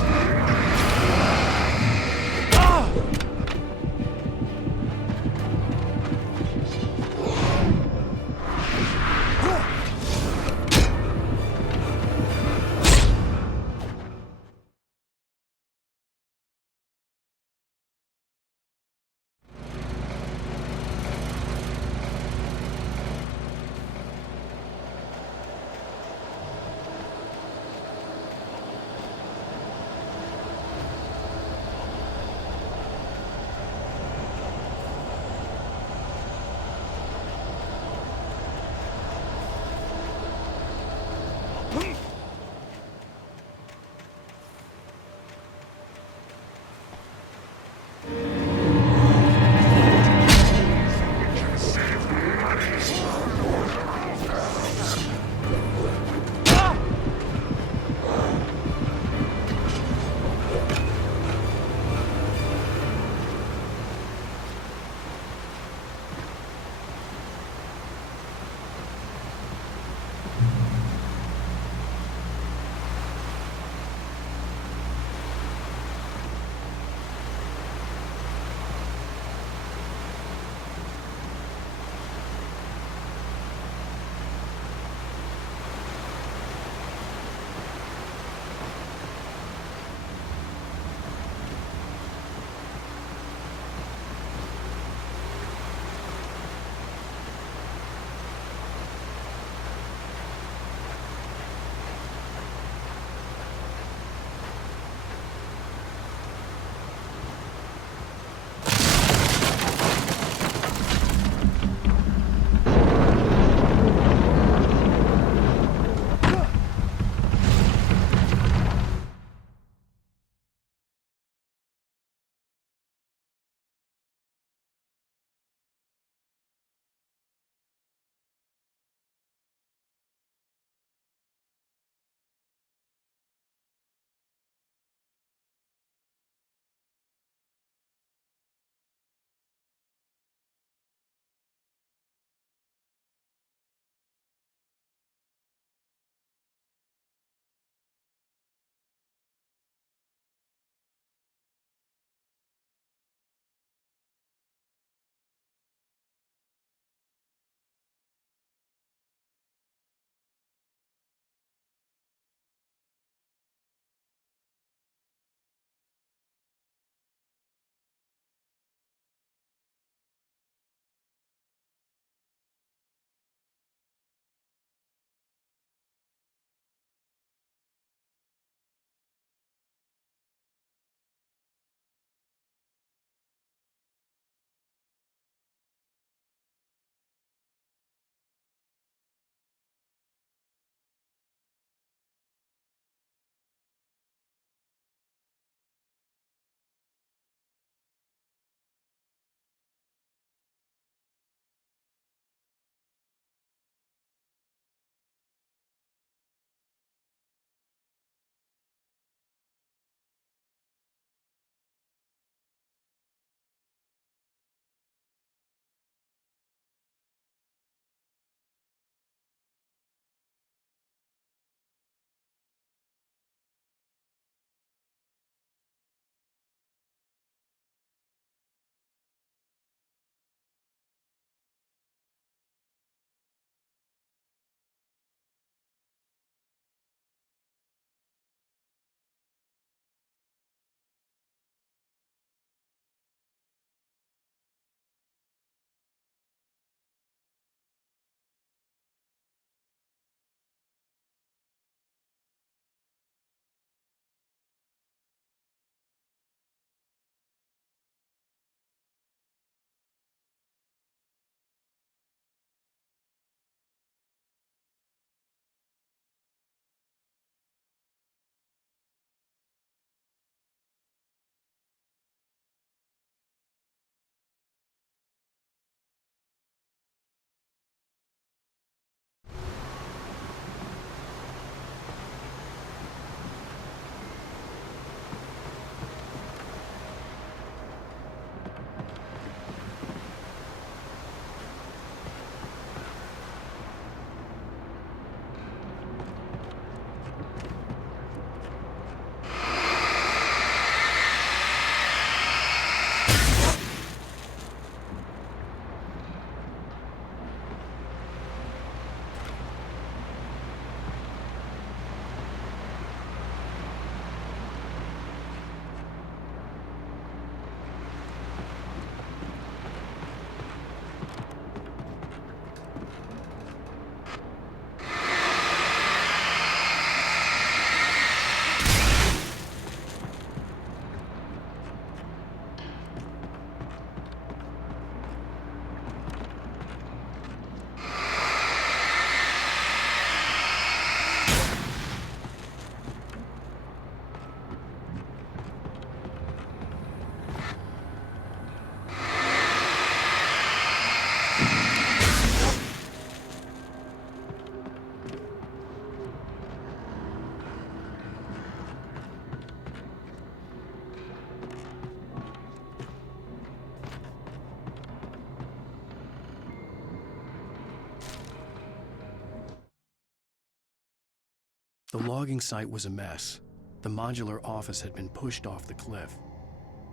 The logging site was a mess. The modular office had been pushed off the cliff.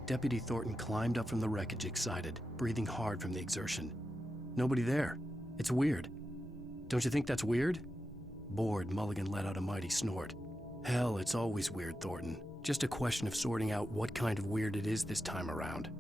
Deputy Thornton climbed up from the wreckage excited, breathing hard from the exertion. Nobody there. It's weird. Don't you think that's weird? Bored, Mulligan let out a mighty snort. Hell, it's always weird, Thornton. Just a question of sorting out what kind of weird it is this time around.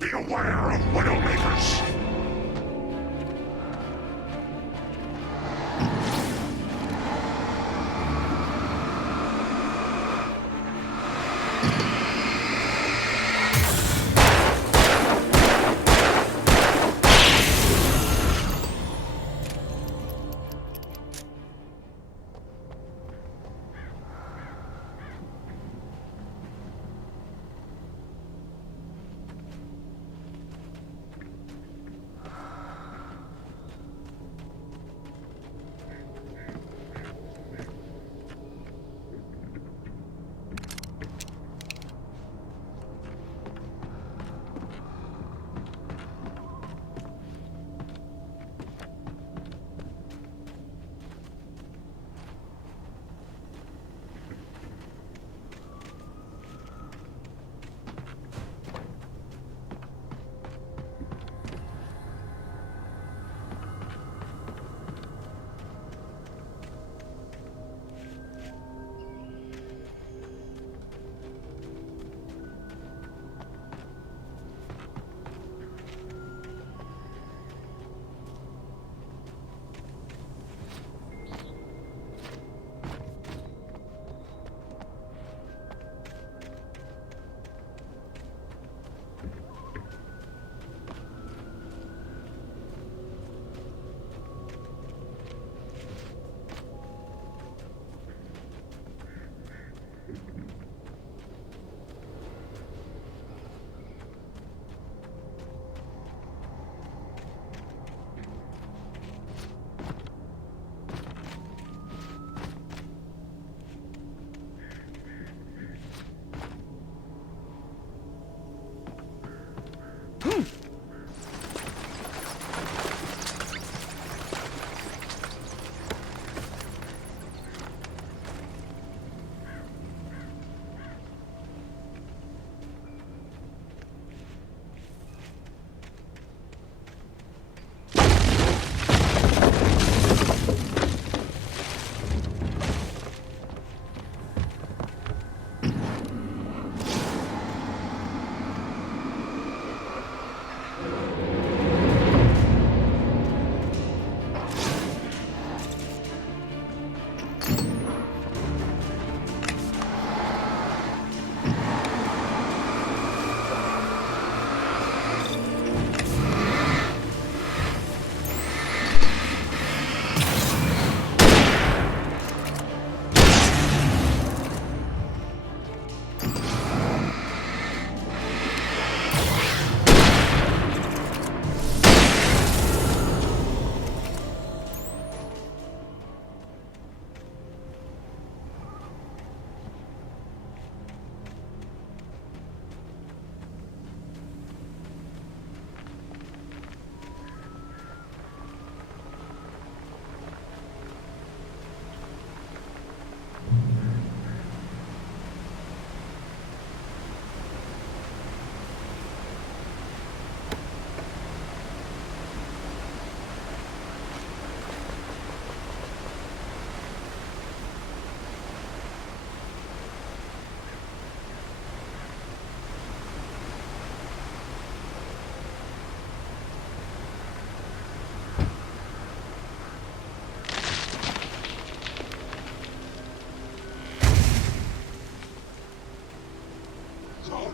Beware of Widowmakers!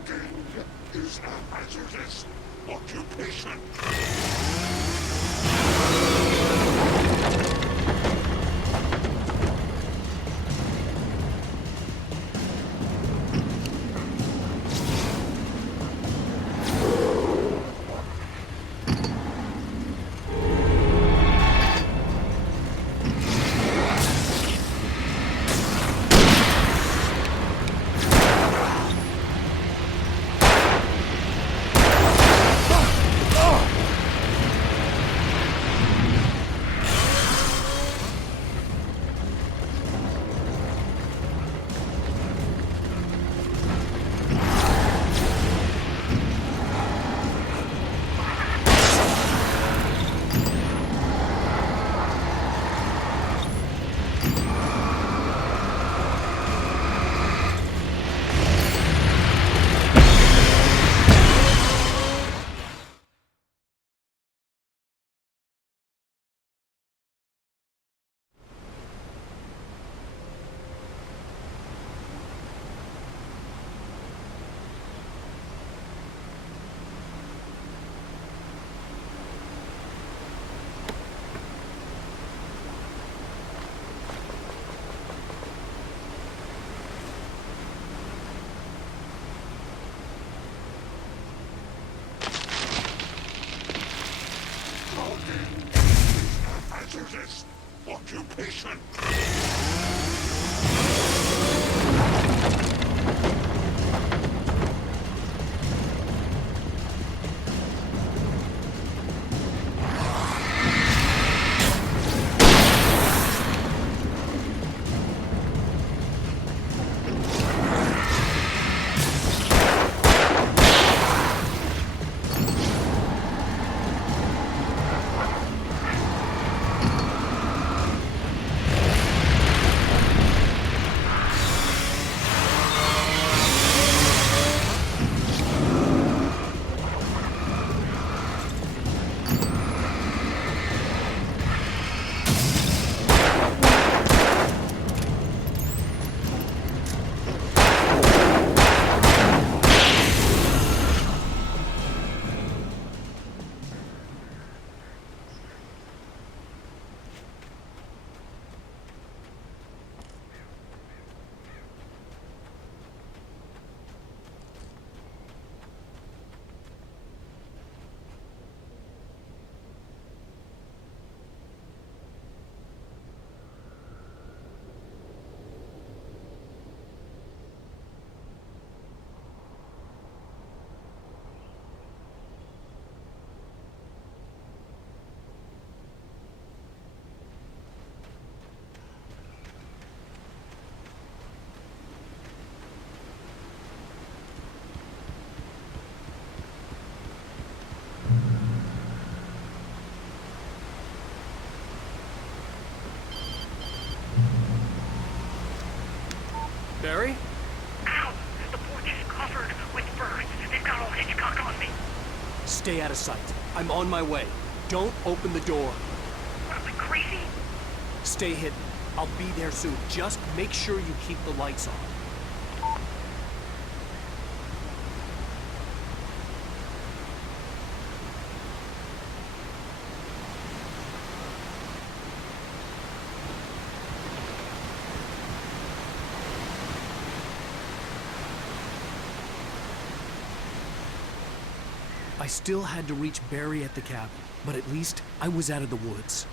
Talking is a hazardous occupation. Hazardous occupation. Barry? Ow! The porch is covered with birds. They've got old Hitchcock on me. Stay out of sight. I'm on my way. Don't open the door. What, am I crazy? Stay hidden. I'll be there soon. Just make sure you keep the lights on. I still had to reach Barry at the cabin, but at least I was out of the woods.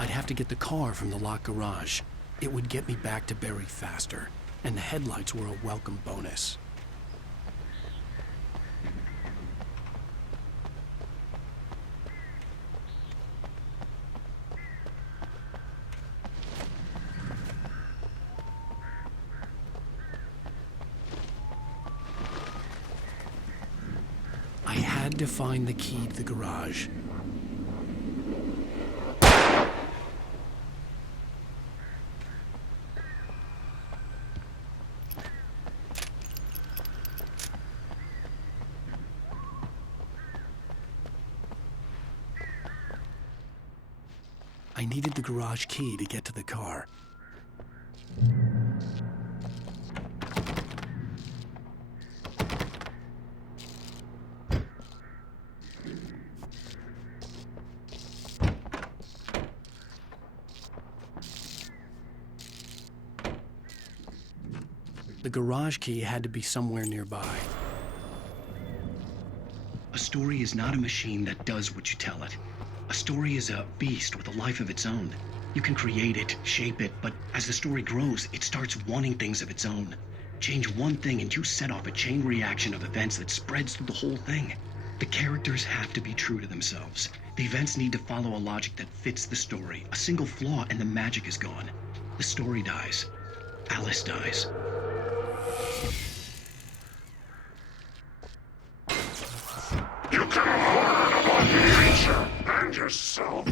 I'd have to get the car from the locked garage. It would get me back to Barry faster, and the headlights were a welcome bonus. need to find the key to the garage. I needed the garage key to get to the car. The garage key had to be somewhere nearby. A story is not a machine that does what you tell it. A story is a beast with a life of its own. You can create it, shape it, but as the story grows, it starts wanting things of its own. Change one thing and you set off a chain reaction of events that spreads through the whole thing. The characters have to be true to themselves. The events need to follow a logic that fits the story. A single flaw and the magic is gone. The story dies. Alice dies. You can learn about nature and yourself.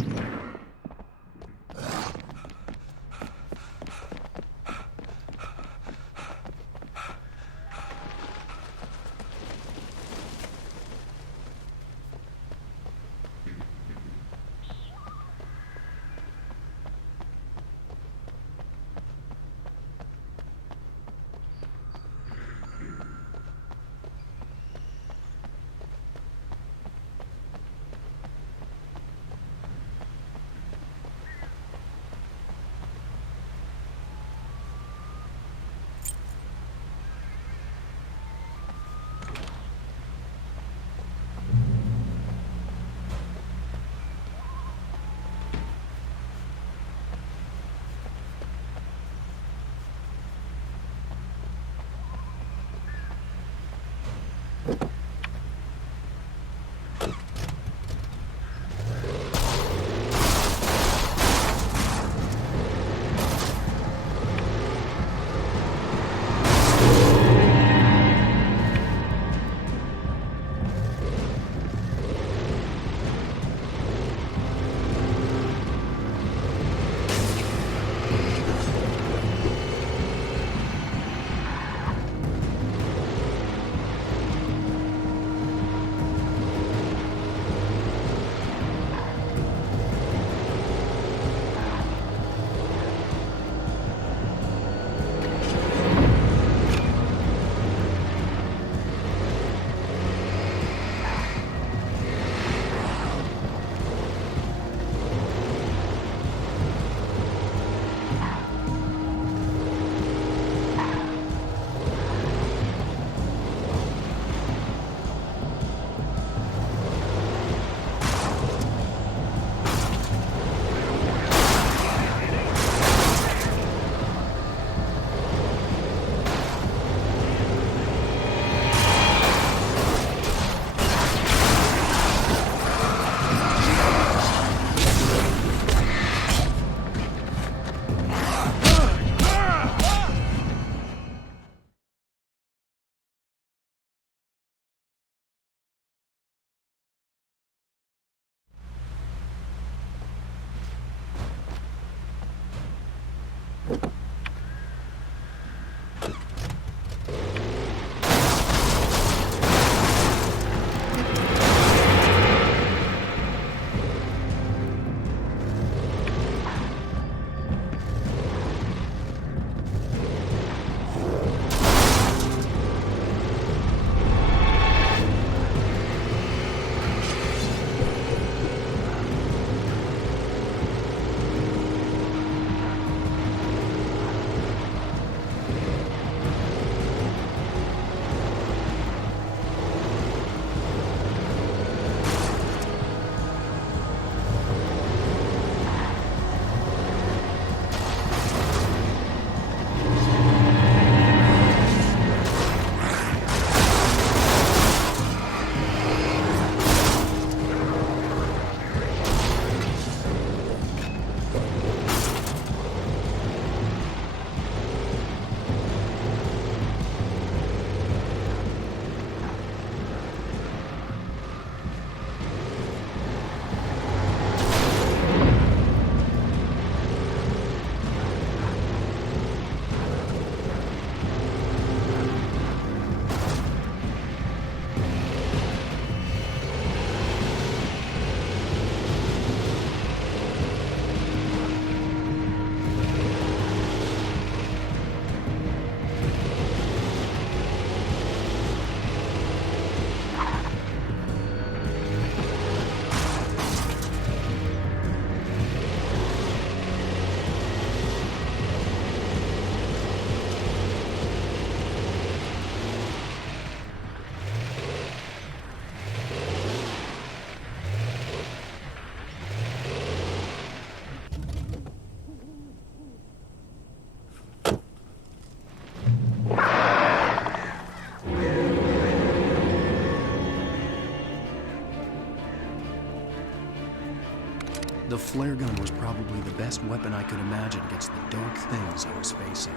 The flare gun was probably the best weapon I could imagine against the dark things I was facing.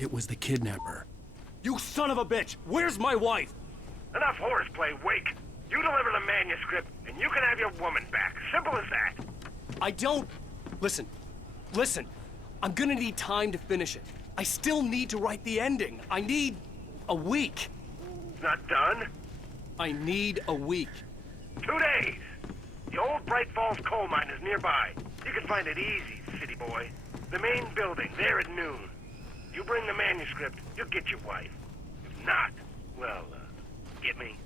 It was the kidnapper. You son of a bitch! Where's my wife? Enough horseplay, Wake. You deliver the manuscript, and you can have your woman back. Simple as that. I don't... Listen. I'm gonna need time to finish it. I still need to write the ending. I need a week. It's not done? I need a week. 2 days. The old Bright Falls coal mine is nearby. You can find it easy, city boy. The main building, there at noon. You bring the manuscript, you'll get your wife. If not, well, get me?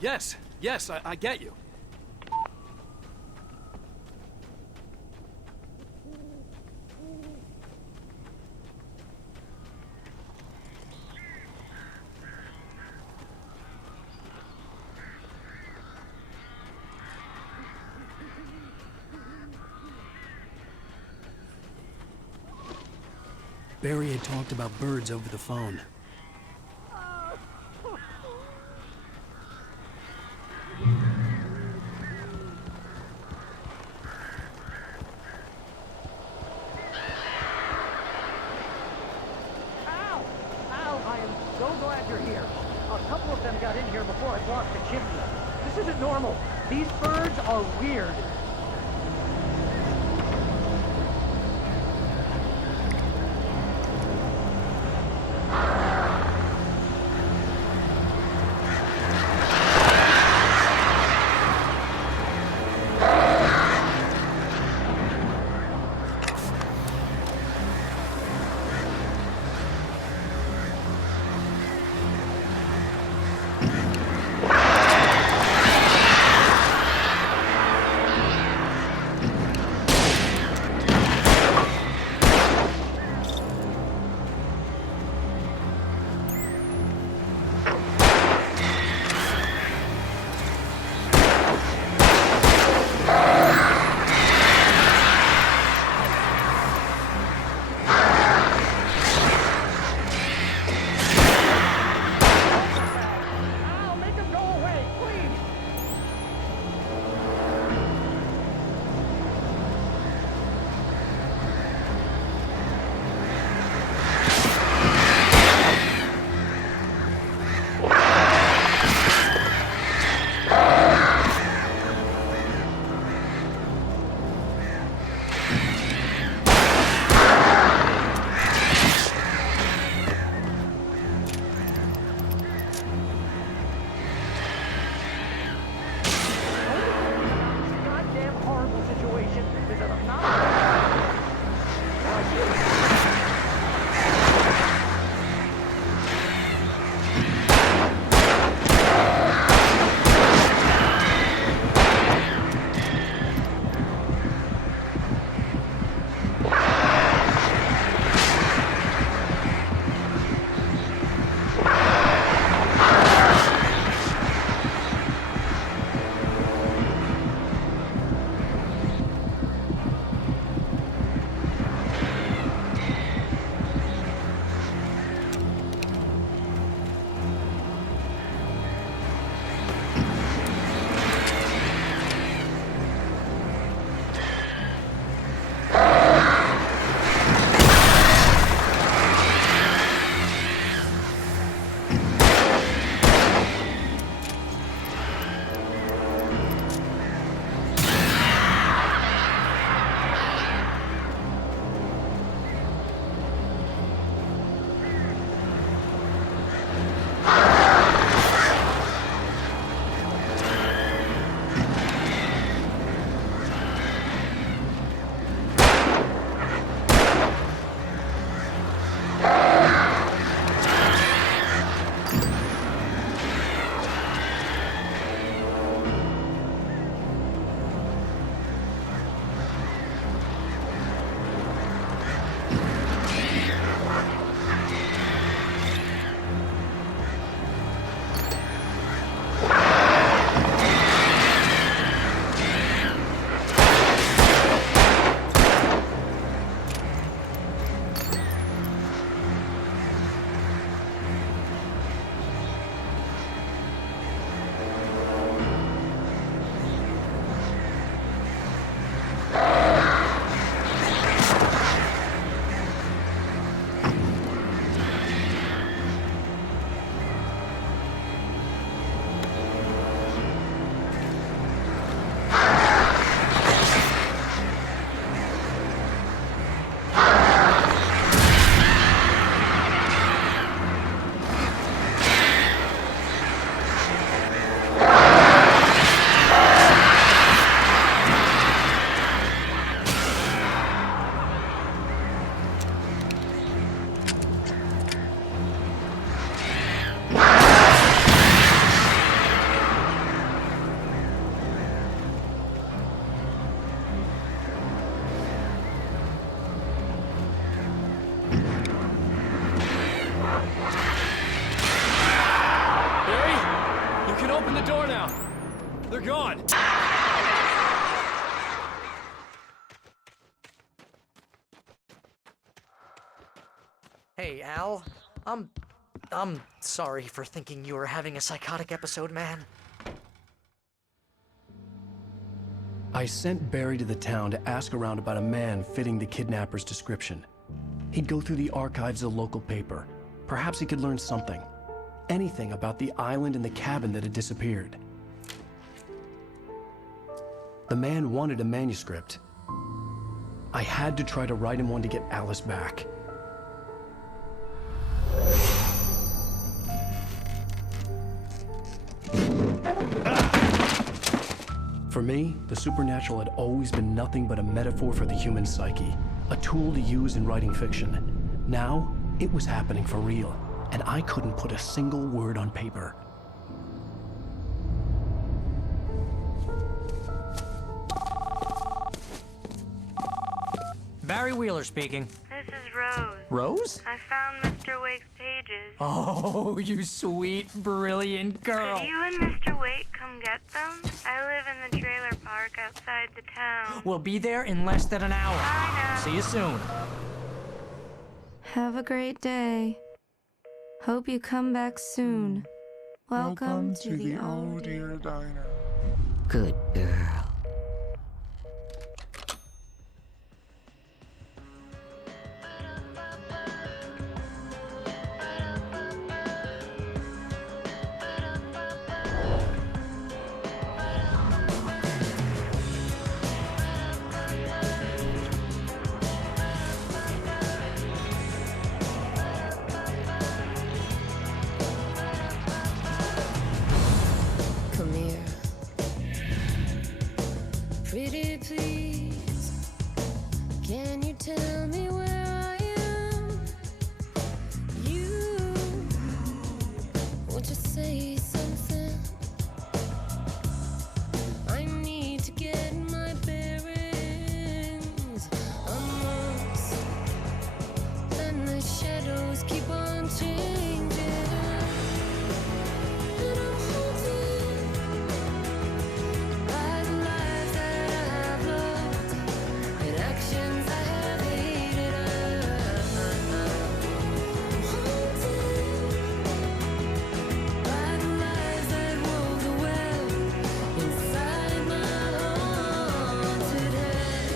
Yes, I get you. Barry had talked about birds over the phone. I am so glad you're here. A couple of them got in here before I blocked the chimney. This isn't normal. These birds are weird. gone! Hey, Al. I'm sorry for thinking you were having a psychotic episode, man. I sent Barry to the town to ask around about a man fitting the kidnapper's description. He'd go through the archives of the local paper. Perhaps he could learn something. Anything about the island and the cabin that had disappeared. The man wanted a manuscript. I had to try to write him one to get Alice back. For me, the supernatural had always been nothing but a metaphor for the human psyche, a tool to use in writing fiction. Now, it was happening for real, and I couldn't put a single word on paper. Barry Wheeler speaking. This is Rose. Rose? I found Mr. Wake's pages. Oh, you sweet, brilliant girl. Could you and Mr. Wake come get them? I live in the trailer park outside the town. We'll be there in less than an hour. Bye now. See you soon. Have a great day. Hope you come back soon. Welcome to the Oh Dear Diner. Good girl. Come here. Pretty please, can you tell me where I am? You, won't you say something? I need to get my bearings amongst, and the shadows keep on changing. And I'm haunted by the lies that I have loved and actions I have hated. I'm haunted by the lies that wove the web inside my haunted head.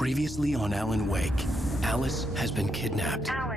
Previously on Alan Wake, Alice has been kidnapped. Alice.